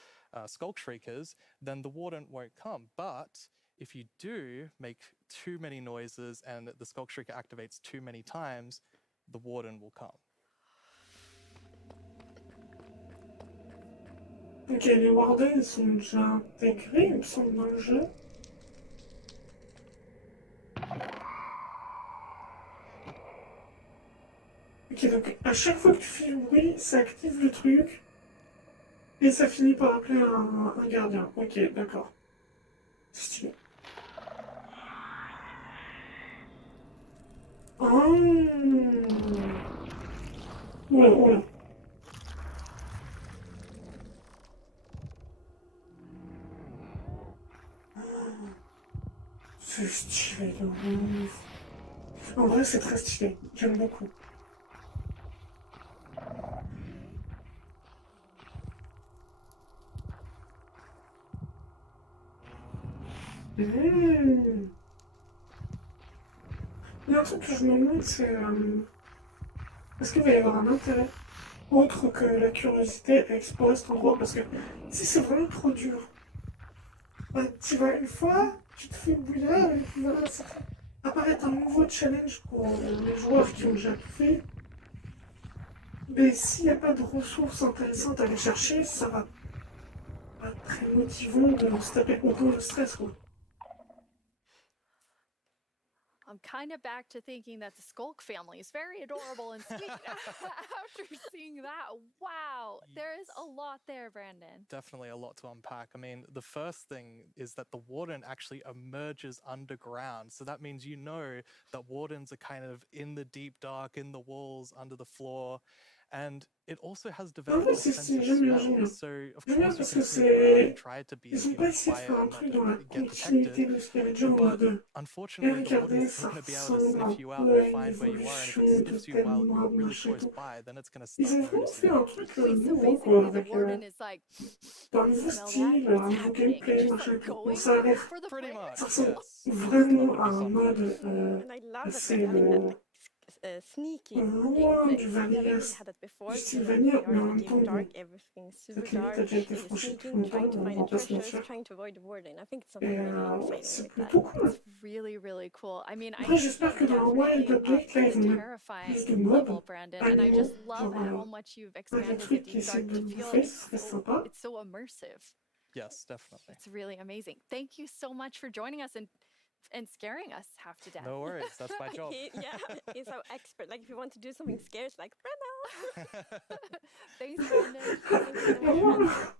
skulk shriekers, then the warden won't come. But if you do make too many noises and the Skulk Shrieker activates too many times, the warden will come. Ok, les wardens sont déjà intégrés, il me semble, dans le jeu. Ok, donc à chaque fois que tu fais du bruit, ça active le truc. Et ça finit par appeler un gardien. Ok, d'accord. Stylé. Ah. Oula, oula. C'est stylé de ouf. En vrai, c'est très stylé. J'aime beaucoup. Mmh. Il y a un truc que je me demande, c'est est-ce qu'il va y avoir un intérêt autre que la curiosité à explorer cet endroit? Parce que si c'est vraiment trop dur, bah, tu vas une fois, tu te fais bouillir et puis voilà, ça fait apparaître un nouveau challenge pour les joueurs qui ont déjà tout fait. Mais s'il n'y a pas de ressources intéressantes à aller chercher, ça va pas être très motivant de se taper autant de stress, quoi. I'm kind of back to thinking that the Skulk family is very adorable and sweet after seeing that. Wow, there is a lot there, Brandon. Definitely a lot to unpack. I mean, the first thing is that the warden actually emerges underground. So that means you know that wardens are kind of in the deep dark, in the walls, under the floor. And it also has developed a sense of smell. So, of course, you can sneak around and try to be quiet and not get detected. But unfortunately, the warden's still going to be able to sniff you out and find where you are. And if it sniffs you while you're really close by, then it's going to start noticing you. Wait, so basically the warden is like, Dans le nouveau style, un nouveau gameplay, machin. Bon, ça a l'air. Pretty much, Ça ressemble yes. vraiment à un mode. And I love that C'est they're having that le. like sneaky Loin gameplay. du We haven't really vanilla. had that before. Du So style when we vanilla, are mais en in the même deep temps, dark, bon, everything's super cette limite a dark. déjà été You're franchie depuis sneaking, trying to longtemps, find on the va pas se treasures, mentir. trying to avoid the warden. I think it's Et something really ouais, exciting c'est with plutôt that. cool. it's really, really cool. I mean, I Après, think j'espère you're que dans le definitely Wild up Update, for là, ils the vont mettre terrifying plus de level, mobs Brandon. And I animaux. just love Genre, how much you've avec un expanded the truc qui Deep essaie Dark de to le feel bouffer, ce serait sympa. it's so immersive. Yes, definitely. It's really amazing. Thank you so much for joining us and scaring us half to death. No worries, that's my job. He's our expert. Like if you want to do something scary, it's like Brenda. Thanks, Brandon. Thank you so much, Brenda.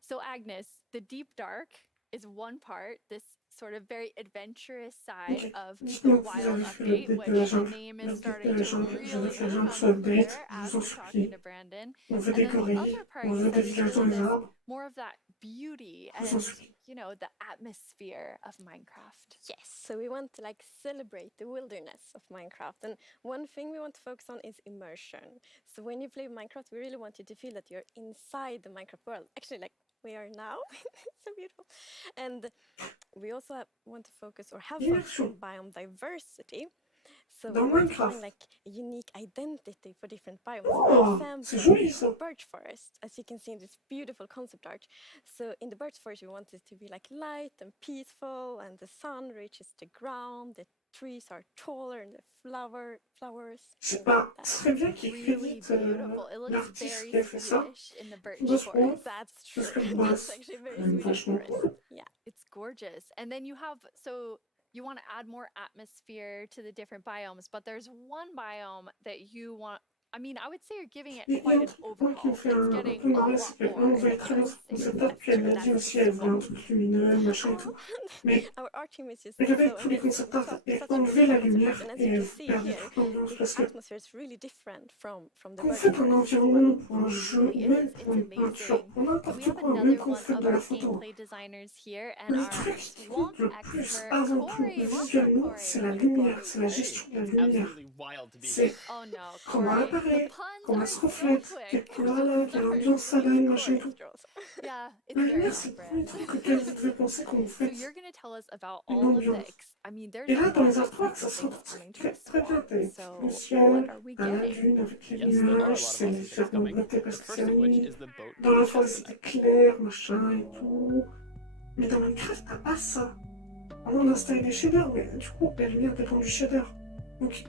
So, Agnes, the Deep Dark is one part, this sort of very adventurous side of the Dites-moi que vous Wild avez fait l'update Update, de la which the jungle. name is L'update de starting la to jungle. J'avais really fait la jungle become sur update, clear je as vous en we're talking supplie. to Brandon. On veut And then the décorer, other part, on you veut des said, is villages dans really les this, arbres. more of that beauty Je vous en and, supplie. you know, the atmosphere of Minecraft. Yes, so we want to like celebrate the wilderness of Minecraft, and one thing we want to focus on is immersion. So when you play Minecraft, we really want you to feel that you're inside the Minecraft world. Actually, like we are now, it's so beautiful. And we also want to focus or have focus on biome diversity. So we Dans want to Minecraft. find like a unique identity for different biomes. Oh, For c'est example, joli ça. birch forest, as you can see in this beautiful concept art. So in the birch forest, we want it to be like light and peaceful, and the sun reaches the ground. The trees are taller, and the flowers. Je sais pas, ce serait bien qu'il Really crédite beautiful. It looks l'artiste very qui a fait ça. Swedish in the birch Bosse quoi? forest. That's Ce true. serait That's bosse. actually very J'aime Swedish vachement forest. cool. Yeah. It's gorgeous. And then you have, so you want to add more atmosphere to the different biomes, but there's one biome that you want I mean, I would say you're giving it Il y a quite un an truc moi, qui me overhaul. fait It's un getting peu a marrer, lot c'est qu'elle more. voulait très bien son concept, puis elle a dit aussi elle voulait un truc lumineux, machin et tout. Mais Our art team is just regardez so tous les amazing. concept It's art such et a enlever cool la concept lumière art, and as et you can vous see perdez here, toute l'ambiance this parce que atmosphere is really different from the qu'on fait un virtual. environnement pour un jeu, Really même is. pour It's une peinture, amazing. pour And we n'importe have quoi, même another quand vous one faites of de la our photo. gameplay designers here, and Le our truc qui swamp compte le plus expert, avant tout Corey. Welcome, visuellement, Corey. c'est la lumière, c'est la gestion de la lumière. C'est Oh no, comment elle Corey. The apparaît, puns comment are elle se so reflète, quelle quick. couleur elle a, quelle ambiance ça donne, machin et tout. Yeah, it's La very lumière, on c'est le premier brand. truc auquel vous devez penser quand vous So faites you're gonna tell us about une all of ambiance. I mean, there's Et a là, dans lot les of artworks, cool ça se things retrouve coming to très the très bien. swamp. T'as le So ciel, what are we t'as la getting? dune avec les Yes, there are a lot nuages, of c'est awesome things légèrement coming. bleuté The parce que first c'est la of which nuit. is the boat Dans la with forêt, chestnut. c'était clair, machin et tout. Mais dans Minecraft, t'as pas ça. On a installé des shaders, mais du coup, la lumière dépend du shader. Donc...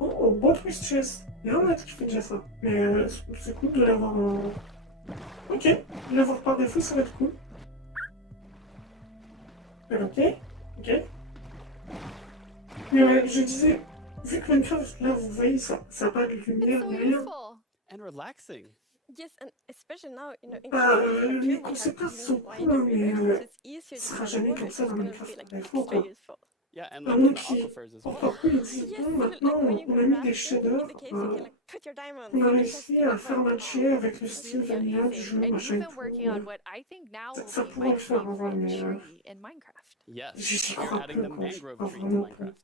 Oh, bon twist chess. Il y a un maître qui fait déjà ça. Mais c'est cool de l'avoir en... Ok, de l'avoir par défaut, ça va être cool. Ok, ok. Mais ouais, je disais, vu que Minecraft, là, vous voyez, ça n'a pas de lumière ni rien. And relaxing. Yes, and especially now, you know, in Bah, Korea, les we concept have arts sont even cool, wider hein, mais rivers, so it's easier ce to sera find jamais water, comme so ça it's dans gonna Minecraft be like par défaut, extra quoi. useful. Yeah, and Un like in monde the qui, aquifers as pour well. pas coup, il dit, Yes, bon, like maintenant, when you on go a mis des rafting shaders, in the caves, you can like put your diamonds on a in the réussi chest à and faire matcher avec le style Really vanilla du amazing. jeu, And machin you've et been tout. working on what I think now will Ça be pourrait my le faire en vrai, favorite mais tree in Minecraft. Yes, j'y we're crois adding peu, the quoi. Je mangrove crois tree to vraiment peu. Minecraft.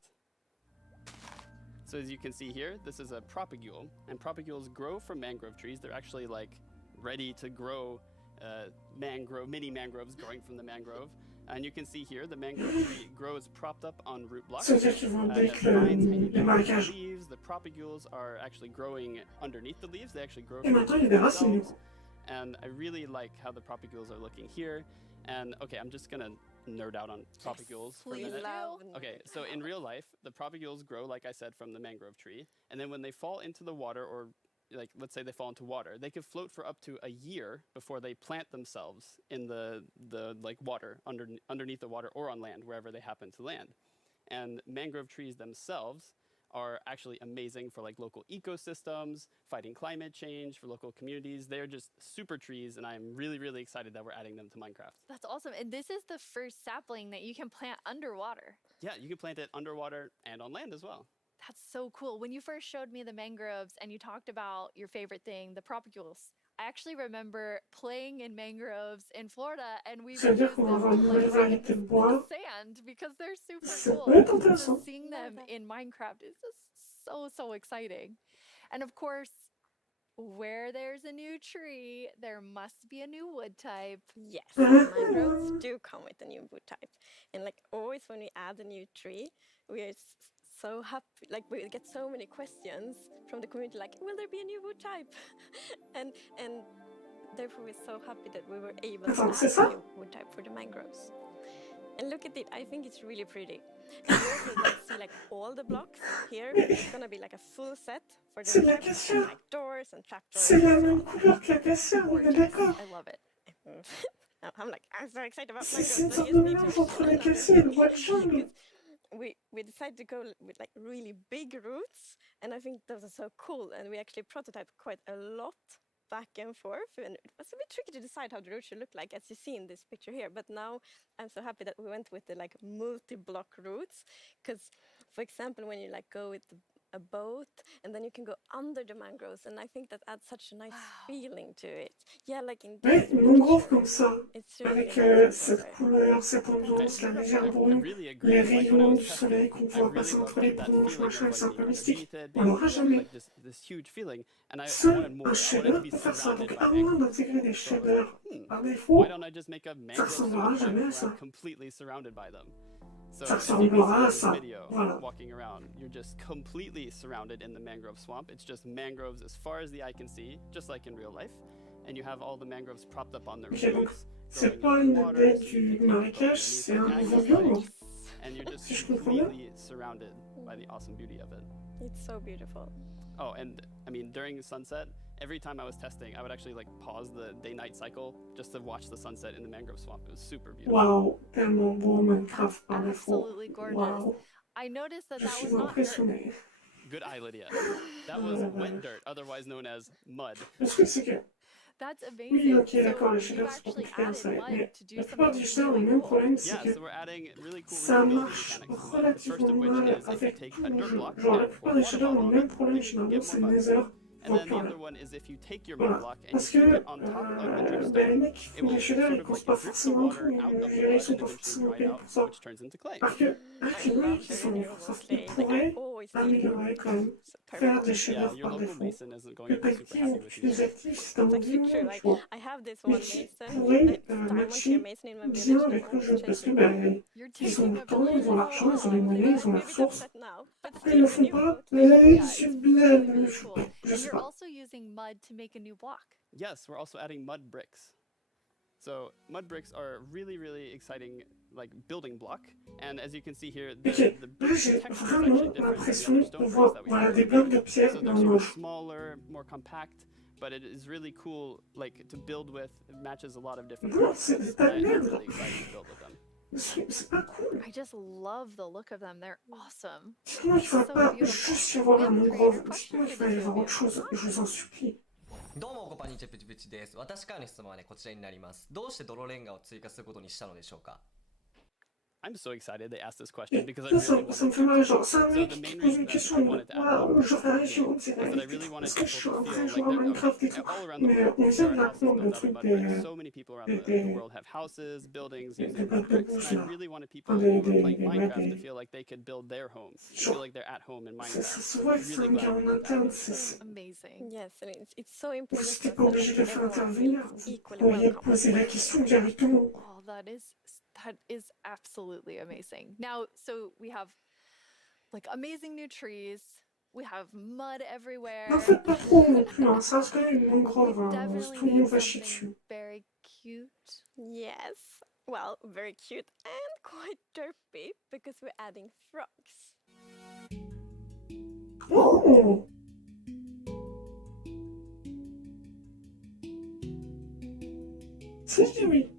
So as you can see here, this is a propagule, and propagules grow from mangrove trees. They're actually like ready to grow mini mangroves growing from the mangrove. And you can see here, the mangrove tree grows propped up on root blocks. Ça veut dire qu'ils vont It avec has vines hanging les down from the marécages. leaves. The propagules are actually growing underneath the leaves. They actually grow Et from maintenant, il y a the des leaves racines, du themselves. And I really like how the propagules are looking here. And okay, I'm just gonna nerd out on propagules for a Please minute. love. Okay, so in real life, the propagules grow, like I said, from the mangrove tree. And then when they fall into the water, or like let's say they fall into water, they could float for up to a year before they plant themselves in the like water, underneath the water or on land, wherever they happen to land. And mangrove trees themselves are actually amazing for like local ecosystems, fighting climate change, for local communities. They're just super trees, and I'm really, really excited that we're adding them to Minecraft. That's awesome. And this is the first sapling that you can plant underwater. Yeah, you can plant it underwater and on land as well. That's so cool. When you first showed me the mangroves and you talked about your favorite thing, the propagules, I actually remember playing in mangroves in Florida, and we Ça veut would dire use qu'on va them avoir to une play nouvelle variété de bois. sand because they're super Ça cool. peut être So intéressant. seeing them in Minecraft is just so exciting. And of course, where there's a new tree, there must be a new wood type. Yes, mangroves do come with a new wood type. And like always when we add a new tree, we are so happy, like we get so many questions from the community like, will there be a new wood type? and therefore we're so happy that we were able to add a new wood type for the mangroves. And look at it, I think it's really pretty. And you also like, see like all the blocks here. It's gonna be like a full set for the wood type, and, like doors and trapdoors. C'est la même couleur que la cassière, on est d'accord. I love it. I'm so excited about C'est une mangroves. sorte de mélange entre la cassière et le bois de jungle. We decided to go with like really big roots, and I think those are so cool. And we actually prototyped quite a lot back and forth, and it was a bit tricky to decide how the roots should look like, as you see in this picture here. But now I'm so happy that we went with the like multi-block roots, because for example, when you like go with a boat and then you can go under the mangroves, and I think that adds such a nice feeling to it. Yeah, like in Ouais, this une mangrove comme picture, ça, it's really avec nice. cette couleur, cette ambiance, la légère brume, les rayons du soleil qu'on voit passer entre les branches, machin, c'est un peu mystique. On l'aura jamais. This huge feeling, and I Seul wanted more. un I wanted to shader be peut faire ça, surrounded donc by à moins mangroves. d'intégrer des So I was shaders like, par défaut, why don't I just make a ça mangrove ressemblera swamp jamais à where ça. I'm completely surrounded by them? So Ça as you can see ressemblera in à this ça, video, voilà. walking around, you're just completely surrounded in the mangrove swamp. It's just mangroves as far as the eye can see, just like in real life. And you have all the mangroves propped up on their Ok, donc roots. c'est pas une update du marécage, c'est un nouveau biome. And you're just Si je comprends bien. completely surrounded by the awesome beauty of it. It's so beautiful. Oh, and I mean, during sunset, every time I was testing, I would actually like pause the day-night cycle just to watch the sunset in the mangrove swamp. It was super beautiful. Waouh, tellement beau Minecraft par défaut. Absolutely gorgeous. Waouh, I noticed that je that was suis not impressionné. Good eye, Lydia. That was wet dirt, otherwise known as mud. Le truc, c'est que. That's Oui, amazing. ok, d'accord, les So shaders, you've c'est pas actually compliqué, added c'est vrai. mud Mais to do la plupart something des shaders ont le really même cool. problème, c'est Yeah, que so we're adding really cool ça reusability marche mechanics to mud. The first relativement of which mal is if you avec take tous a les dirt jeux. block Genre, la and plupart pour des water shaders ont bottle le on même it, problème, then you généralement, get c'est more le mud. Nether. And Genre then the par là. other one is if you take your mud Voilà. block and Parce you que stick it on top of the les dripstone, mecs qui it font des will shaders, sort ils of pensent like pas drip the forcément water tout, out of the ils mud sont and pas eventually forcément dry it payés out, pour ça. which turns into clay. Alors que avec les mecs qui sont ça, ils pourraient améliorer quand même, faire des Yeah, shaders your par local défaut, mason isn't going que to be super t'actives ou happy que with tu you. désactives si t'as envie Actually de true. tu Like vois. I have this Mais one qui mason, pourrait diamond matcher tier mason in my bien village, and avec le always jeu. Parce que changing bah, You're ils ont taking le a temps, ils ont l'argent, ils ont les they moyens, ils ont la maybe don't force. set now, but Pourquoi ils le still, font when you pas? go to Mais là, Yeah, je it's blague, really, je really sais cool. pas, je And sais you're pas. also using mud to make a new block. Yes, we're also adding mud bricks. So mud bricks are a really, really exciting like building block. And as you can see here, Ok, the là brick j'ai texture is vraiment actually different than the l'impression other de stone bricks voir that we voilà, have des over blocs here. de pierre So dans they're sort of moche. smaller, more compact, but it is really cool like to build with. It matches a lot of different Non, bricks. c'est des And tas de I'm merde. really excited to build with them. C'est pas cool. I just love the look of them. They're awesome. Dites-moi qu'il va So pas beautiful. juste y avoir We un have a mangrove. creator question Dites-moi qu'il for va y the two avoir of autre you. chose, je vous en supplie. どうもこんにちはプチプチです。私からの質問はねこちらになります。どうして泥レンガを追加することにしたのでしょうか。 I'm so excited they asked this question because I Ça, really ça me wanted fait marrer, to. genre, c'est un So mec the qui main pose reason une that question, I il wanted to add waouh, mud genre, bricks la in the game région, c'est is that I réalité. really wanted Parce que je people suis to un vrai feel like joueur they're Minecraft et tout. all around the Mais world on vient there are houses d'apprendre built le out of truc mud des. bricks. So many people around the world have houses, buildings using Des mud blocs de bricks, bouche and I là. really wanted people Des, who are des, playing des, ouais, Minecraft to des. feel like they could build their homes, to Genre, feel like they're at home in ça Minecraft. se voit que c'est Really un gars glad we en did that. interne, c'est. Amazing. Yes, and it's so important C'était for pas us obligé de that le faire everyone intervenir. feels Vous equally pourriez welcome. poser la question directement. Oh, that is absolutely amazing. Now, so we have like amazing new trees. We have mud everywhere. En fait, pas trop non plus, hein. Ça reste quand même une mangrove, We hein. definitely Tout le monde need va chier something dessus. very cute. Yes, well, very cute and quite derpy because we're adding frogs. Oh! Si, je dis oui.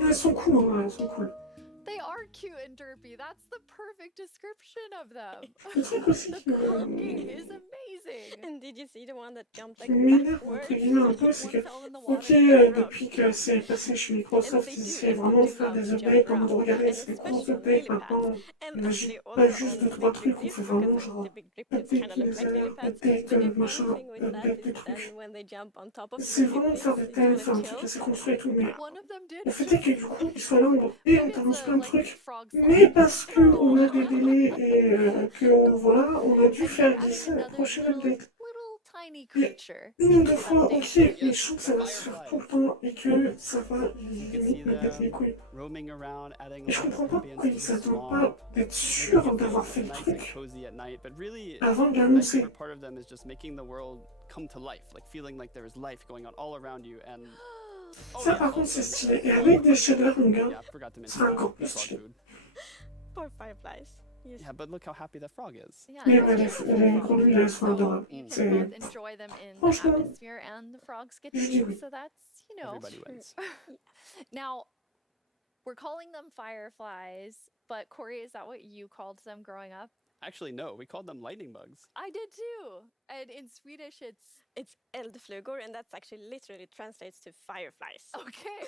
Elles sont cool, hein, elles sont cool. They are cute and derpy. That's the perfect description of them. Le truc aussi The qui cooking me- is amazing. And did you see the one that jumped qui like m'énerve backwards? entre guillemets un peu, c'est que, ok, depuis que c'est passé chez Microsoft, ils essaient vraiment de faire des updates en mode regardez, c'est des gros updates maintenant. On n'agit pas juste 2-3 trucs, on fait vraiment genre update user, update machin, update des trucs. When they jump on top of C'est the vraiment de faire des it's tests, gonna faire un truc kill. assez construit et tout, mais One of them did. le fait est que du coup, ils soient là en mode et on t'annonce plein de trucs, mais parce qu'on a des délais et que voilà, on a dû faire glisser la prochaine update. Tiny Et creature. une ou deux fois, ok, et je trouve que ça va se faire tout le temps et que ça va limite me péter les couilles. Roaming around, adding Et je a lot of comprends pas pourquoi ambience ils to the s'attendent swamp. pas d'être sûrs d'avoir fait le Nice and truc cozy at night, but really, avant de my l'annoncer. favorite part of them is just making the world come to life, like feeling like there is life going on all around you. And Ça par contre c'est stylé, et avec des shaders, mon gars, yeah, I forgot to c'est mention encore the plus frog stylé. food. Poor fireflies. Yes. Yeah, but look how happy that frog is. Yeah, Mais it's ouais, beautiful les frog grenouilles food. elles sont So adorables. you can C'est. both enjoy them in the Franchement, atmosphere and the frogs get to je dis eat. oui. So that's, you know. Everybody wins. Now, we're calling them fireflies, but Corey, is that what you called them growing up? Actually, no, we called them lightning bugs. I did too. And in Swedish, It's eldflugor, and that's actually literally translates to fireflies. okay.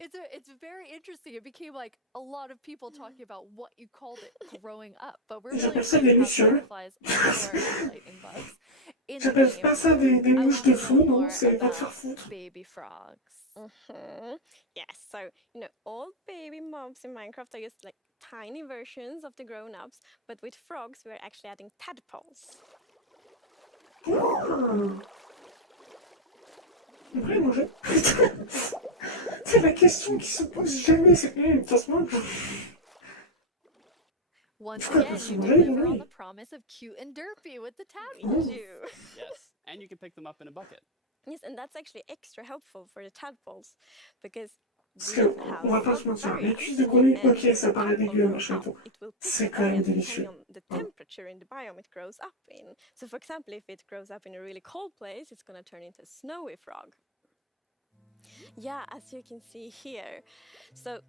It's very interesting. It became like a lot of people talking about what you called it growing up, but we're really J'appelle ça excited des to have lucioles. fireflies or lightning bugs in the J'appelle game. pas ça des I mouches want de to feu, know non, more c'est va te faire about foutre. baby frogs. Yes, so all baby mobs in Minecraft are just like tiny versions of the grown-ups, but with frogs we're actually adding tadpoles. Oh. En vrai, moi je. C'est la question qui se pose jamais, c'est de toute façon. Once Pourquoi again, parce you que ouais, deliver on oui. the promise of cute and derpy with the We tadpoles. do. Yes, and you can pick them up in a bucket. Yes, and that's actually extra helpful for the tadpoles because Parce we qu'on va have pas se frog mentir, les variants, cuisses de grenouille, and ok, ça paraît dégueu, although machin et tout. it will pick C'est a quand même variant depending délicieux. on the Voilà. temperature in the biome it grows up in. So for example, if it grows up in a really cold place, it's going to turn into a snowy frog. Yeah, as you can see here. So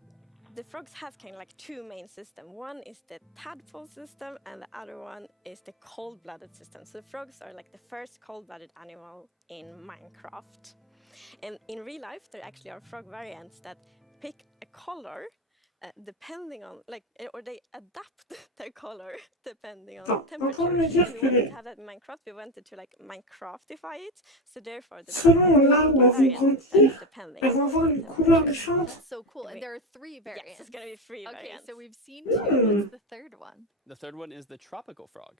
the frogs has kind of like two main systems. One is the tadpole system and the other one is the cold-blooded system. So the frogs are like the first cold-blooded animal in Minecraft. And in real life, there actually are frog variants that pick a color depending on, like, or they adapt their color depending on temperature. And we wanted to have that in Minecraft. We wanted to like Minecraftify it. So therefore, the Selon là où elles vont variants grandir, depending elles vont on avoir the une couleur temperature. différente. That's so cool. And there are 3 variants. Yes, it's gonna be 3 Okay, variants. so we've seen 2. What's the third one? The third one is the tropical frog.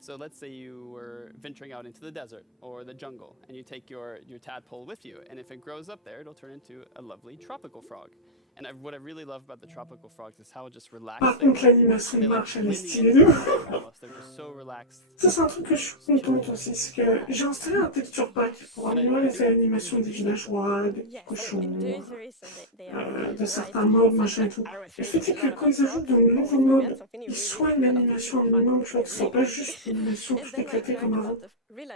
So let's say you were venturing out into the desert or the jungle and you take your tadpole with you, and if it grows up there, it'll turn into a lovely tropical frog. And what I really love about the tropical frogs is how just relaxed Par they contre, are. l'animation de They like marche, elle est blending stylée into de the ouf. environment almost. They're just so relaxed. Ça, c'est un truc que je suis contente aussi, c'est que j'ai installé un texture pack pour améliorer les animations des villageois, des petits cochons, de certains mobs, machin et tout. Le fait est que quand ils ajoutent de nouveaux mobs, ils soignent l'animation minimum, tu vois, que ce soit pas juste une animation tout éclatée comme avant.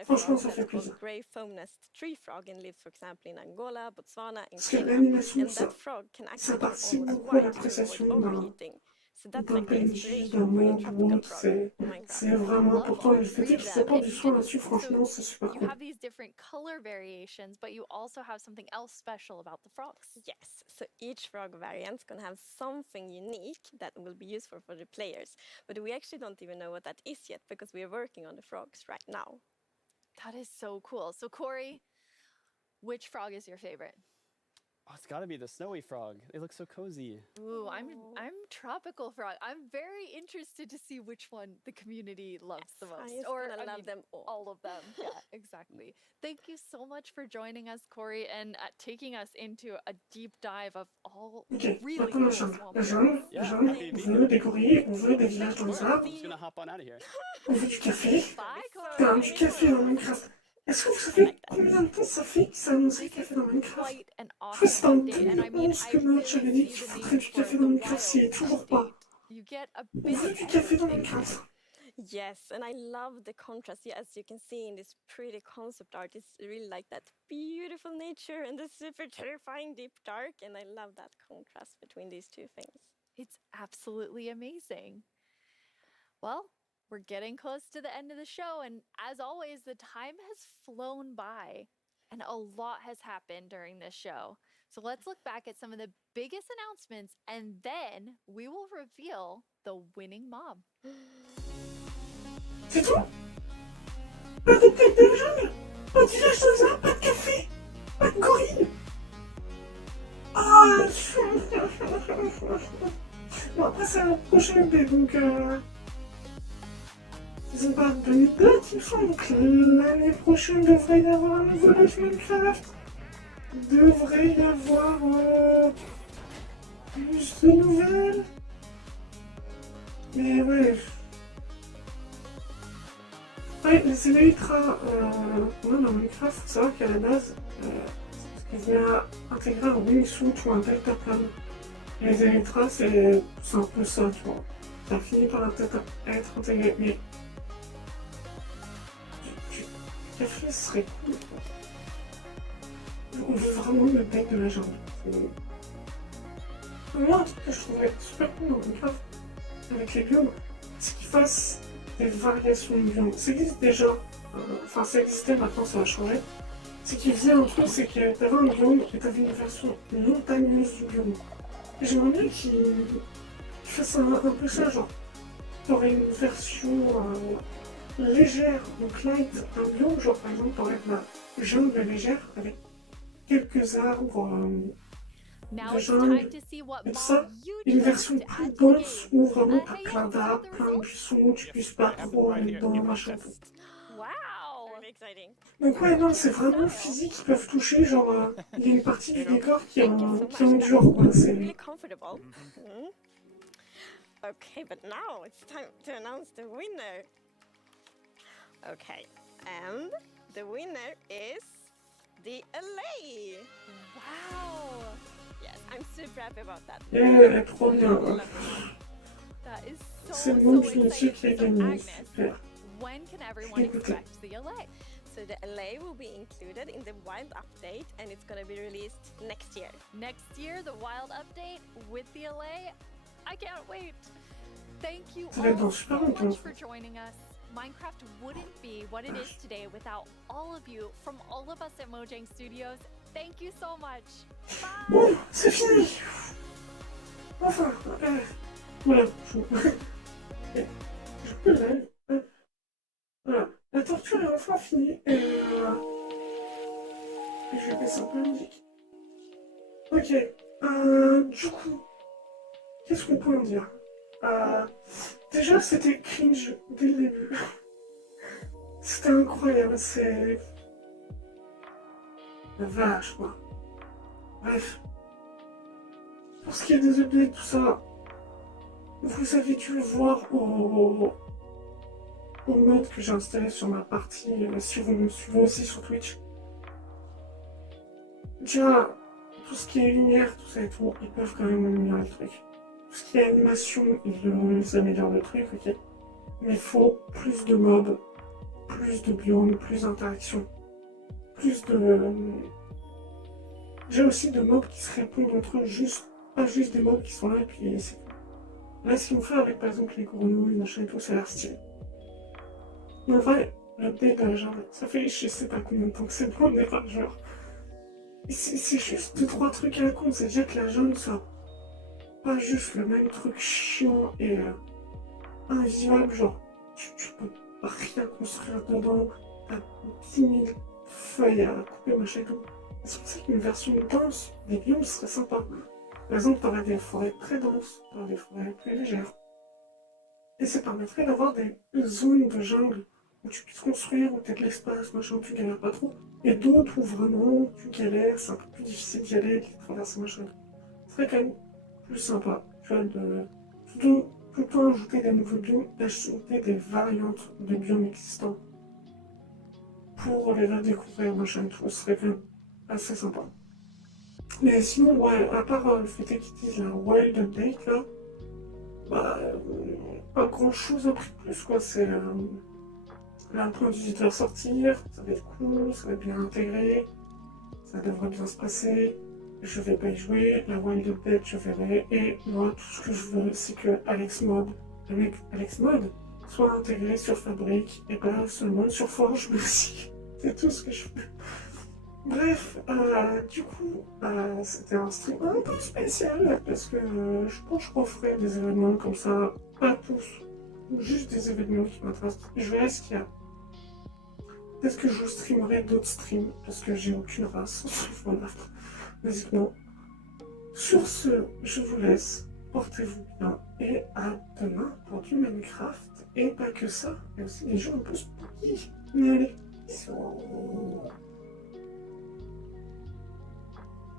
Franchement, ça fait plaisir. Grey foam nest tree frog and lives, for example, in Angola, Botswana, in Parce que Kenya. l'animation, And that frog can ça actually turn participe almost beaucoup à white to l'appréciation avoid d'un overheating. So that's like the PNJ, inspiration d'un for the mob ou tropical autre, frog. c'est vraiment important. Et le fait est qu'ils s'apportent du soin là-dessus, franchement, c'est super You cool. have these different color variations, but you also have something else special about the frogs. Yes, so each frog variant's gonna have something unique that will be useful for the players. But we actually don't even know what that is yet because we are working on the frogs right now. That is so cool. So Corey, which frog is your favorite? Oh, it's got to be the snowy frog. They look so cozy. Ooh, I'm tropical frog. I'm very interested to see which one the community loves the most. I'm Or gonna I love mean, them all. of them. Yeah, exactly. Thank you so much for joining us, Corey, and taking us into a deep dive of all Ok, really maintenant cool la jungle. swamp La areas. jungle, on veut des gorilles, on veut des villages dans les arbres, I'm just gonna hop on out of here. on veut du café. Bye, Putain, Corey. du café dans Minecraft. Est-ce que vous savez combien de temps ça fait que ça a annoncé le café dans Minecraft? Quite an Je crois que c'était en awesome update, and I mean, 2011 que Notch avait dit qu'il foutrait du café dans Minecraft, s'il est toujours pas. You get a On bit veut of du café dans everything. Minecraft. Yes, and I love the contrast. Yeah, as you can see in this pretty concept art, it's really like that beautiful nature and the super terrifying deep dark, and I love that contrast between these two things. It's absolutely amazing. Well, we're getting close to the end of the show, and as always, the time has flown by, and a lot has happened during this show. So let's look back at some of the biggest announcements, and then we will reveal the winning mob. C'est tout? Pas de tête de jungle, pas de village dans les arbres, pas de café, pas de gorille. Ah. Bon, après, c'est un prochain update, donc c'est pas 2004, il me semble, donc l'année prochaine devrait y avoir un nouveau live Minecraft. Devrait y avoir plus de nouvelles. Mais ouais. Ouais, les élytras, dans Minecraft, faut savoir qu'à la base, il vient intégrer un wingsuit ou un deltaplane. Les élytras, c'est un peu ça, tu vois. Ça finit par être intégré, mais du café, ce serait cool. On veut vraiment le bec de la jambe. Moi, un truc que je trouverais super cool dans Minecraft, avec les biomes, c'est qu'ils fassent des variations de biomes. Ça existe déjà, enfin ça existait, maintenant ça a changé. C'est qu'il faisait un truc, c'est que t'avais un biome et t'avais une version montagneuse du biome. Et j'aimerais bien qu'ils fassent un peu ça, genre, t'aurais une version légère, donc light, un biome, genre par exemple t'aurais de la jungle légère avec quelques arbres Now de it's jungle, time to see what et ça, mob you une chose version to plus add to the dense game. où vraiment t'as Hey, plein y'all, d'arbres, the plein de results? buissons, où tu puisses pas trop aller dedans, machin tout. Wow! Very exciting. Donc ouais, non, c'est vraiment physique qu'ils peuvent toucher, genre, il y a une partie du décor qui est en dur, quoi, c'est... Really comfortable. Mhm. Okay, but now it's time to announce the winner. Okay, and the winner is the LA. Wow! Yes. super happy about that. Elle est trop bien. That is C'est so, le monde so du métier qui exciting. est So gagné. Agnes, Super. when can everyone expect the LA? So the LA will be included in the Wild update and it's gonna be released next year. Next year, the Wild update with the LA? I can't wait. Thank you Ça va être dans all super so longtemps. much for joining us. Minecraft wouldn't be what it is today without all of you from all of us at Mojang Studios. Thank you so much. Bon, c'est fini. Enfin, voilà. Je peux live. Voilà. La torture est enfin finie. Et je vais baisser un peu la musique. Ok. Du coup, qu'est-ce qu'on peut en dire? Déjà, c'était cringe dès le début. C'était incroyable, c'est... La vache, quoi. Bref. Pour ce qui est des updates, tout ça, vous avez dû le voir au mode que j'ai installé sur ma partie, si vous me suivez aussi sur Twitch. Déjà, tout ce qui est lumière, tout ça et tout, ils peuvent quand même améliorer le truc. Tout ce qui est animation, ils améliorent le truc, ok. Mais il faut plus de mobs, plus de biomes, plus d'interactions, plus de... J'ai aussi de mobs qui se répondent entre eux, pas juste des mobs qui sont là et puis c'est tout. Là, ce qu'ils ont fait avec par exemple les grenouilles, machin et tout, ça a l'air stylé. Mais en vrai, l'update de la jungle, ça fait je sais pas combien de temps que c'est bon, on n'est pas genre. C'est juste 2-3 trucs à la con, c'est déjà que la jungle soit pas juste le même truc chiant et invivable, genre tu peux rien construire dedans, t'as 10 000 feuilles à couper, machin et tout. C'est pour ça qu'une version dense des biomes serait sympa. Par exemple, t'aurais des forêts très denses, t'aurais des forêts plus légères. Et ça permettrait d'avoir des zones de jungle où tu puisses construire, où t'as de l'espace, machin, où tu galères pas trop. Et d'autres où vraiment tu galères, c'est un peu plus difficile d'y aller, de traverser, machin. Ce serait quand même plus sympa, tu vois, de plutôt ajouter des nouveaux biomes, d'ajouter des variantes de biomes existants pour les redécouvrir, machin, tout. Ce serait quand même assez sympa. Mais sinon, ouais, à part le fait qu'ils disent la Wild Update, là, bah, pas grand chose a pris plus, quoi. C'est là, un point visiteur sortir, ça va être cool, ça va être bien intégré, ça devrait bien se passer. Je vais pas y jouer, la Wild Update, je verrai. Et moi, tout ce que je veux, c'est que le mec Alex Mode, soit intégré sur Fabric et pas seulement sur Forge, mais aussi. C'est tout ce que je veux. Bref, du coup, c'était un stream un peu spécial parce que je pense que je referai des événements comme ça, pas tous, juste des événements qui m'intéressent. Je verrai ce qu'il y a. Peut-être que je streamerai d'autres streams parce que j'ai aucune race. Voilà, basiquement. Sur ce, je vous laisse, portez-vous bien et à demain pour du Minecraft. Et pas que ça, il y a aussi des jeux un peu spooky. Mais allez, bisous.